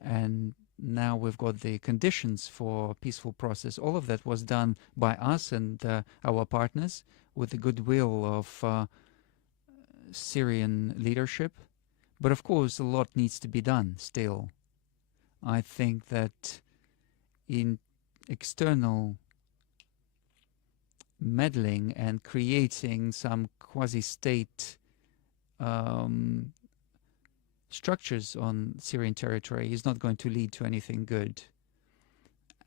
and now we've got the conditions for peaceful process. All of that was done by us and our partners with the goodwill of Syrian leadership. But of course, a lot needs to be done still. I think that in external meddling and creating some quasi-state structures on Syrian territory is not going to lead to anything good.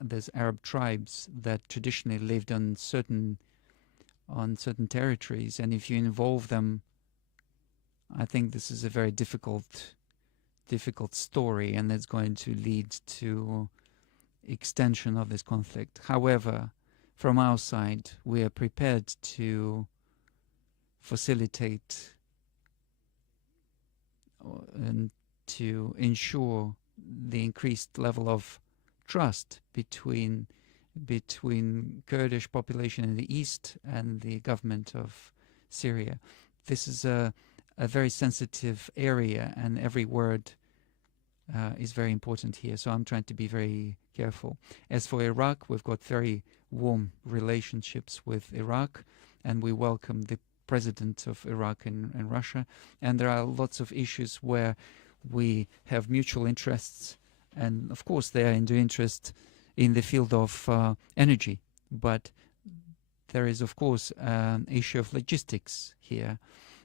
There's Arab tribes that traditionally lived on certain territories, and if you involve them, I think this is a very difficult story, and it's going to lead to extension of this conflict. However, from our side, we are prepared to facilitate and to ensure the increased level of trust between Kurdish population in the east and the government of Syria. This is a very sensitive area, and every word is very important here, so I'm trying to be very careful. As for Iraq, we've got very warm relationships with Iraq, and we welcome the president of Iraq and Russia, and there are lots of issues where we have mutual interests, and of course they are in the interest in the field of energy, but there is of course an issue of logistics here.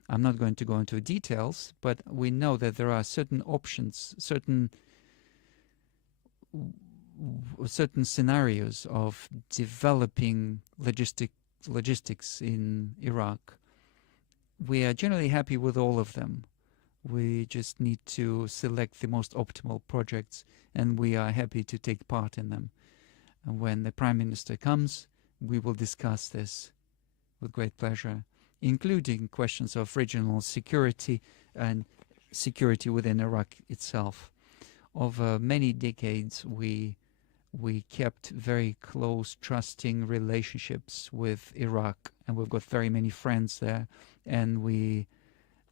I'm not going to go into details, but we know that there are certain options, certain scenarios of developing logistics in Iraq. We are generally happy with all of them. We just need to select the most optimal projects, and we are happy to take part in them. And when the Prime Minister comes, we will discuss this with great pleasure, including questions of regional security and security within Iraq itself. Over many decades, we kept very close, trusting relationships with Iraq, and we've got very many friends there, and we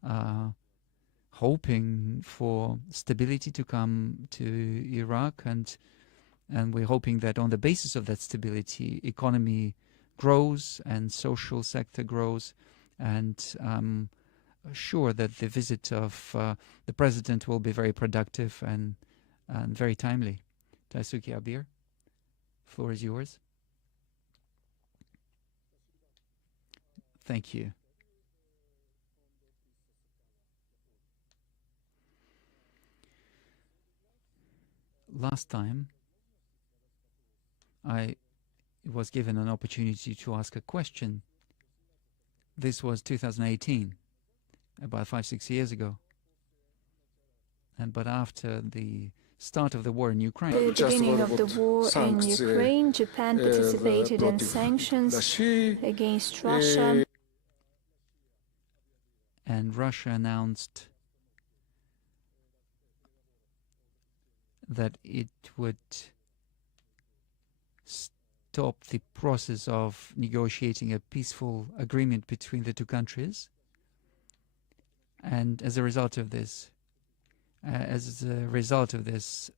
are hoping for stability to come to Iraq, and we're hoping that on the basis of that stability, economy grows and social sector grows, and I'm sure that the visit of the president will be very productive and very timely. Taisuke Abir, floor is yours. Thank you. Last time, I was given an opportunity to ask a question. This was 2018, about 5-6 years ago. But after the start of the war in Ukraine, the beginning of the war in Ukraine, Japan participated in sanctions against Russia. And Russia announced that it would stop the process of negotiating a peaceful agreement between the two countries. And as a result of this,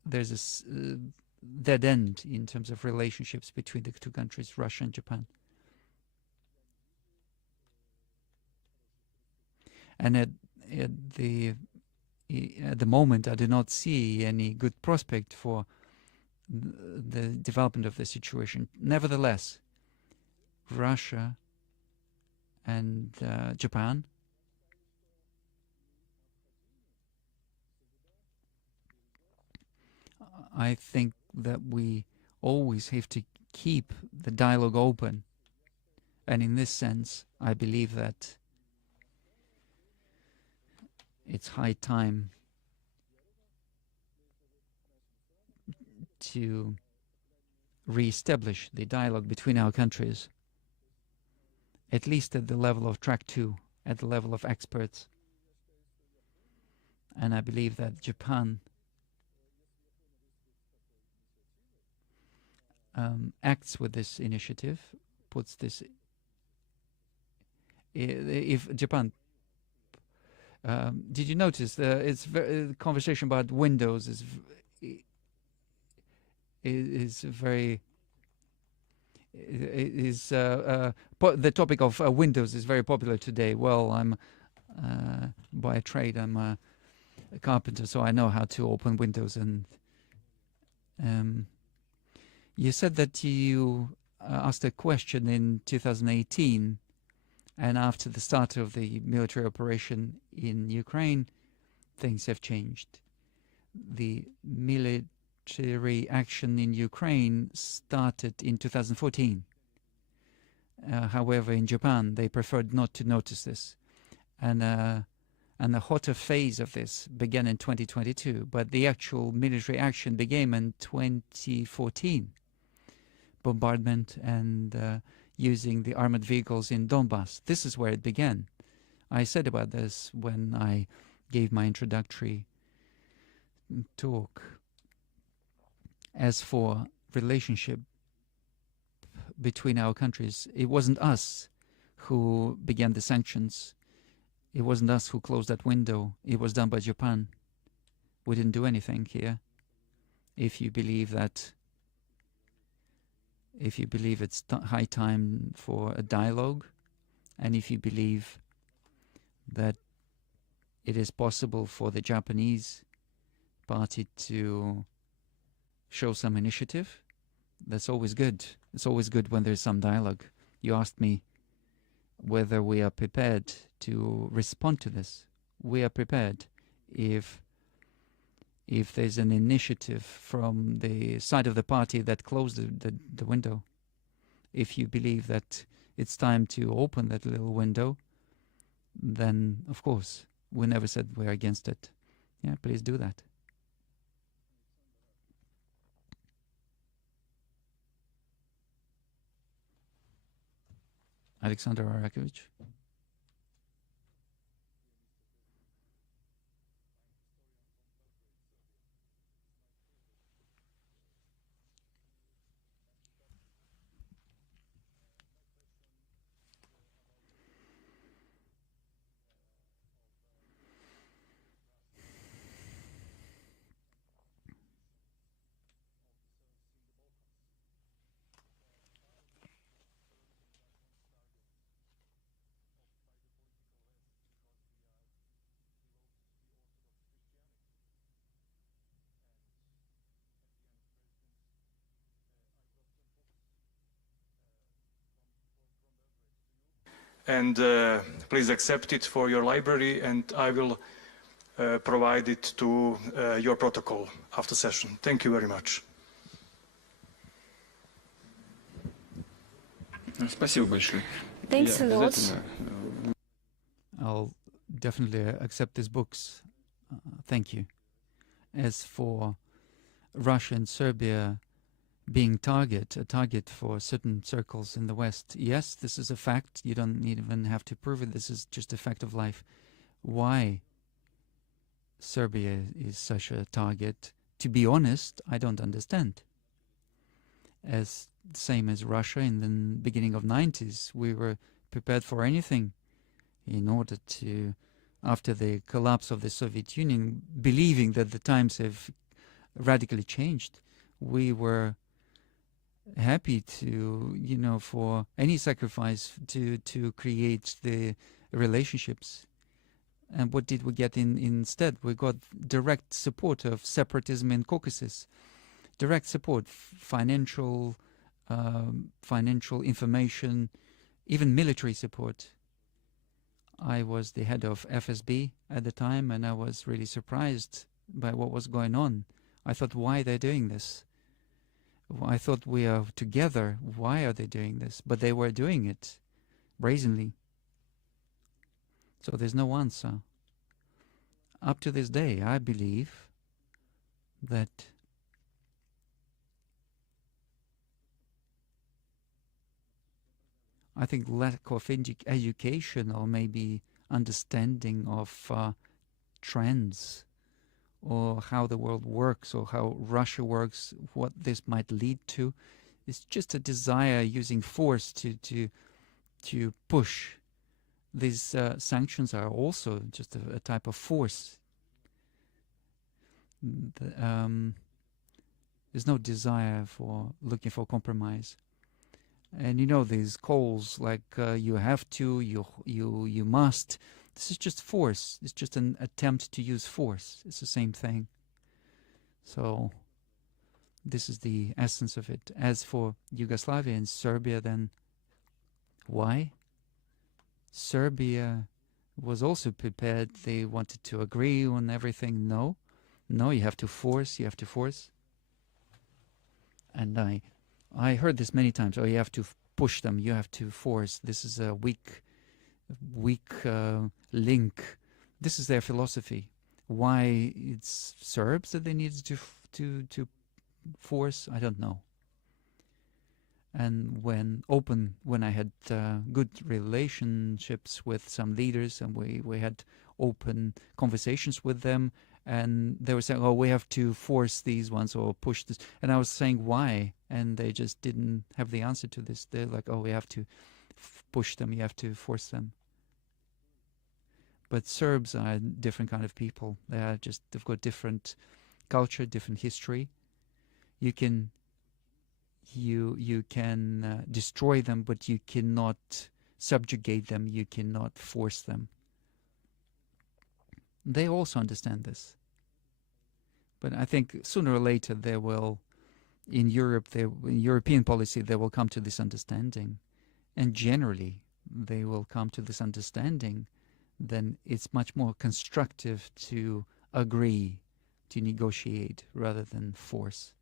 there's a dead end in terms of relationships between the two countries, Russia and Japan. And at the moment, I do not see any good prospect for the development of the situation. Nevertheless, Russia and Japan I think that we always have to keep the dialogue open. And in this sense, I believe that it's high time to re-establish the dialogue between our countries, at least at the level of track 2, at the level of experts. And I believe that Japan acts with this initiative, puts this. If Japan, did you notice the conversation about Windows is very the topic of Windows is very popular today. Well, I'm by trade I'm a carpenter, so I know how to open Windows. And you said that you asked a question in 2018, and after the start of the military operation in Ukraine, things have changed. The military action in Ukraine started in 2014. However, in Japan, they preferred not to notice this. And the hotter phase of this began in 2022, but the actual military action began in 2014. Bombardment and using the armored vehicles in Donbass. This is where it began. I said about this when I gave my introductory talk. As for relationship between our countries, it wasn't us who began the sanctions. It wasn't us who closed that window. It was done by Japan. We didn't do anything here. If you believe it's high time for a dialogue, and if you believe that it is possible for the Japanese party to show some initiative, that's always good. It's always good when there's some dialogue. You asked me whether we are prepared to respond to this. We are prepared if there's an initiative from the side of the party that closed the window. If you believe that it's time to open that little window, then of course, we never said we're against it. Yeah, please do that. Alexander Arakovich. And please accept it for your library, and I will provide it to your protocol after session. Thank you very much. Спасибо большое. Thanks a lot. I'll definitely accept these books. Thank you. As for Russia and Serbia being a target for certain circles in the West, yes, this is a fact. You don't even have to prove it. This is just a fact of life. Why Serbia is such a target, to be honest, I don't understand. As same as Russia in the beginning of 90s, we were prepared for anything in order to, after the collapse of the Soviet Union, believing that the times have radically changed, we were happy to, for any sacrifice to create the relationships. And what did we get instead? We got direct support of separatism in Caucasus, direct support, financial information, even military support. I was the head of FSB at the time, and I was really surprised by what was going on. I thought, why are they doing this? I thought we are together. Why are they doing this? But they were doing it brazenly. So there's no answer. Up to this day, I believe that lack of education or maybe understanding of trends or how the world works or how Russia works, what this might lead to, is just a desire using force to push. These sanctions are also just a type of force. There's no desire for looking for compromise. And these calls like you have to, you must. This is just force. It's just an attempt to use force. It's the same thing. So this is the essence of it. As for Yugoslavia and Serbia, then why? Serbia was also prepared. They wanted to agree on everything. No, you have to force. And I heard this many times. Oh, you have to push them. You have to force. This is a weak link. This is their philosophy. Why it's Serbs that they needed to force, I don't know. And when I had good relationships with some leaders, and we had open conversations with them, and they were saying, oh, we have to force these ones or push this. And I was saying, why? And they just didn't have the answer to this. They're like, oh, we have to push them. You have to force them. But Serbs are a different kind of people. They've got different culture, different history. You can destroy them, but you cannot subjugate them. You cannot force them. They also understand this. But I think sooner or later they will, in European policy, they will come to this understanding. And generally, they will come to this understanding. Then it's much more constructive to agree, to negotiate, rather than force.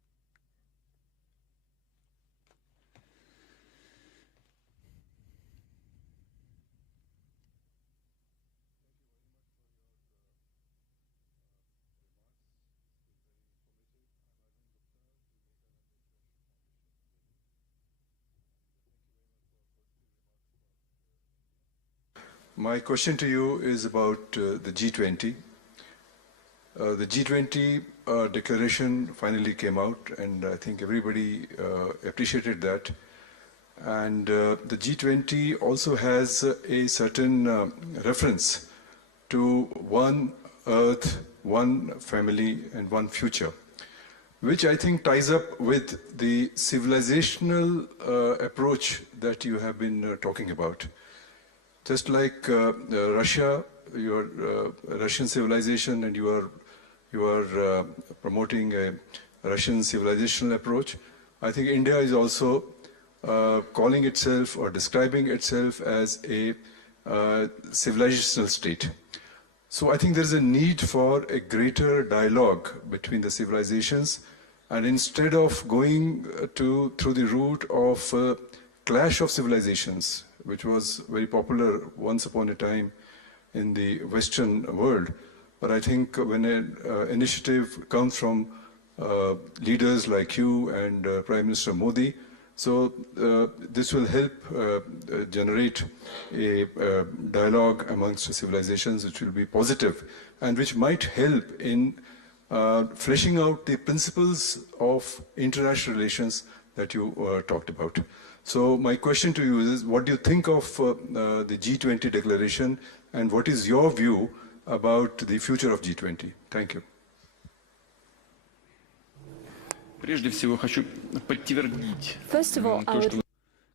My question to you is about the G20. The G20 declaration finally came out, and I think everybody appreciated that. And the G20 also has a certain reference to one Earth, one family, and one future, which I think ties up with the civilizational approach that you have been talking about. Just like Russia, your Russian civilization, and you are promoting a Russian civilizational approach, I think India is also calling itself or describing itself as a civilizational state. So I think there is a need for a greater dialogue between the civilizations, and instead of going through the route of clash of civilizations, which was very popular once upon a time in the Western world. But I think when an initiative comes from leaders like you and Prime Minister Modi, so this will help generate a dialogue amongst civilizations which will be positive and which might help in fleshing out the principles of international relations that you talked about. So my question to you is, what do you think of the G20 declaration, and what is your view about the future of G20? Thank you. First of all, I would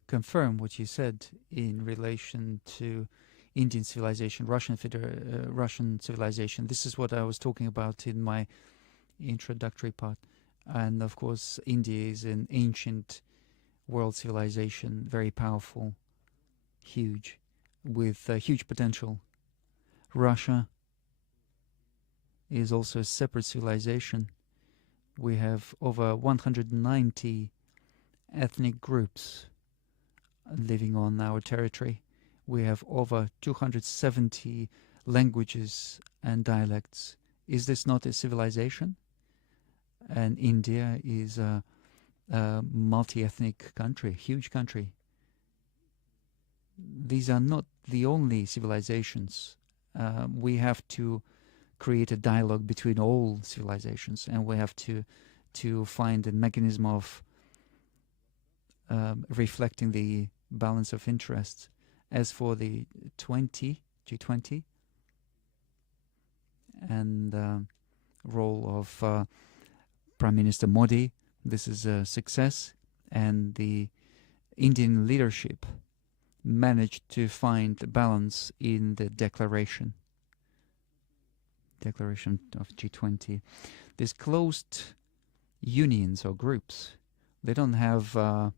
confirm what you said in relation to Indian civilization, Russian civilization. This is what I was talking about in my introductory part. And of course, India is an ancient world civilization, very powerful, huge, with huge potential. Russia is also a separate civilization. We have over 190 ethnic groups living on our territory. We have over 270 languages and dialects. Is this not a civilization? And India is a multi-ethnic country, huge country. These are not the only civilizations. We have to create a dialogue between all civilizations, and we have to find a mechanism of reflecting the balance of interests. As for the G20 and role of Prime Minister Modi, this is a success, and the Indian leadership managed to find a balance in the declaration of G20. These closed unions or groups, they don't have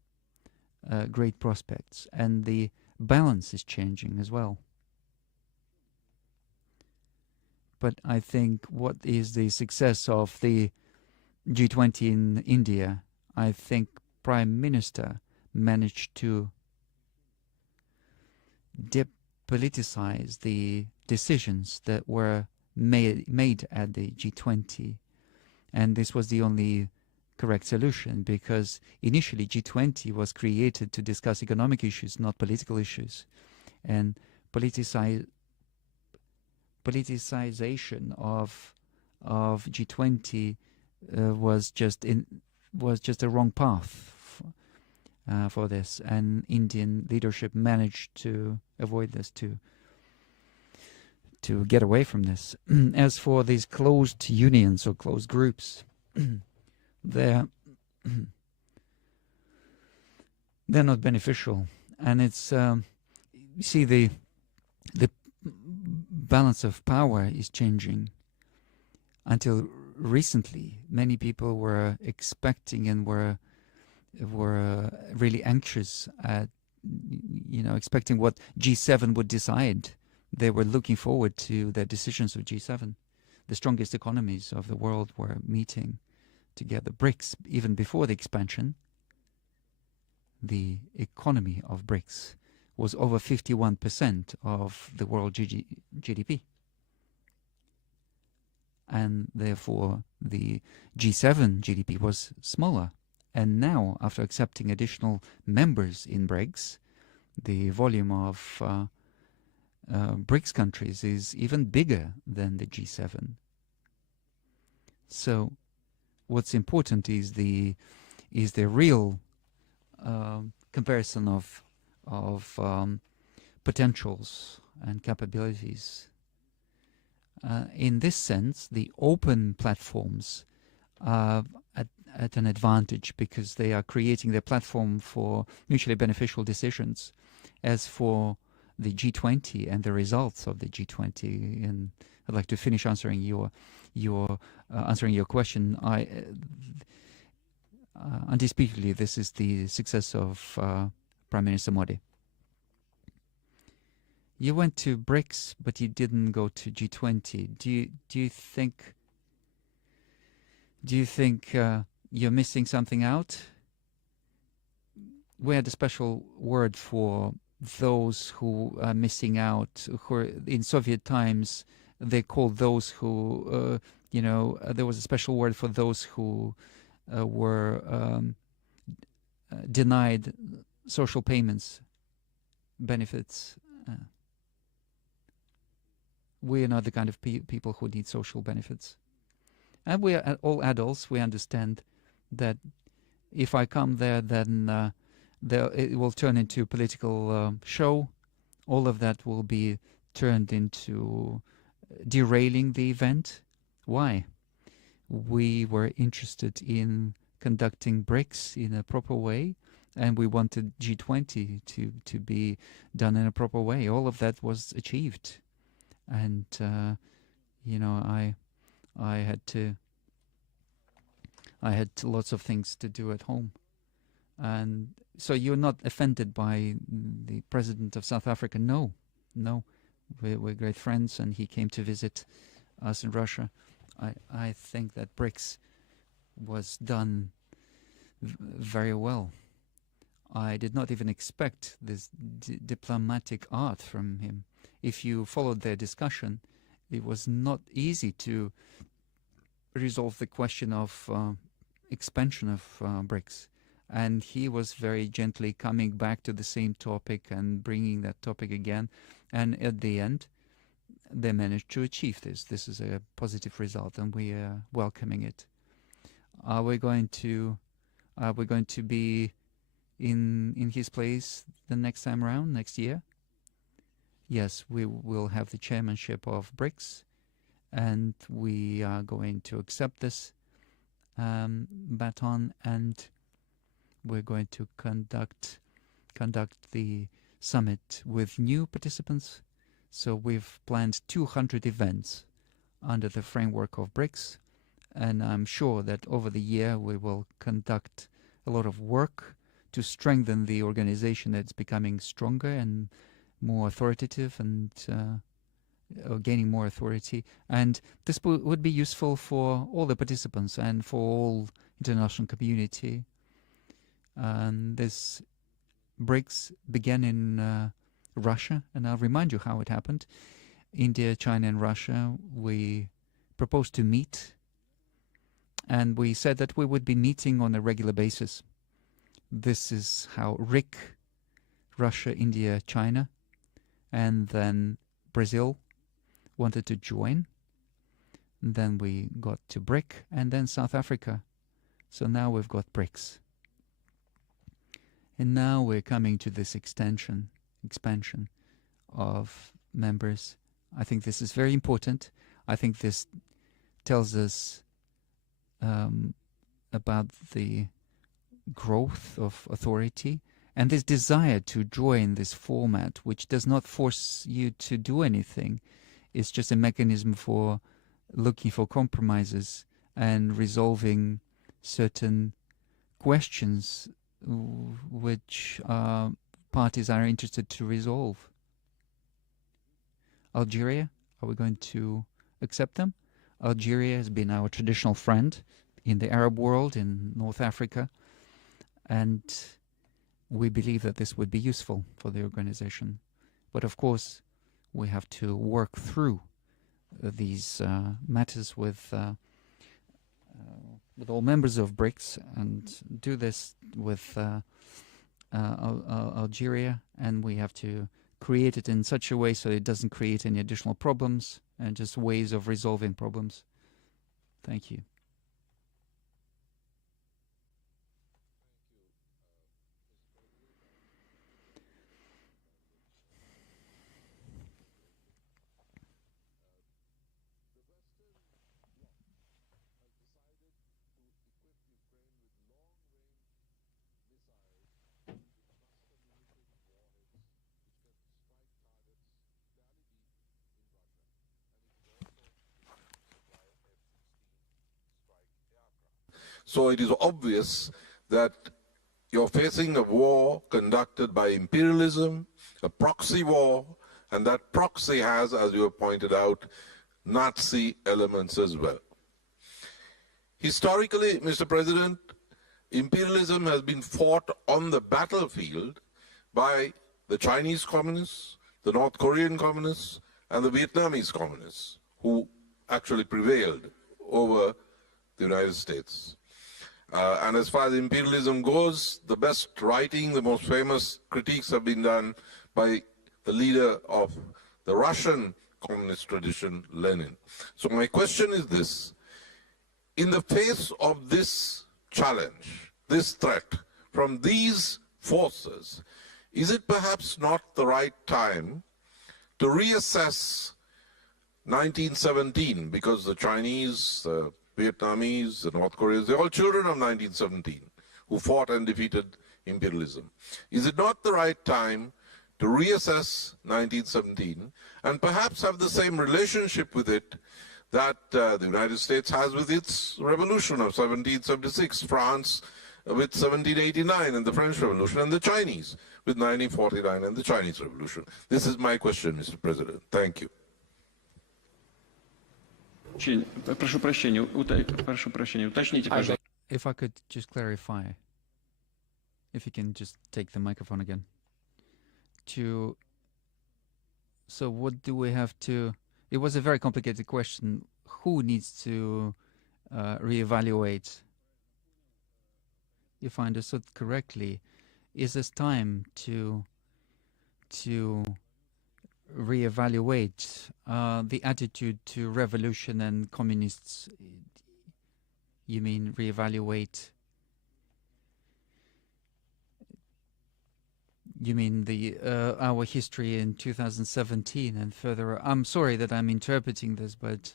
great prospects, and the balance is changing as well. But I think what is the success of the G20 in India? I think Prime Minister managed to depoliticize the decisions that were made at the G20, and this was the only correct solution, because initially G20 was created to discuss economic issues, not political issues, and politicization of G20 was just a wrong path for this, and Indian leadership managed to avoid this, to get away from this. As for these closed unions or closed groups, they're not beneficial, and it's you see, the balance of power is changing. Until recently, many people were expecting and were really anxious at, expecting what G7 would decide. They were looking forward to the decisions of G7. The strongest economies of the world were meeting together. BRICS, even before the expansion, the economy of BRICS was over 51% of the world GDP. And therefore, the G7 GDP was smaller. And now, after accepting additional members in BRICS, the volume of BRICS countries is even bigger than the G7. So, what's important is the real comparison of potentials and capabilities. In this sense, the open platforms are at an advantage, because they are creating their platform for mutually beneficial decisions. As for the G20 and the results of the G20, and I'd like to finish answering your question. Undisputedly, this is the success of Prime Minister Modi. You went to BRICS, but you didn't go to G20. Do you think you're missing something out? we had a special word for those who are missing out, who are, in Soviet times, they called those who, there was a special word for those who were denied social payments, benefits. We are not the kind of people who need social benefits. And we are all adults. We understand that if I come there, then it will turn into a political show. All of that will be turned into derailing the event. Why? We were interested in conducting BRICS in a proper way, and we wanted G20 to be done in a proper way. All of that was achieved. And, I had lots of things to do at home. And so you're not offended by the president of South Africa? No. We're great friends, and he came to visit us in Russia. I think that BRICS was done very well. I did not even expect this diplomatic art from him. If you followed their discussion, it was not easy to resolve the question of expansion of BRICS. And he was very gently coming back to the same topic and bringing that topic again. And at the end, they managed to achieve this. This is a positive result, and we are welcoming it. Are we going to be in his place the next time around, next year? Yes, we will have the chairmanship of BRICS, and we are going to accept this baton, and we're going to conduct the summit with new participants. So we've planned 200 events under the framework of BRICS, and I'm sure that over the year we will conduct a lot of work to strengthen the organization that's becoming stronger and more authoritative and gaining more authority. And this would be useful for all the participants and for all international community. And this BRICS began in Russia, and I'll remind you how it happened. India, China, and Russia, we proposed to meet, and we said that we would be meeting on a regular basis. This is how RIC, Russia, India, China, and then Brazil wanted to join. And then we got to BRIC, and then South Africa. So now we've got BRICS. And now we're coming to this expansion of members. I think this is very important. I think this tells us about the growth of authority and this desire to join this format, which does not force you to do anything. It's just a mechanism for looking for compromises and resolving certain questions which parties are interested to resolve. Algeria, are we going to accept them? Algeria has been our traditional friend in the Arab world, in North Africa, and we believe that this would be useful for the organization. But of course, we have to work through these matters with all members of BRICS, and do this with Algeria, and we have to create it in such a way so it doesn't create any additional problems, and just ways of resolving problems. Thank you. So it is obvious that you're facing a war conducted by imperialism, a proxy war, and that proxy has, as you have pointed out, Nazi elements as well. Historically, Mr. President, imperialism has been fought on the battlefield by the Chinese communists, the North Korean communists, and the Vietnamese communists, who actually prevailed over the United States. And as far as imperialism goes, the best writing, the most famous critiques have been done by the leader of the Russian communist tradition, Lenin. So my question is this: in the face of this challenge, this threat from these forces, is it perhaps not the right time to reassess 1917, because the Chinese, the Vietnamese, the North Koreans, they're all children of 1917 who fought and defeated imperialism. Is it not the right time to reassess 1917 and perhaps have the same relationship with it that the United States has with its revolution of 1776, France with 1789 and the French Revolution, and the Chinese with 1949 and the Chinese Revolution? This is my question, Mr. President. Thank you. Прошу прощения, уточните, пожалуйста. If I could just clarify, if you can just take the microphone again. So what do we have to... It was a very complicated question. Who needs to reevaluate? If I understood correctly, is this time to reevaluate the attitude to revolution and communists? You mean reevaluate? You mean the our history in 2017 and further? I'm sorry that I'm interpreting this, but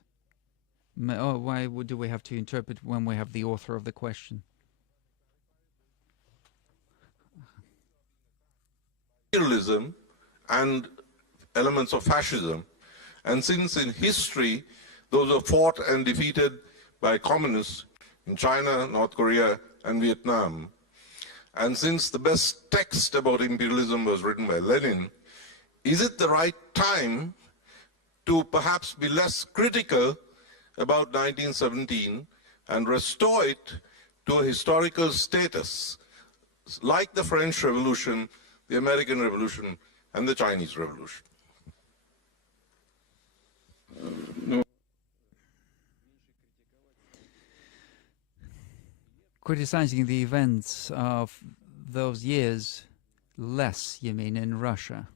why do we have to interpret when we have the author of the question? Imperialism and elements of fascism, and since in history those were fought and defeated by communists in China, North Korea, and Vietnam, and since the best text about imperialism was written by Lenin, is it the right time to perhaps be less critical about 1917 and restore it to a historical status like the French Revolution, the American Revolution, and the Chinese Revolution? Criticizing the events of those years less, you mean, in Russia?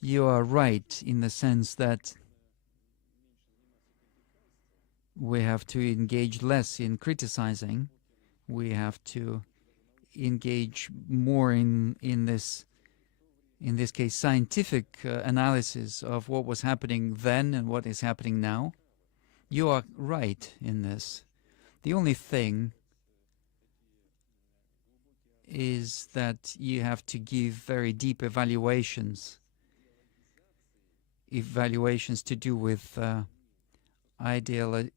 You are right in the sense that we have to engage less in criticizing. We have to engage more in this case, scientific analysis of what was happening then and what is happening now. You are right in this. The only thing is that you have to give very deep evaluations to do with ideology.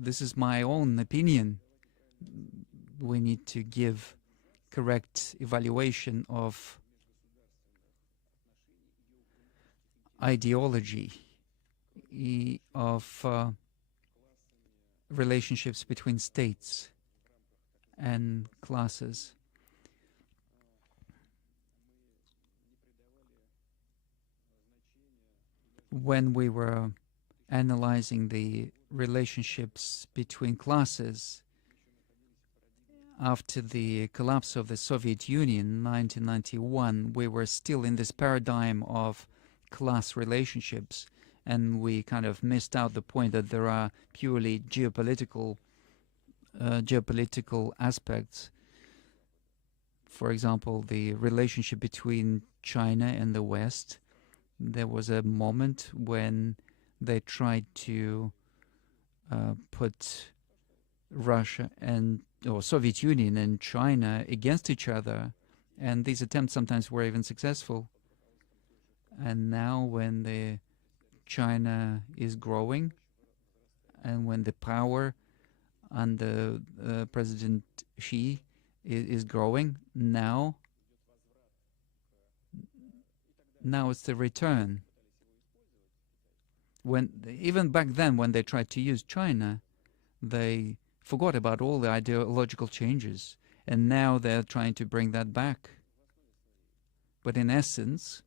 This is my own opinion. We need to give correct evaluation of ideology, of relationships between states and classes. When we were analyzing the relationships between classes after the collapse of the Soviet Union in 1991, we were still in this paradigm of class relationships, and we kind of missed out the point that there are purely geopolitical aspects. For example, the relationship between China and the West. There was a moment when they tried to put Russia or Soviet Union and China against each other, and these attempts sometimes were even successful. And now when China is growing, and when the power under President Xi is growing, now it's the return. even back then when they tried to use China, they forgot about all the ideological changes, and now they're trying to bring that back. But in essence,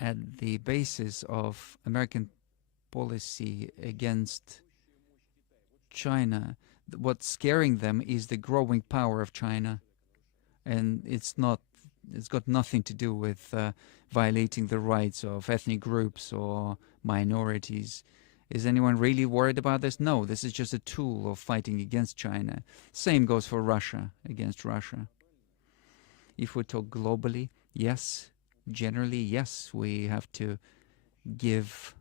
at the basis of American policy against China, what's scaring them is the growing power of China, and it's got nothing to do with violating the rights of ethnic groups or minorities. Is anyone really worried about this? No, this is just a tool of fighting against China. Same goes for Russia, against Russia. If we talk globally, yes, generally, yes, we have to give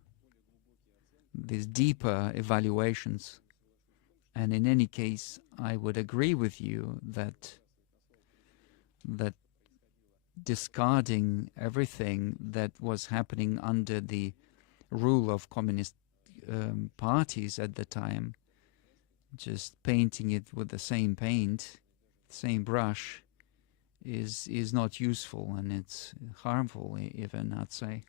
these deeper evaluations. And in any case, I would agree with you that discarding everything that was happening under the rule of communist parties at the time, just painting it with the same paint, same brush, is not useful, and it's harmful even, I'd say.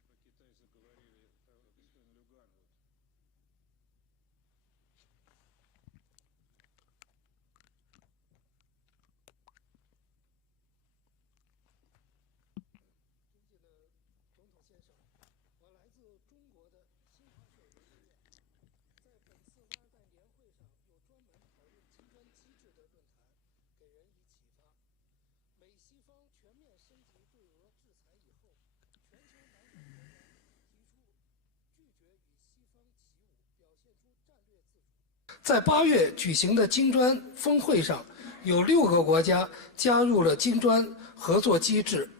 在8月举行的金砖峰会上，有6个国家加入了金砖合作机制。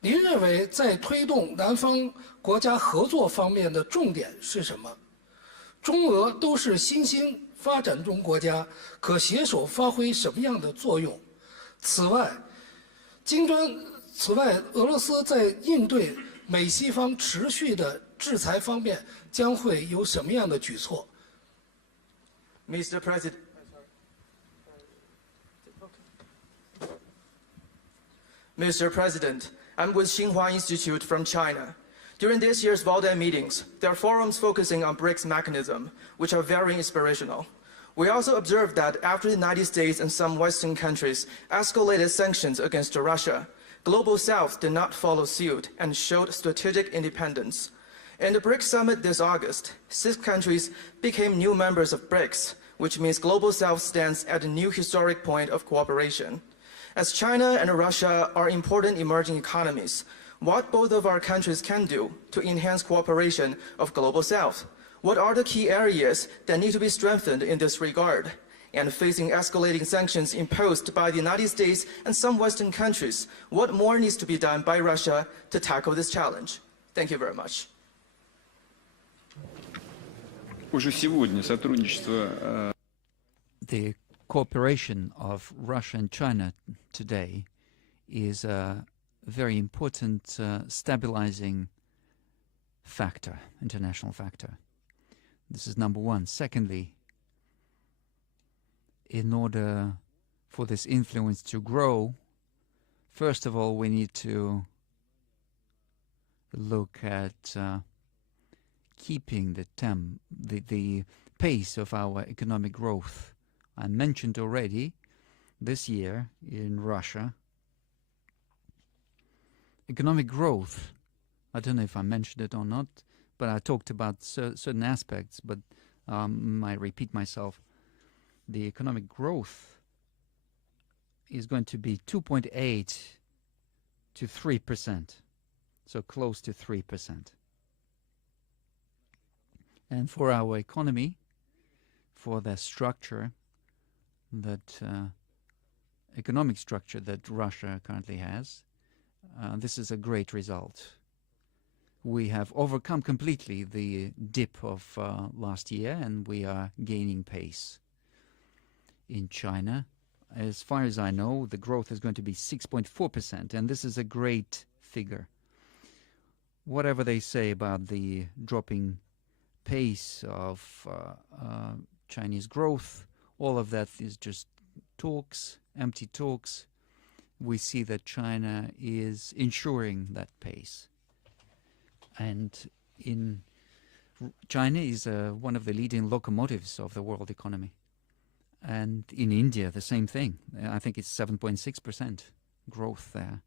您认为在推动南方国家合作方面的重点是什么？中俄都是新兴发展中国家，可携手发挥什么样的作用？此外，俄罗斯在应对美西方持续的制裁方面将会有什么样的举措？ Mr. President, I'm with Xinhua Institute from China. During this year's Valdai meetings, there are forums focusing on BRICS mechanism, which are very inspirational. We also observed that after the United States and some Western countries escalated sanctions against Russia, Global South did not follow suit and showed strategic independence. In the BRICS summit this August, 6 countries became new members of BRICS, which means Global South stands at a new historic point of cooperation. As China and Russia are important emerging economies, what both of our countries can do to enhance cooperation of Global South? What are the key areas that need to be strengthened in this regard? And facing escalating sanctions imposed by the United States and some Western countries, what more needs to be done by Russia to tackle this challenge? Thank you very much. The cooperation of Russia and China today is a very important stabilizing factor, international factor. This is number one. Secondly, in order for this influence to grow, first of all, we need to look at keeping the pace of our economic growth. I mentioned already this year in Russia, economic growth, I don't know if I mentioned it or not, but I talked about certain aspects, but I repeat myself. The economic growth is going to be 2.8 to 3%, so close to 3%. And for our economy, for the structure, that economic structure that Russia currently has, this is a great result. We have overcome completely the dip of last year, and we are gaining pace. In China, as far as I know, the growth is going to be 6.4%, and this is a great figure. Whatever they say about the dropping pace of Chinese growth, all of that is just talks, empty talks. we see that China is ensuring that pace. And China is one of the leading locomotives of the world economy. And in India, the same thing. I think it's 7.6% growth there.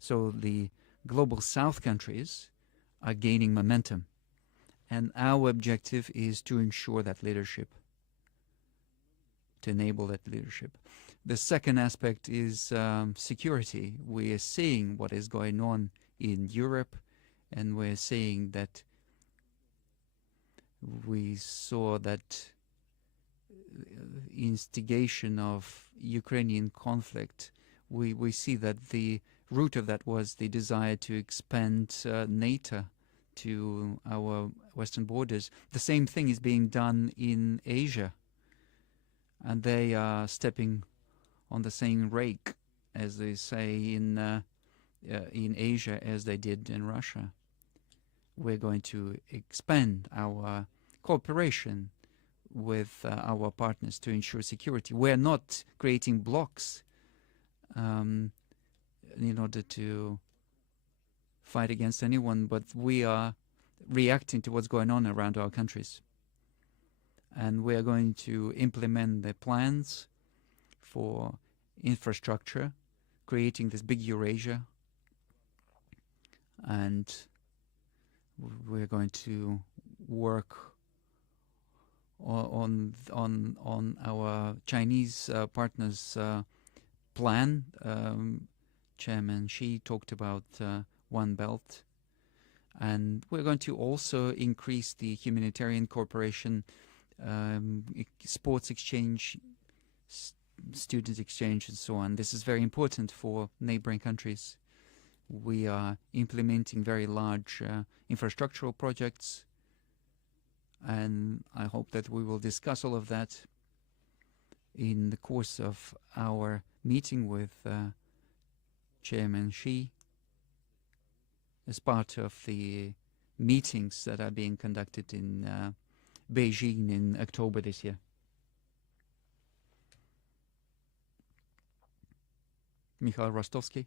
So the global south countries are gaining momentum. And our objective is to ensure that leadership, to enable that leadership. The second aspect is security. We are seeing what is going on in Europe, and we're seeing that we saw that instigation of Ukrainian conflict. We see that the root of that was the desire to expand NATO to our western borders. The same thing is being done in Asia, and they are stepping on the same rake, as they say in Asia, as they did in Russia. We're going to expand our cooperation with our partners to ensure security. We're not creating blocks in order to fight against anyone, but we are reacting to what's going on around our countries. And we are going to implement the plans for infrastructure, creating this big Eurasia, and we're going to work on our Chinese partners' plan. Chairman Xi talked about One Belt, and we're going to also increase the humanitarian cooperation, sports exchange, student exchange, and so on. This is very important for neighboring countries. We are implementing very large infrastructural projects, and I hope that we will discuss all of that in the course of our meeting with Chairman Xi as part of the meetings that are being conducted in Beijing in October this year. Mikhail Rostovsky.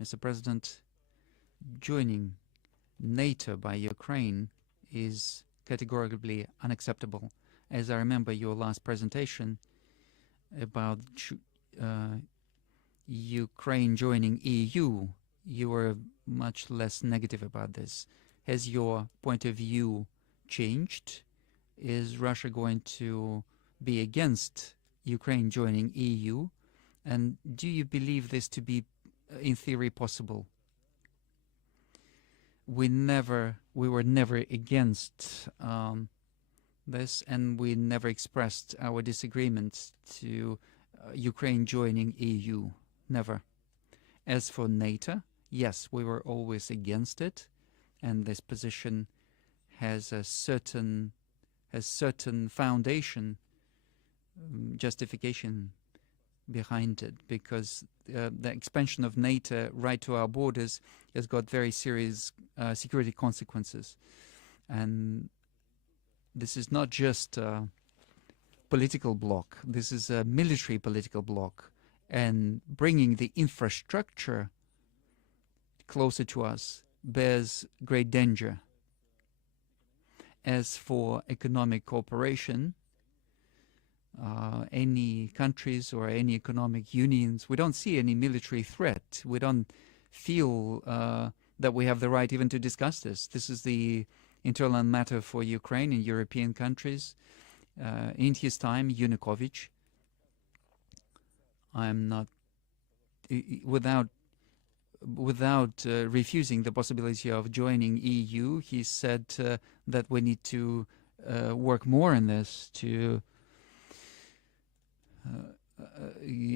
Mr. President, joining NATO by Ukraine is categorically unacceptable. As I remember your last presentation about Ukraine joining EU, you were much less negative about this. Has your point of view changed? Is Russia going to be against Ukraine joining EU? And do you believe this to be, in theory, possible? We were never against this, and we never expressed our disagreement to Ukraine joining EU. Never. As for NATO, yes, we were always against it, and this position has a certain foundation, justification behind it, because the expansion of NATO right to our borders has got very serious security consequences. And this is not just a political bloc, this is a military political bloc. And bringing the infrastructure closer to us bears great danger. As for economic cooperation, any countries or any economic unions, we don't see any military threat. We don't feel that we have the right even to discuss this. This is the internal matter for Ukraine and European countries. In his time, Yanukovych, I'm not, without refusing the possibility of joining EU, he said that we need to work more on this to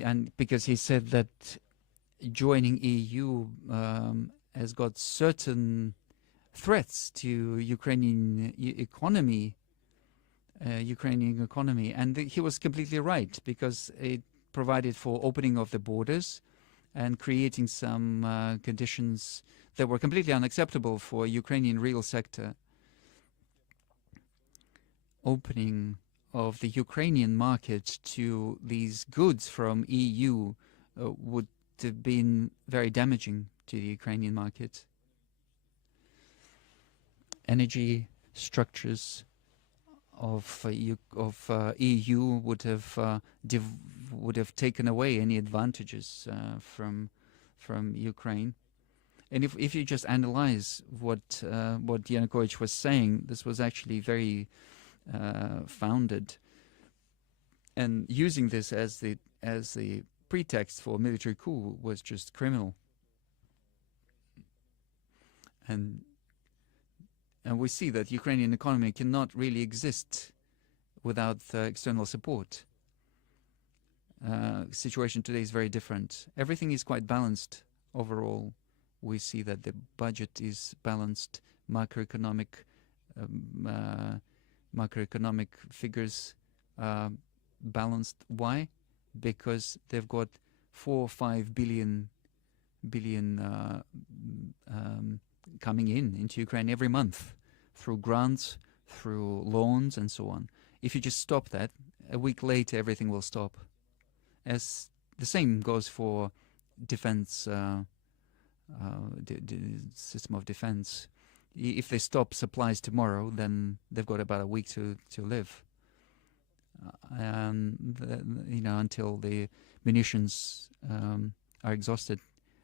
and because he said that joining EU has got certain threats to Ukrainian economy, and he was completely right, because it provided for opening of the borders and creating some conditions that were completely unacceptable for Ukrainian real sector. Opening of the Ukrainian market to these goods from EU would have been very damaging to the Ukrainian market. Energy structures of EU would have taken away any advantages from Ukraine. And if you just analyze what Yanukovych was saying, this was actually very founded, and using this as the pretext for a military coup was just criminal. And we see that Ukrainian economy cannot really exist without external support. Situation today is very different. Everything is quite balanced overall. We see that the budget is balanced, macroeconomic figures balanced. Why? Because they've got 4 or 5 billion coming into Ukraine every month through grants, through loans, and so on. If you just stop that, a week later everything will stop. As the same goes for defense, the system of defense. If they stop supplies tomorrow, then they've got about a week to live. Until the munitions are exhausted,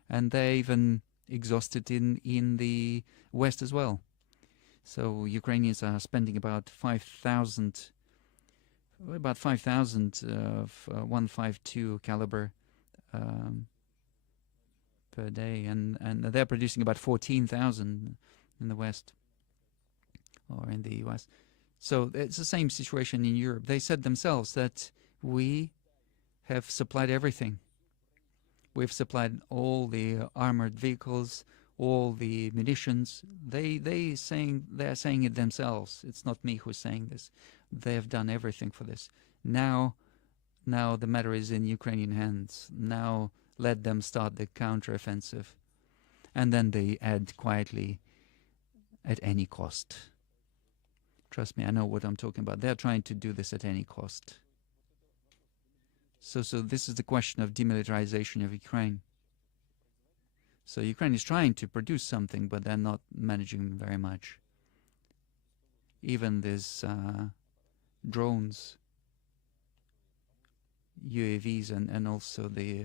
and they're even exhausted in the West as well. So Ukrainians are spending about 5,000 of 152 caliber per day, and they're producing about 14,000 in the West or in the US. So it's the same situation in Europe. They said themselves that we have supplied everything. We've supplied all the armored vehicles, all the munitions. They're saying it themselves. It's not me who's saying this. They have done everything for this. Now the matter is in Ukrainian hands. Now let them start the counteroffensive, and then they add quietly, at any cost. Trust me, I know what I'm talking about. They're trying to do this at any cost. So this is the question of demilitarization of Ukraine. So Ukraine is trying to produce something, but they're not managing very much. Even these drones, UAVs, and also the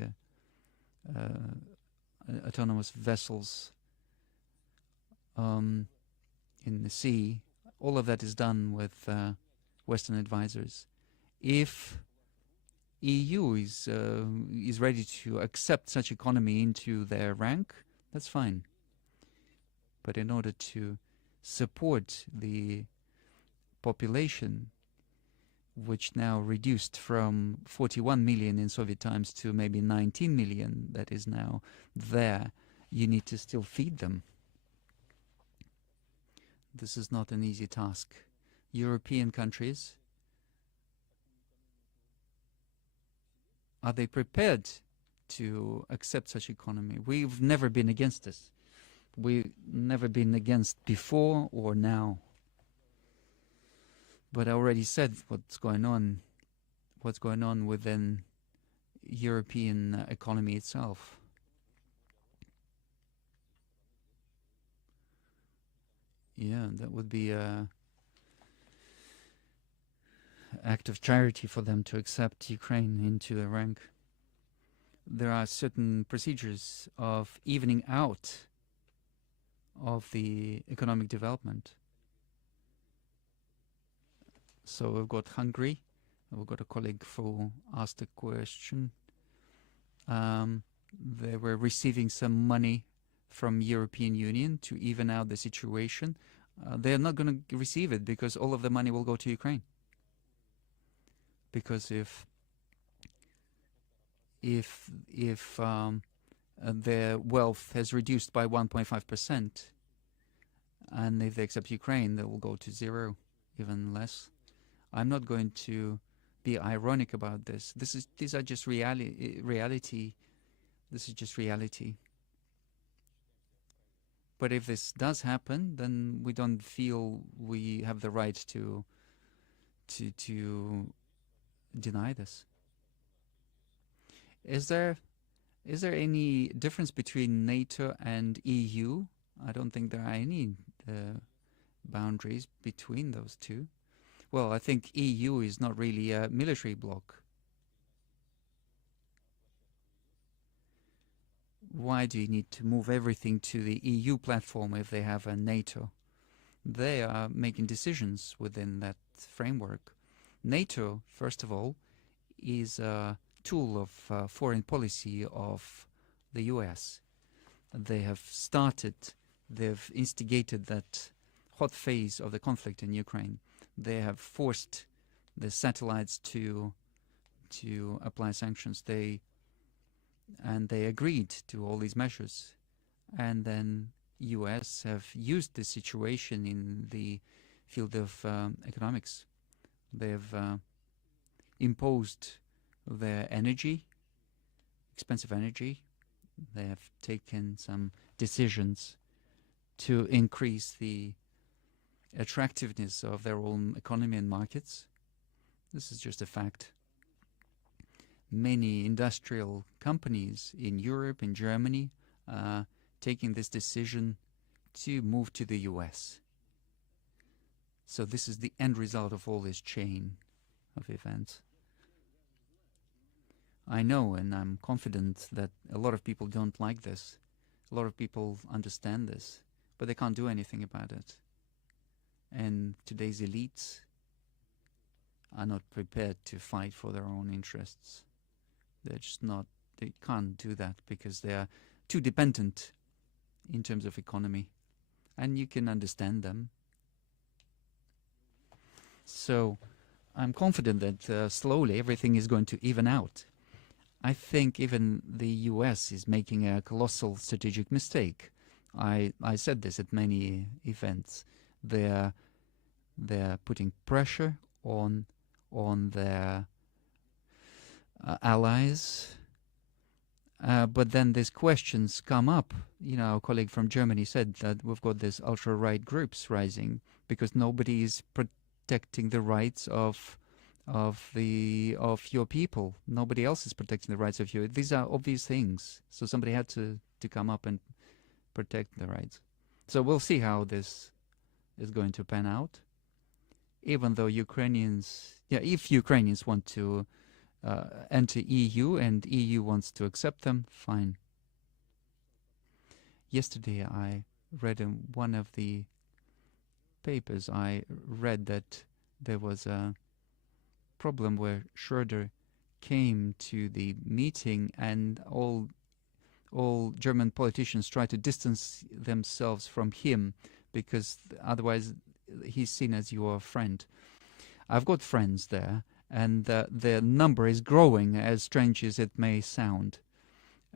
autonomous vessels in the sea, all of that is done with Western advisors. If EU is ready to accept such economy into their rank, that's fine. But in order to support the population, which now reduced from 41 million in Soviet times to maybe 19 million that is now there, you need to still feed them. This is not an easy task. European countries, are they prepared to accept such economy? We've never been against this. We've never been against before or now. But I already said what's going on within European economy itself. Yeah, that would be an act of charity for them to accept Ukraine into the rank. There are certain procedures of evening out of the economic development. So we've got Hungary. We've got a colleague who asked a question. They were receiving some money from European Union to even out the situation. They're not going to receive it because all of the money will go to Ukraine. Because if their wealth has reduced by 1.5%, and if they accept Ukraine, they will go to zero, even less. I'm not going to be ironic about this. These are just reality. This is just reality. But if this does happen, then we don't feel we have the right to deny this. Is there Is there any difference between NATO and EU? I don't think there are any boundaries between those two. Well, I think EU is not really a military bloc. Why do you need to move everything to the EU platform if they have a NATO? They are making decisions within that framework. NATO, first of all, is a tool of foreign policy of the US. They have started, they've instigated that hot phase of the conflict in Ukraine. They have forced the satellites to apply sanctions. They agreed to all these measures, and then US have used this situation in the field of economics. They have imposed their energy, expensive energy. They have taken some decisions to increase the attractiveness of their own economy and markets. This is just a fact. Many industrial companies in Europe, in Germany, are taking this decision to move to the US. So this is the end result of all this chain of events. I know, and I'm confident that a lot of people don't like this. A lot of people understand this, but they can't do anything about it. And today's elites are not prepared to fight for their own interests. They're just not, they can't do that because they are too dependent in terms of economy. And you can understand them. So I'm confident that slowly everything is going to even out. I think even the US is making a colossal strategic mistake. I said this at many events. They're putting pressure on their allies, but then these questions come up. You know, our colleague from Germany said that we've got these ultra-right groups rising because nobody is protecting the rights of your people. Nobody else is protecting the rights of you. These are obvious things. So somebody had to come up and protect the rights. So we'll see how this is going to pan out. Even though Ukrainians, if Ukrainians want to enter EU and EU wants to accept them, fine. Yesterday I read in one of the papers, I read that there was a problem where Schroeder came to the meeting and all German politicians tried to distance themselves from him because otherwise he's seen as your friend. I've got friends there, and the number is growing, as strange as it may sound.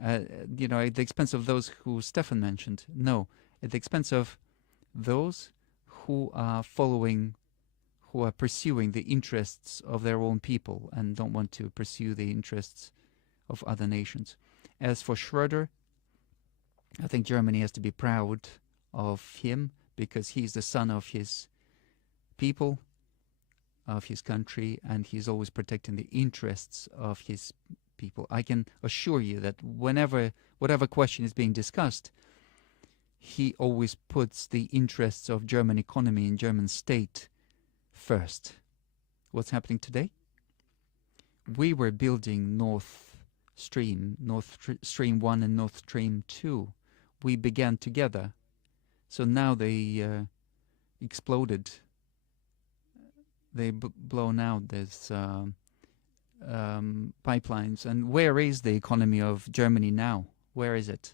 You know, at the expense of those who Stefan mentioned. No, at the expense of those who are pursuing the interests of their own people and don't want to pursue the interests of other nations. As for Schroeder, I think Germany has to be proud of him because he's the son of his people, of his country, and he's always protecting the interests of his people. I can assure you that whatever question is being discussed, he always puts the interests of German economy and German state first. What's happening today? We were building Nord Stream 1 and Nord Stream 2. We began together. So now they exploded. They blown out these pipelines. And where is the economy of Germany now? Where is it?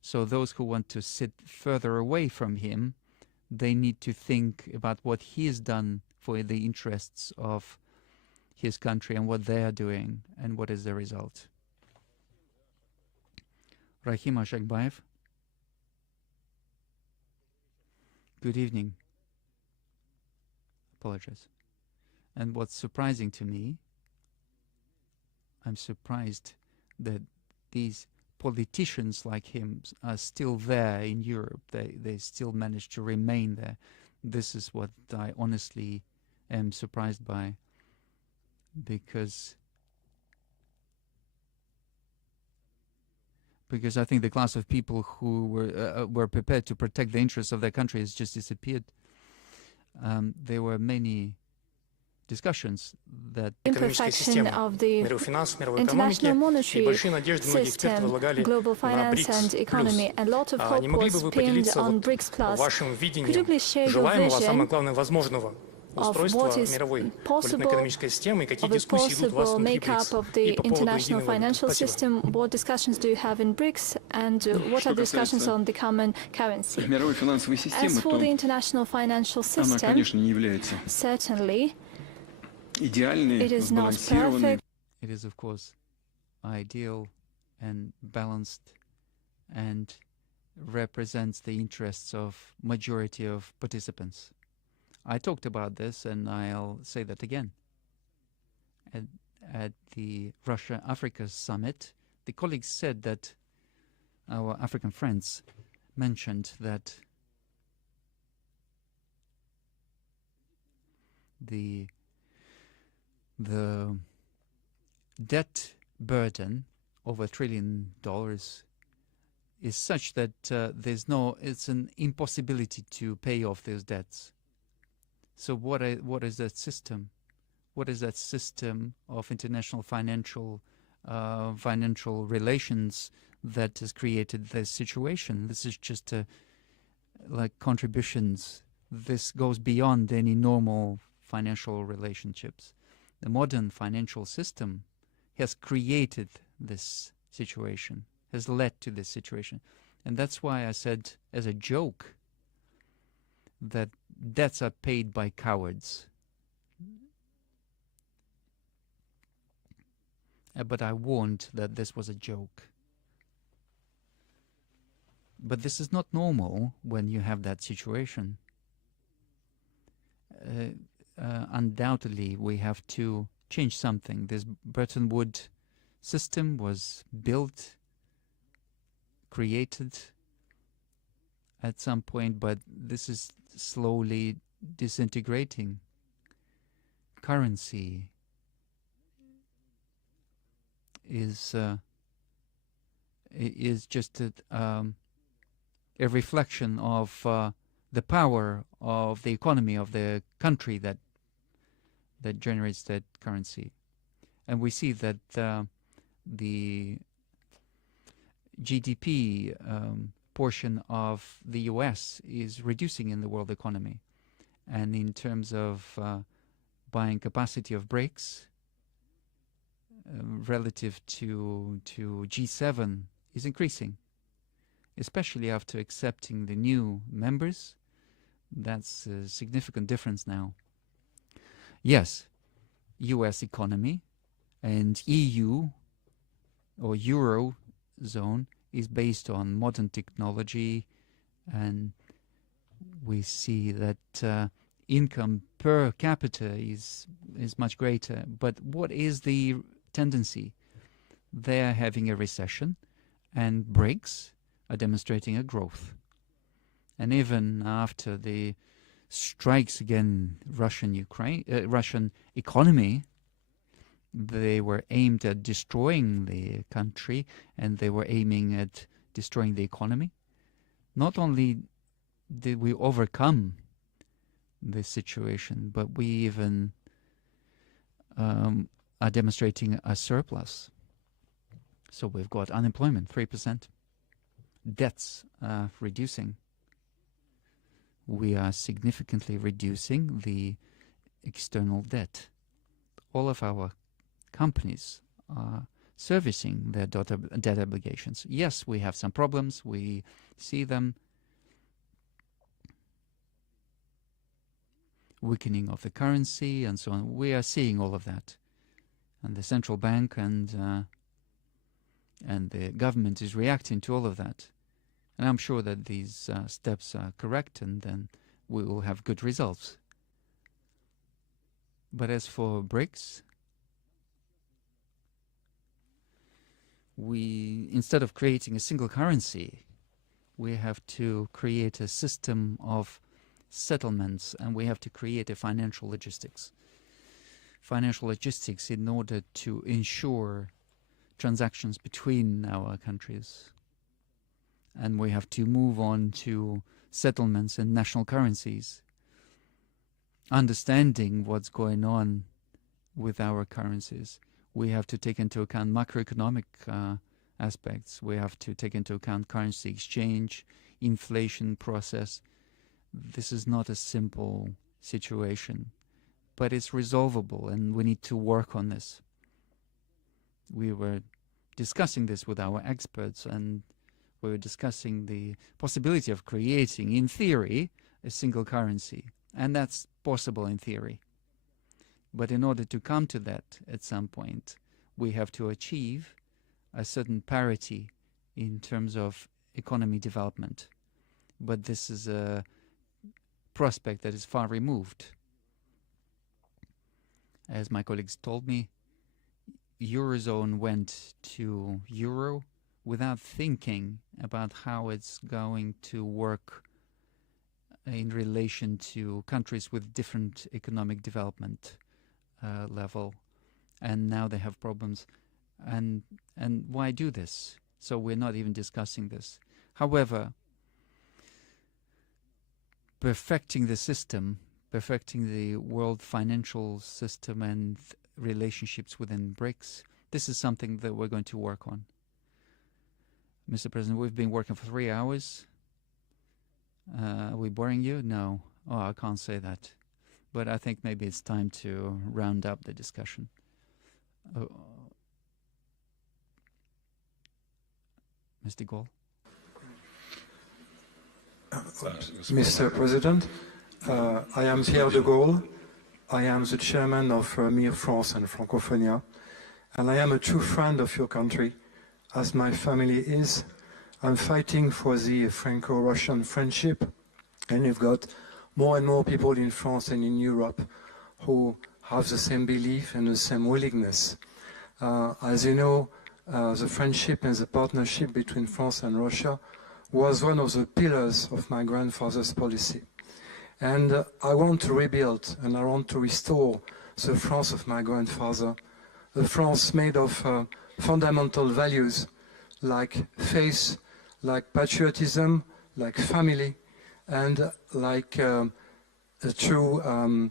So those who want to sit further away from him, they need to think about what he has done for the interests of his country and what they are doing and what is the result. Rahim Ashakbayev. Good evening. Apologize. And what's surprising to me, I'm surprised that these politicians like him are still there in Europe. They still manage to remain there. This is what I honestly am surprised by, because because I think the class of people who were prepared to protect the interests of their country has just disappeared. There were many discussions that imperfection of the international monetary system, global finance and economy, and a lot of hope was pinned on BRICS Plus. Could you please share your vision of what is possible, of the possible makeup of the international financial system? What discussions do you have in BRICS, and what are the discussions on the common currency? As for the international financial system, certainly it is not perfect. It is, of course, ideal and balanced and represents the interests of majority of participants. I talked about this, and I'll say that again. At the Russia-Africa summit, the colleagues said that our African friends mentioned that the debt burden of $1 trillion is such that it's an impossibility to pay off those debts. So what is that system? What is that system of international financial relations that has created this situation? This is just like contributions. This goes beyond any normal financial relationships. The modern financial system has created this situation, has led to this situation. And that's why I said as a joke that debts are paid by cowards. But I warned that this was a joke. But this is not normal when you have that situation. Undoubtedly, we have to change something. This Bretton Woods system was built, created at some point, but this is slowly disintegrating. Currency is just a reflection of the power of the economy of the country that generates that currency. And we see that the GDP portion of the US is reducing in the world economy. And in terms of buying capacity of BRICS, relative to G7 is increasing, especially after accepting the new members. That's a significant difference now. Yes, US economy and EU or Eurozone is based on modern technology, and we see that income per capita is much greater. But what is the tendency? They're having a recession, and BRICS are demonstrating a growth. And even after the strikes against Russian economy, they were aimed at destroying the country, and they were aiming at destroying the economy. Not only did we overcome this situation, but we even are demonstrating a surplus. So we've got unemployment, 3%. Debts reducing. We are significantly reducing the external debt. All of our companies are servicing their debt obligations. Yes, we have some problems. We see them. Weakening of the currency and so on. We are seeing all of that. And the central bank and the government is reacting to all of that. And I'm sure that these steps are correct, and then we will have good results. But as for BRICS, instead of creating a single currency, we have to create a system of settlements, and we have to create a financial logistics. Financial logistics in order to ensure transactions between our countries. and we have to move on to settlements and national currencies, understanding what's going on with our currencies. We have to take into account macroeconomic aspects. We have to take into account currency exchange, inflation process. This is not a simple situation, but it's resolvable, and we need to work on this. We were discussing this with our experts, and we were discussing the possibility of creating, in theory, a single currency, and that's possible in theory. But in order to come to that at some point, we have to achieve a certain parity in terms of economy development. But this is a prospect that is far removed. As my colleagues told me, Eurozone went to Euro without thinking about how it's going to work in relation to countries with different economic development level, and now they have problems. And why do this? So we're not even discussing this. However, perfecting the system, perfecting the world financial system and relationships within BRICS, this is something that we're going to work on. Mr. President, we've been working for 3 hours. Are we boring you? No. Oh, I can't say that. But I think maybe it's time to round up the discussion. Mr. Gaulle? Mr. President, I am Pierre de Gaulle. I am the chairman of MIR France and Francophonia, and I am a true friend of your country, as my family is. I'm fighting for the Franco-Russian friendship, and you've got more and more people in France and in Europe who have the same belief and the same willingness. As you know, the friendship and the partnership between France and Russia was one of the pillars of my grandfather's policy. And I want to rebuild and I want to restore the France of my grandfather, a France made of fundamental values like faith, like patriotism, like family, and like a true,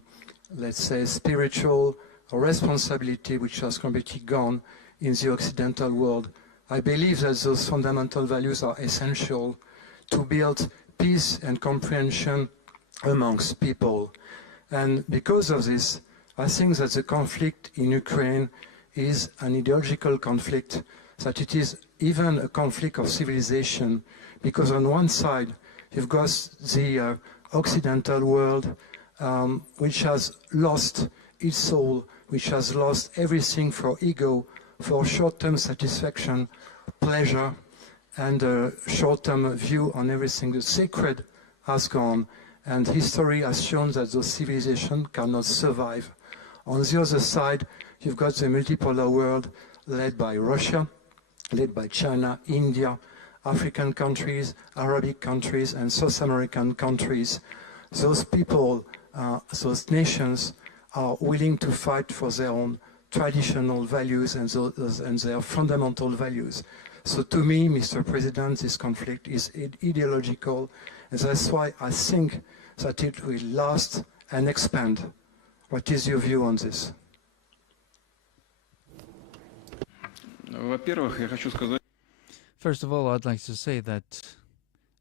let's say, spiritual responsibility which has completely gone in the Occidental world. I believe that those fundamental values are essential to build peace and comprehension amongst people. And because of this, I think that the conflict in Ukraine is an ideological conflict, that it is even a conflict of civilization, because on one side you've got the Occidental world which has lost its soul, which has lost everything for ego, for short-term satisfaction, pleasure, and a short-term view on everything. The sacred has gone, and history has shown that those civilizations cannot survive. On the other side, you've got the multipolar world led by Russia, led by China, India, African countries, Arabic countries, and South American countries. Those people, those nations are willing to fight for their own traditional values and their fundamental values. So to me, Mr. President, this conflict is ideological, and that's why I think that it will last and expand. What is your view on this? First of all, I'd like to say that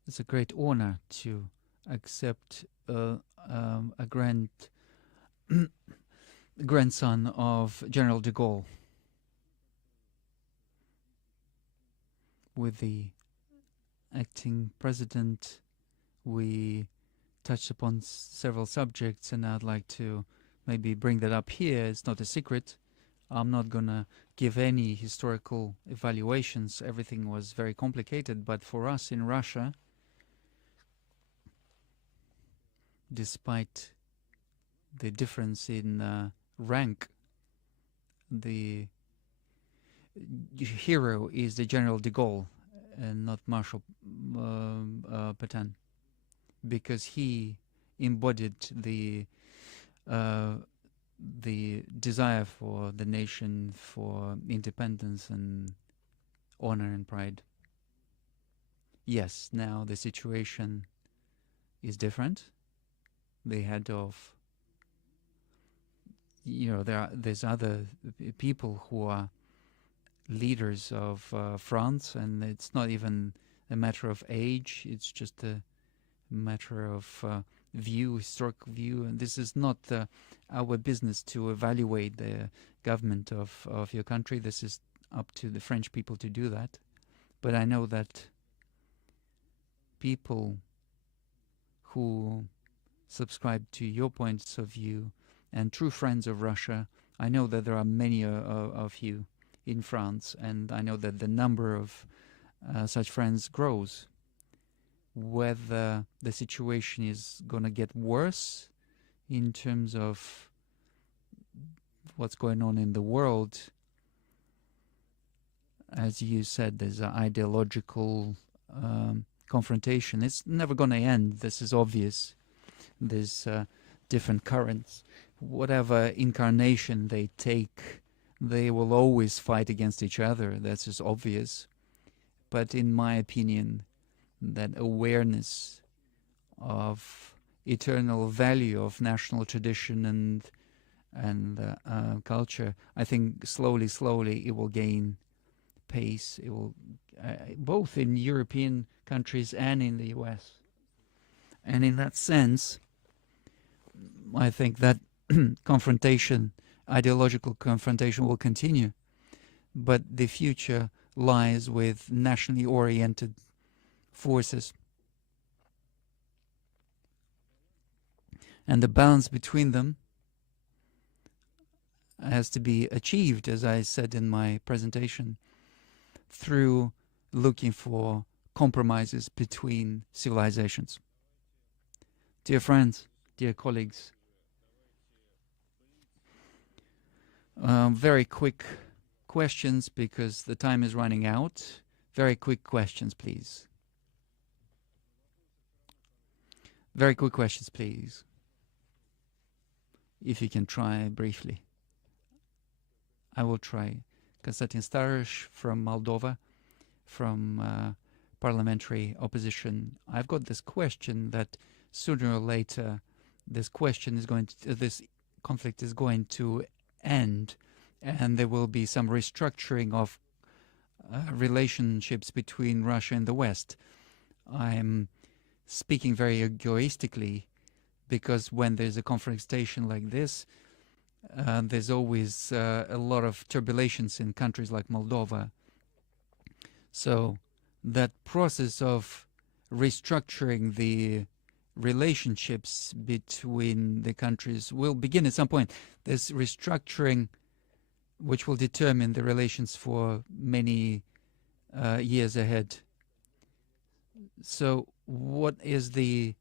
it's a great honor to accept a grandson of General de Gaulle. With the acting president, we touched upon several subjects, and I'd like to maybe bring that up here. It's not a secret. I'm not going to give any historical evaluations. Everything was very complicated, but for us in Russia, despite the difference in rank, the hero is the General de Gaulle and not Marshal Pétain, because he embodied the desire for the nation, for independence and honor and pride. Yes, now the situation is different. The head of, there's other people who are leaders of France, and it's not even a matter of age, it's just a matter of historical view, and this is not our business to evaluate the government of your country. This is up to the French people to do that. But I know that people who subscribe to your points of view and true friends of Russia, I know that there are many of you in France, and I know that the number of such friends grows. Whether the situation is going to get worse in terms of what's going on in the world, as you said, there's an ideological confrontation. It's never going to end. This is obvious. There's different currents. Whatever incarnation they take, they will always fight against each other. That's just obvious. But in my opinion, that awareness of eternal value of national tradition and culture, I think slowly it will gain pace. It will both in European countries and in the US. And in that sense, I think that confrontation, ideological confrontation, will continue. But the future lies with nationally oriented forces. And the balance between them has to be achieved, as I said in my presentation, through looking for compromises between civilizations. Dear friends, dear colleagues, very quick questions because the time is running out. Very quick questions, please. Very quick questions, please. If you can try briefly. I will try. Konstantin Starosh from Moldova, from parliamentary opposition. I've got this question that sooner or later this conflict is going to end, and there will be some restructuring of relationships between Russia and the West. I'm speaking very egoistically because when there's a confrontation like this, there's always a lot of turbulence in countries like Moldova. So that process of restructuring the relationships between the countries will begin at some point. There's restructuring which will determine the relations for many years ahead. So what is the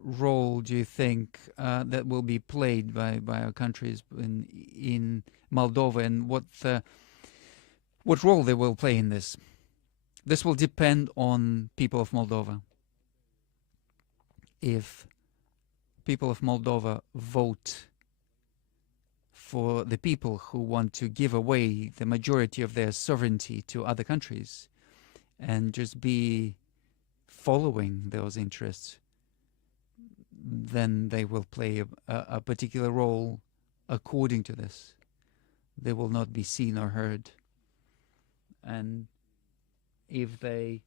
role, do you think, that will be played by our countries in Moldova, and what role they will play in this? This will depend on people of Moldova. If people of Moldova vote for the people who want to give away the majority of their sovereignty to other countries and just be following those interests, then they will play a particular role according to this. They will not be seen or heard. And if they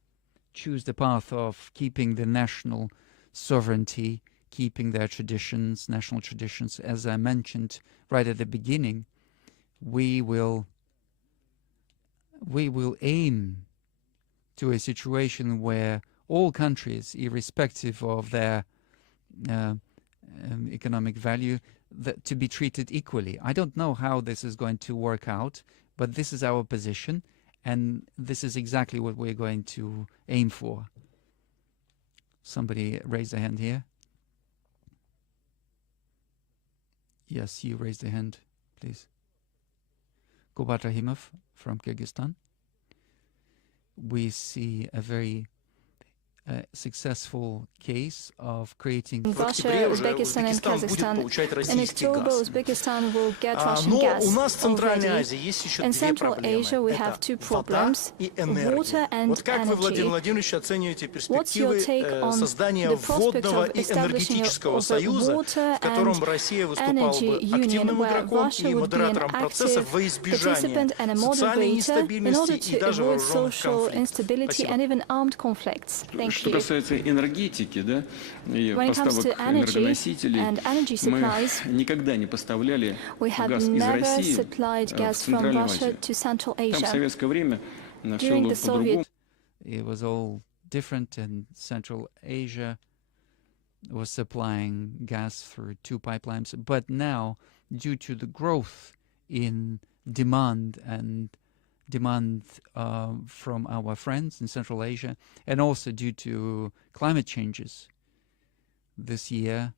choose the path of keeping the national sovereignty, keeping their traditions, national traditions, as I mentioned right at the beginning, we will aim to a situation where all countries, irrespective of their economic value, to be treated equally. I don't know how this is going to work out, but this is our position, and this is exactly what we're going to aim for. Somebody raised a hand here. Yes, you raised a hand, please. Kubat Rahimov from Kyrgyzstan. We see a very a successful case of creating Russia, Uzbekistan and Kazakhstan. In October, Uzbekistan will get Russian gas already. In Central Asia, we have two problems, water and energy. What's your take on the prospect of establishing a water and energy union where Russia would be an active participant and a moderator in order to avoid social instability and even armed conflicts? Thank you. When it comes to energy and energy supplies, we have never supplied gas from Russia to Central Asia. During the Soviet, it was all different, and Central Asia was supplying gas through two pipelines. But now, due to the growth in demand from our friends in Central Asia, and also due to climate changes. This year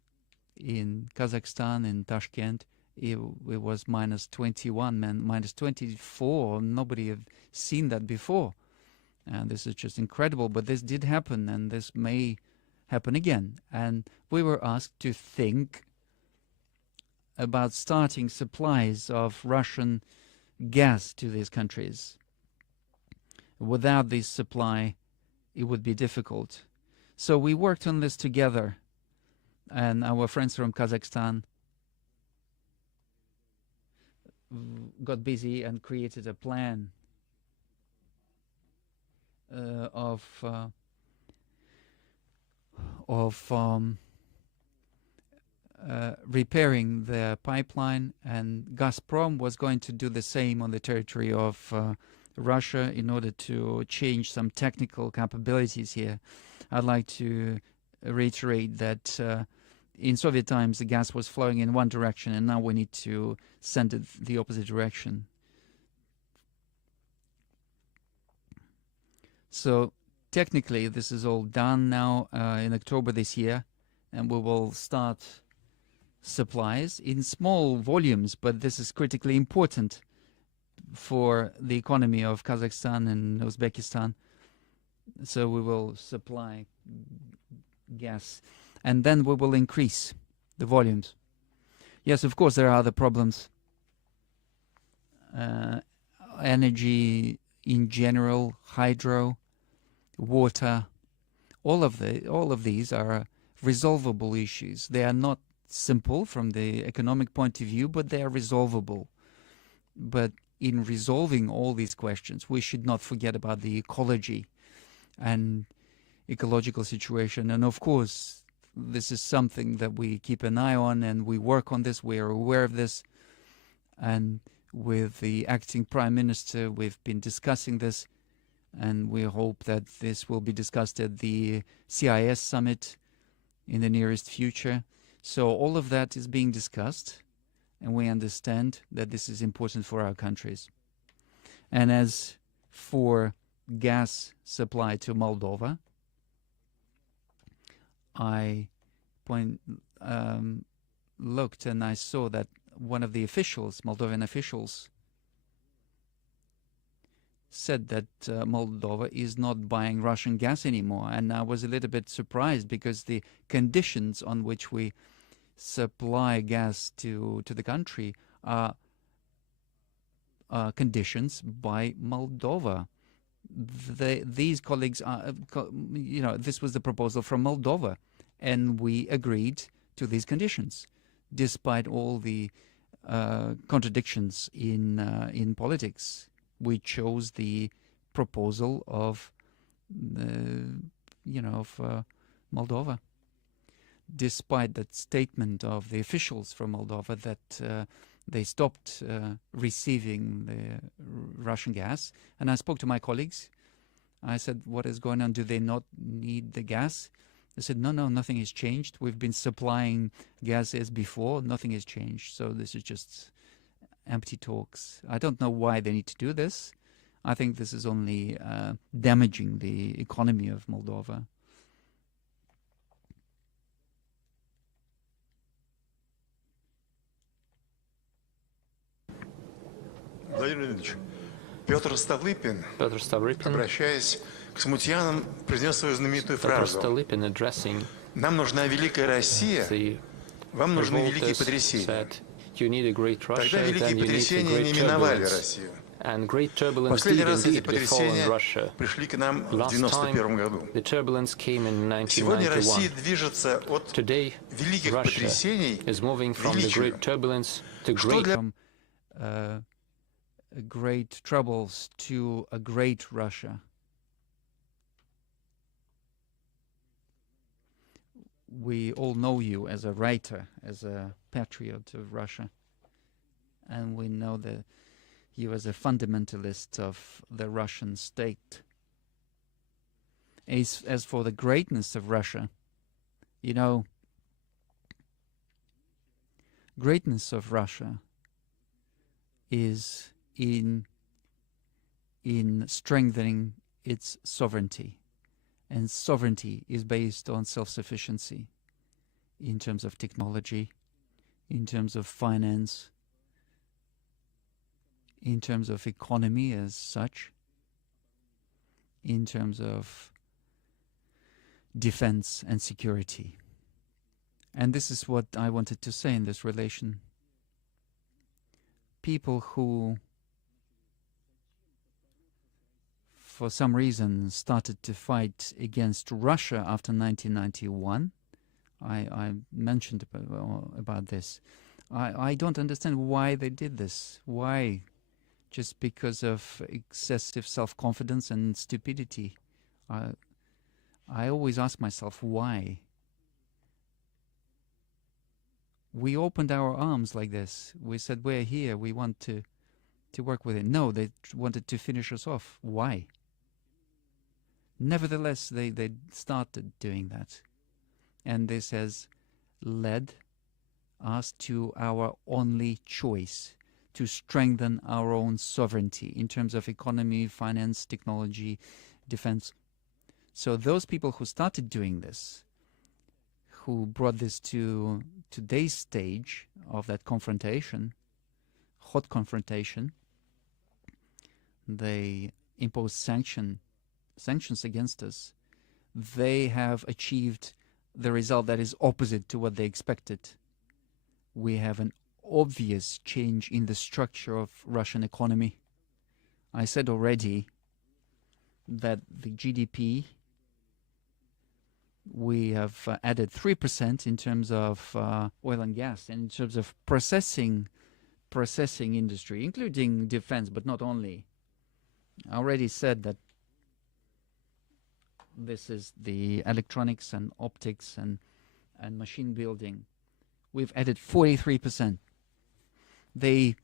in Kazakhstan, in Tashkent, it was -21 and -24. Nobody had seen that before. And this is just incredible, but this did happen, and this may happen again. And we were asked to think about starting supplies of Russian gas to these countries. Without this supply, it would be difficult. So we worked on this together, and our friends from Kazakhstan got busy and created a plan of repairing the pipeline, and Gazprom was going to do the same on the territory of Russia in order to change some technical capabilities here. I'd like to reiterate that in Soviet times the gas was flowing in one direction, and now we need to send it the opposite direction. So technically this is all done now in October this year, and we will start supplies in small volumes, but this is critically important for the economy of Kazakhstan and Uzbekistan. So we will supply gas, and then we will increase the volumes. Yes, of course, there are other problems. Energy in general, hydro, water, all of these are resolvable issues. They are not simple from the economic point of view, but they are resolvable. But in resolving all these questions, we should not forget about the ecology and ecological situation. And of course, this is something that we keep an eye on, and we work on this. We are aware of this. And with the acting Prime Minister, we've been discussing this, and we hope that this will be discussed at the CIS summit in the nearest future. So all of that is being discussed, and we understand that this is important for our countries. And as for gas supply to Moldova, I looked and I saw that one of the officials, Moldovan officials, said that Moldova is not buying Russian gas anymore. And I was a little bit surprised, because the conditions on which we supply gas to the country are conditions by Moldova. These colleagues are, this was the proposal from Moldova, and we agreed to these conditions, despite all the contradictions in politics. We chose the proposal of Moldova, despite that statement of the officials from Moldova that they stopped receiving the Russian gas. And I spoke to my colleagues. I said, what is going on? Do they not need the gas? They said, no, nothing has changed. We've been supplying gas as before. Nothing has changed. So this is just empty talks. I don't know why they need to do this. I think this is only damaging the economy of Moldova. Владимир Владимирович, Петр Ставрыпин, обращаясь к смутьянам произнес свою знаменитую фразу: «Нам нужна великая Россия, вам нужны великие потрясения». Тогда великие потрясения не миновали Россию. Последний раз эти потрясения пришли к нам в 1991 году. Сегодня Россия движется от великих потрясений к величию. Что для... great troubles to a great Russia. We all know you as a writer, as a patriot of Russia, and we know that you as a fundamentalist of the Russian state. As for the greatness of Russia, you know, greatness of Russia is in strengthening its sovereignty, and sovereignty is based on self-sufficiency in terms of technology, in terms of finance, in terms of economy as such, in terms of defense and security. And this is what I wanted to say in this relation. People who, for some reason, started to fight against Russia after 1991, I mentioned about this. I don't understand why they did this. Why? Just because of excessive self-confidence and stupidity. I always ask myself, why? We opened our arms like this. We said, we're here, we want to work with it. No, they wanted to finish us off. Why? Nevertheless, they started doing that. And this has led us to our only choice, to strengthen our own sovereignty in terms of economy, finance, technology, defense. So those people who started doing this, who brought this to today's stage of that confrontation, hot confrontation, they imposed sanctions against us. They have achieved the result that is opposite to what they expected. We have an obvious change in the structure of Russian economy. I said already that the GDP, we have added 3% in terms of oil and gas, and in terms of processing industry, including defense, but not only. I already said that this is the electronics and optics and machine building. We've added 43%. They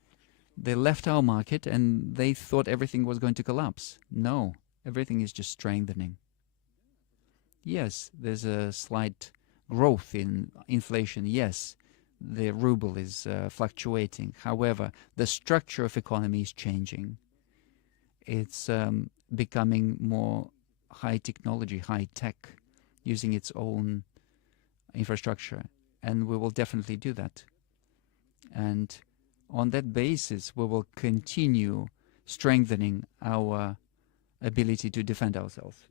left our market and they thought everything was going to collapse. No, everything is just strengthening. Yes, there's a slight growth in inflation. Yes, the ruble is fluctuating. However, the structure of economy is changing. It's becoming more high technology, high tech, using its own infrastructure. And we will definitely do that. And on that basis, we will continue strengthening our ability to defend ourselves.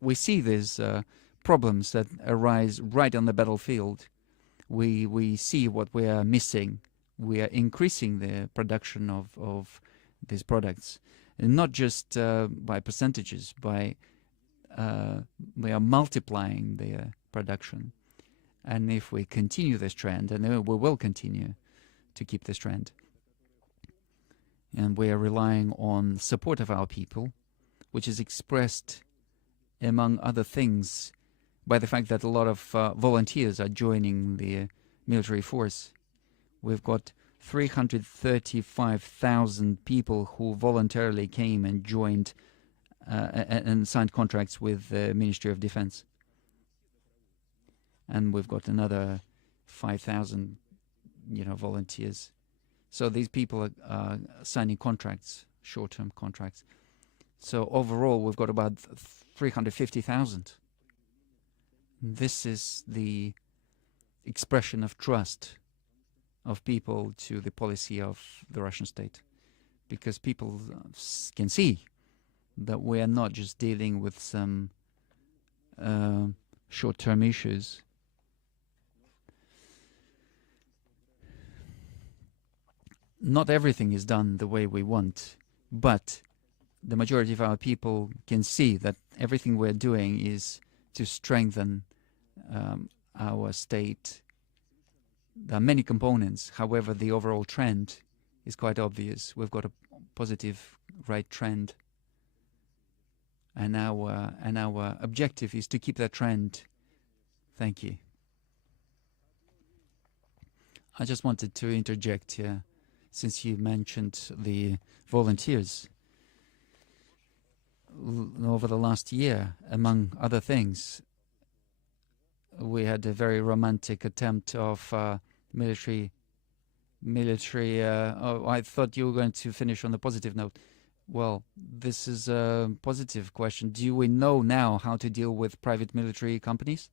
We see these problems that arise right on the battlefield. We see what we are missing. We are increasing the production of these products, and not just by percentages. We are multiplying their production. And if we continue this trend, and we will continue to keep this trend, and we are relying on support of our people, which is expressed, among other things, by the fact that a lot of volunteers are joining the military force. We've got 335,000 people who voluntarily came and joined and signed contracts with the Ministry of Defense. And we've got another 5,000, volunteers. So these people are signing contracts, short-term contracts. So overall, we've got about 350,000. This is the expression of trust of people to the policy of the Russian state, because people can see that we are not just dealing with some short-term issues. Not everything is done the way we want, but the majority of our people can see that everything we're doing is to strengthen our state. There are many components. However, the overall trend is quite obvious. We've got a positive right trend, and our objective is to keep that trend. Thank you. I just wanted to interject here, since you mentioned the volunteers. Over the last year, among other things, we had a very romantic attempt of military. Oh, I thought you were going to finish on a positive note. Well, this is a positive question. Do we know now how to deal with private military companies?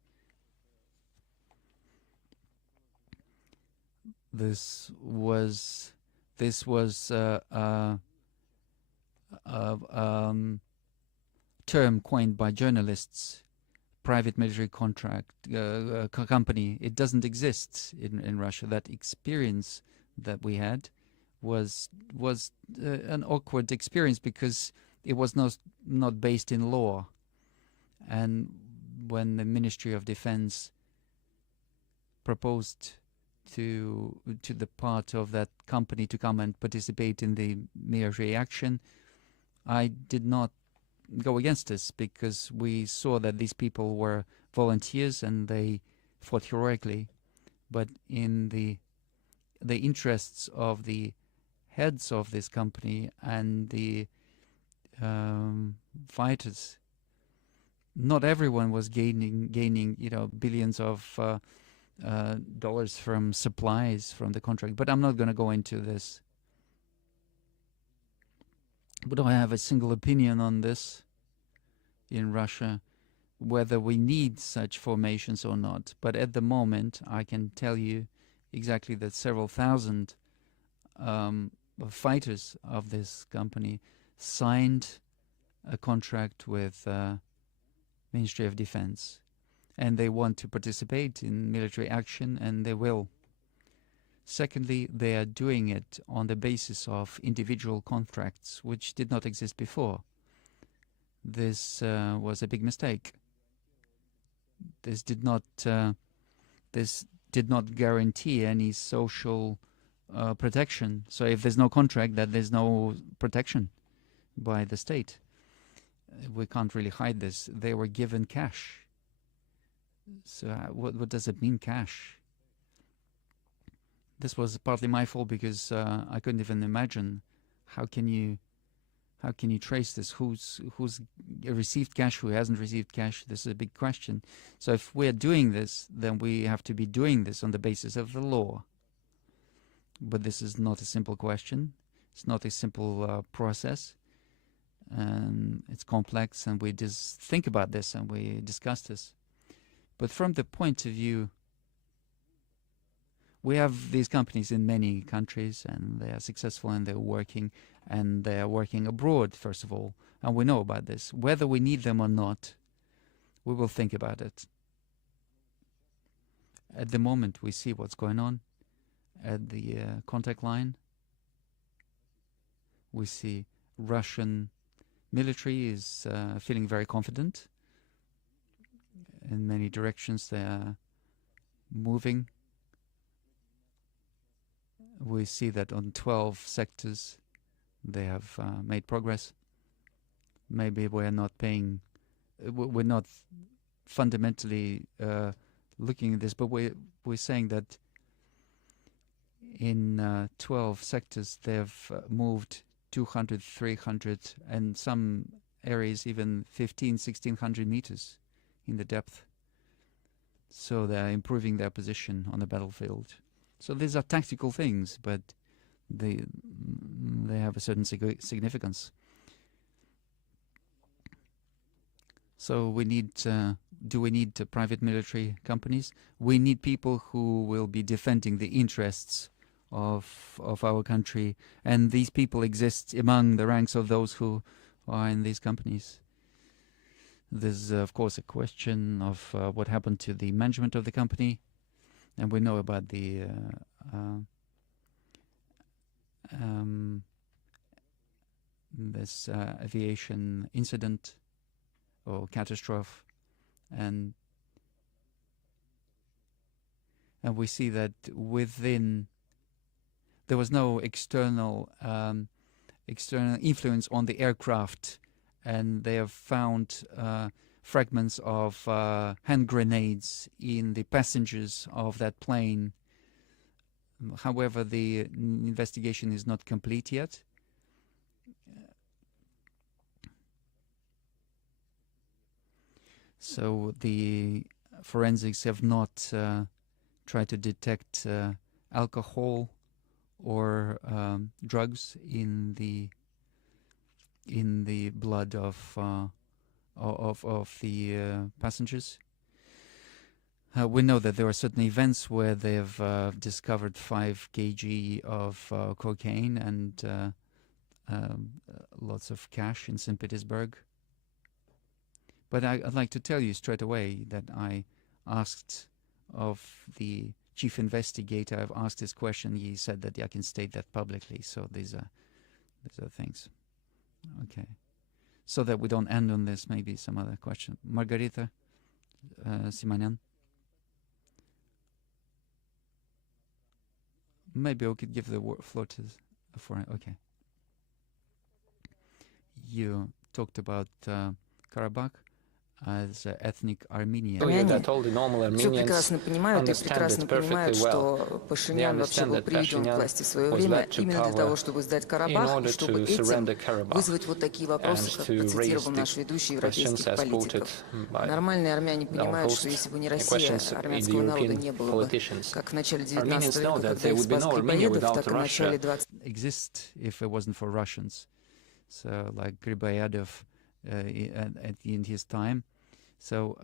This was a term coined by journalists. Private military contract company. It doesn't exist in Russia. That experience that we had was an awkward experience because it was not based in law. And when the Ministry of Defense proposed to the part of that company to come and participate in the military action, I did not go against this because we saw that these people were volunteers and they fought heroically. But in the interests of the heads of this company and the fighters, not everyone was gaining billions of dollars from supplies from the contract. But I'm not going to go into this. But I have a single opinion on this in Russia, whether we need such formations or not. But at the moment, I can tell you exactly that several thousand fighters of this company signed a contract with Ministry of Defense, and they want to participate in military action, and they will. Secondly, they are doing it on the basis of individual contracts, which did not exist before. This was a big mistake. This did not guarantee any social protection. So if there's no contract, then there's no protection by the state. We can't really hide this. They were given cash. So what does it mean, cash? This was partly my fault because I couldn't even imagine how can you trace this? Who's received cash? Who hasn't received cash? This is a big question. So if we're doing this, then we have to be doing this on the basis of the law. But this is not a simple question. It's not a simple process. It's complex, and we just think about this and we discuss this. But from the point of view, we have these companies in many countries, and they are successful, and they're working abroad, first of all, and we know about this. Whether we need them or not, we will think about it. At the moment, we see what's going on at the contact line. We see Russian military is feeling very confident. In many directions, they are moving. We see that on 12 sectors they have made progress. Maybe we're not fundamentally looking at this, but we're saying that in 12 sectors they've moved 200, 300, and some areas even 1,600 meters in the depth. So they're improving their position on the battlefield. So these are tactical things, but they have a certain significance. So we need. Do we need private military companies? We need people who will be defending the interests of our country, and these people exist among the ranks of those who are in these companies. There's, of course, a question of what happened to the management of the company, and we know about the this aviation incident or catastrophe, and we see that within there was no external influence on the aircraft, and they have found fragments of hand grenades in the passengers of that plane. However, the investigation is not complete yet. So the forensics have not tried to detect alcohol or drugs in the blood of the passengers. We know that there are certain events where they have discovered 5 kg of cocaine and lots of cash in St. Petersburg. But I'd like to tell you straight away that I asked of the chief investigator, I've asked this question, he said that I can state that publicly, so these are things. Okay. So that we don't end on this, maybe some other question. Margarita Simanyan. Maybe we could give the floor to okay. You talked about Karabakh as ethnic Armenian. Все прекрасно понимают и прекрасно понимают, что Пашинян вообще был приведен к власти в свое время именно для того, чтобы сдать Карабах, и чтобы этим вызвать вот такие вопросы, как процитировал наш ведущий европейских политиков. Нормальные армяне понимают, что если бы не Россия, армянского народа не было бы, как в начале 19 века, когда их спас Грибоедов, так и в начале 20 exist if it wasn't for Russians. So like Griboyedov in his time. So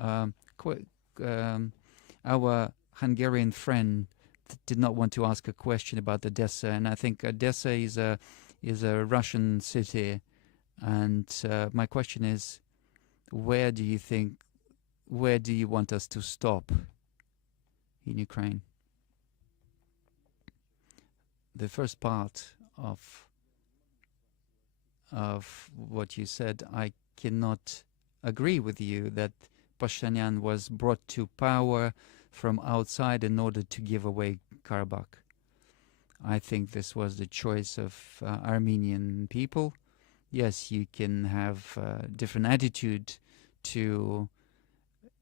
our Hungarian friend did not want to ask a question about Odessa, and I think Odessa is a Russian city. And my question is, where do you want us to stop in Ukraine? The first part of what you said, I cannot agree with you that Pashinyan was brought to power from outside in order to give away Karabakh. I think this was the choice of Armenian people. Yes, you can have a different attitude to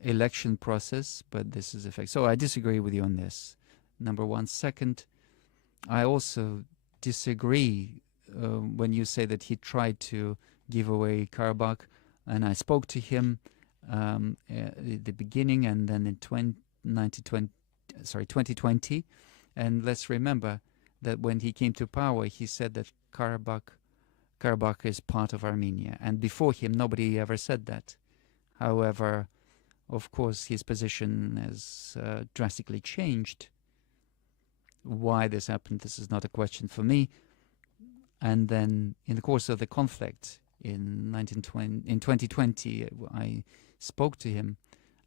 election process, but this is a fact. So I disagree with you on this, number one. Second, I also disagree when you say that he tried to give away Karabakh, and I spoke to him at the beginning and then in 2020, and let's remember that when he came to power, he said that Karabakh is part of Armenia, and before him nobody ever said that. However, of course, his position has drastically changed. Why this happened, this is not a question for me. And then in the course of the conflict in 2020, I spoke to him,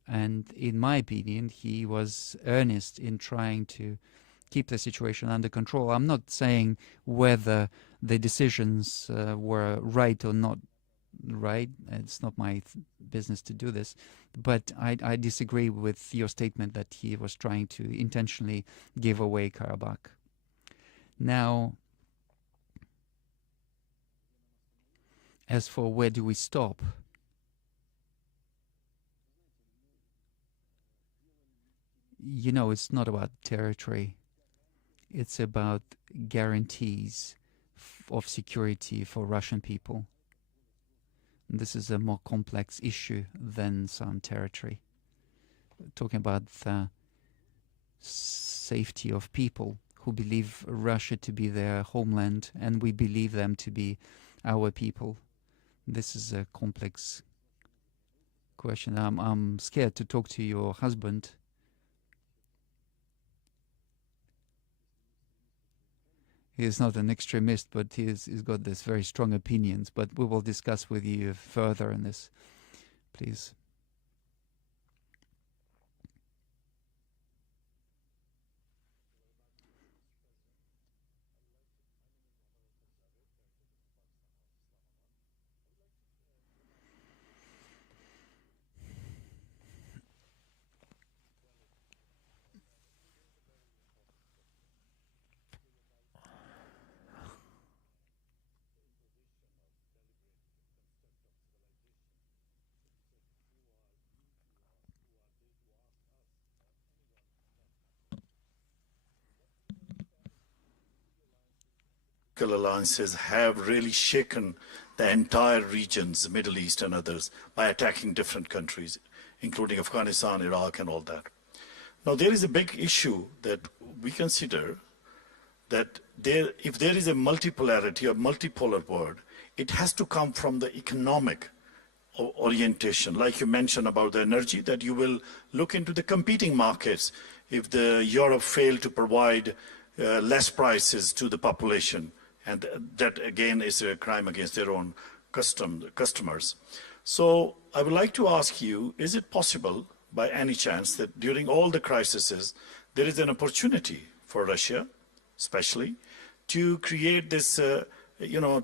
and in my opinion, he was earnest in trying to keep the situation under control. I'm not saying whether the decisions were right or not right. It's not my business to do this. But I disagree with your statement that he was trying to intentionally give away Karabakh. Now, as for where do we stop? You know, it's not about territory. It's about guarantees of security for Russian people. And this is a more complex issue than some territory. We're talking about the safety of people who believe Russia to be their homeland, and we believe them to be our people. This is a complex question. I'm scared to talk to your husband. he is not an extremist, but he's got this very strong opinions. But we will discuss with you further on this, please. Alliances have really shaken the entire regions, Middle East and others, by attacking different countries, including Afghanistan, Iraq, and all that. Now, there is a big issue that we consider that if there is a multipolarity or multipolar world, it has to come from the economic orientation. Like you mentioned about the energy, that you will look into the competing markets if Europe failed to provide less prices to the population. And that, again, is a crime against their own customers. So I would like to ask you, is it possible, by any chance, that during all the crises, there is an opportunity for Russia, especially, to create this, to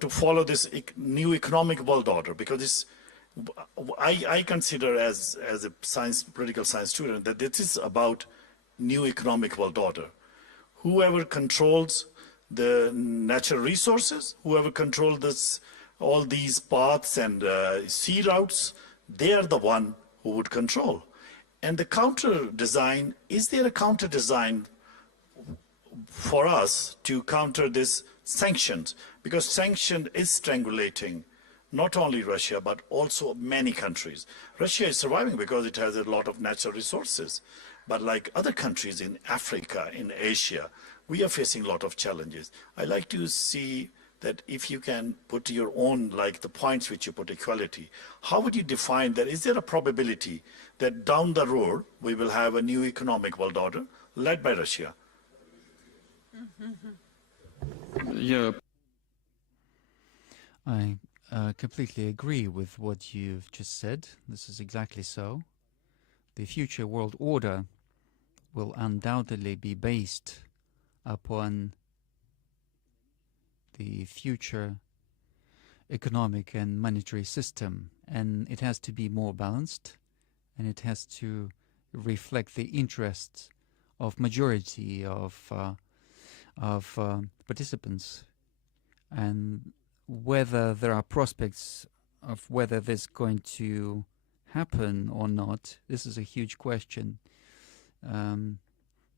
follow this new economic world order? Because I consider as a political science student that this is about new economic world order. Whoever controls the natural resources, whoever controls all these paths and sea routes, they are the one who would control. And the counter design, is there a counter design for us to counter this sanctions? Because sanction is strangulating not only Russia, but also many countries. Russia is surviving because it has a lot of natural resources. But like other countries in Africa, in Asia, we are facing a lot of challenges. I like to see that if you can put your own, like the points which you put, equality, how would you define that? Is there a probability that down the road we will have a new economic world order led by Russia? Yeah. I completely agree with what you've just said. This is exactly so. The future world order will undoubtedly be based upon the future economic and monetary system, and it has to be more balanced, and it has to reflect the interests of majority of participants, and whether there are prospects of whether this is going to happen or not. This is a huge question.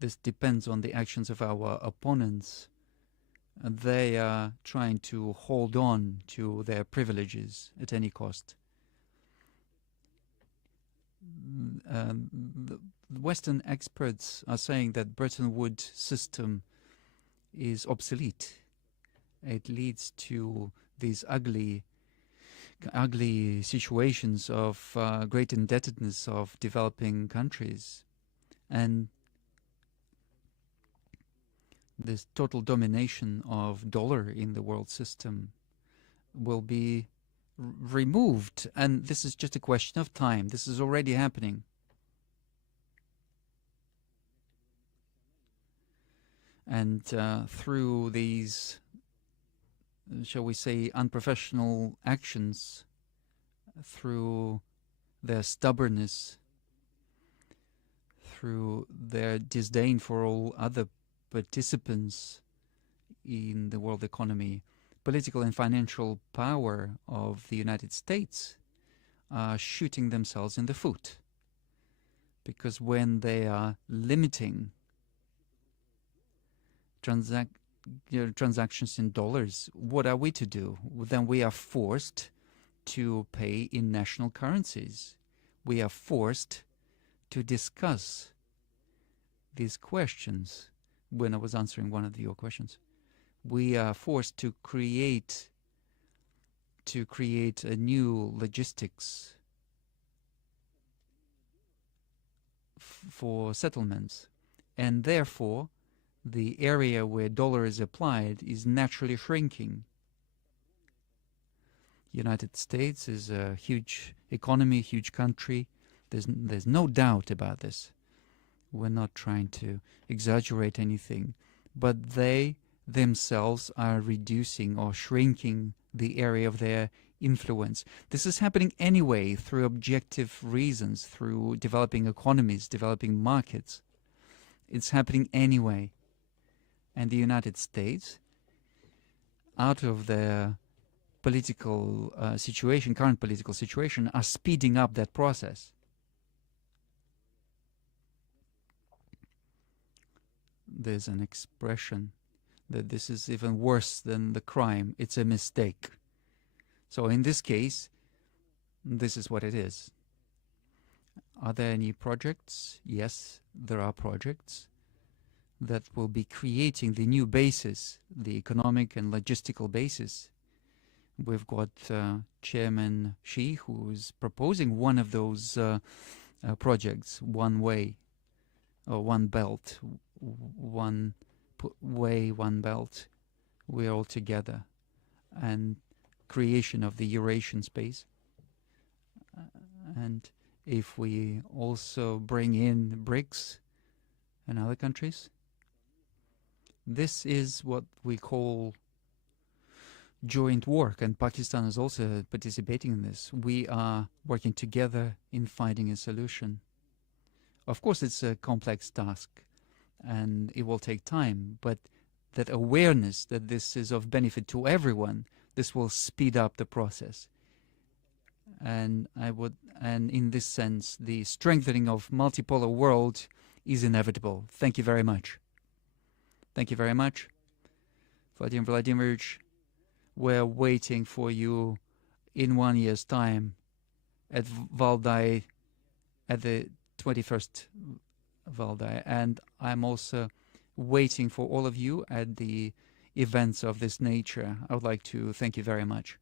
This depends on the actions of our opponents. They are trying to hold on to their privileges at any cost. The Western experts are saying that Bretton Woods system is obsolete. It leads to these ugly situations of great indebtedness of developing countries, and this total domination of dollar in the world system will be removed, and this is just a question of time. This is already happening. And through these, shall we say, unprofessional actions, through their stubbornness, through their disdain for all other participants in the world economy, political and financial power of the United States are shooting themselves in the foot. Because when they are limiting transactions in dollars, what are we to do? Then we are forced to pay in national currencies. We are forced to discuss these questions. When I was answering one of your questions, we are forced to create a new logistics for settlements, and therefore the area where dollar is applied is naturally shrinking. United States is a huge economy, huge country. There's no doubt about this. We're not trying to exaggerate anything, but they themselves are reducing or shrinking the area of their influence. This is happening anyway through objective reasons, through developing economies, developing markets. It's happening anyway. And the United States, out of their political situation, current political situation, are speeding up that process. There's an expression that this is even worse than the crime. It's a mistake. So in this case, this is what it is. Are there any projects? Yes, there are projects that will be creating the new basis, the economic and logistical basis. We've got Chairman Xi, who is proposing one of those projects, one way, or one belt, one way, one belt. We're all together. And creation of the Eurasian space. And if we also bring in BRICS and other countries, this is what we call joint work, and Pakistan is also participating in this. We are working together in finding a solution. Of course, it's a complex task, and it will take time, but that awareness that this is of benefit to everyone, this will speed up the process. And in this sense, the strengthening of multipolar world is inevitable. Thank you very much. Thank you very much. Vladimir Vladimirovich, we're waiting for you in 1 year's time at Valdai, at the 21st Valdai. And I'm also waiting for all of you at the events of this nature. I would like to thank you very much.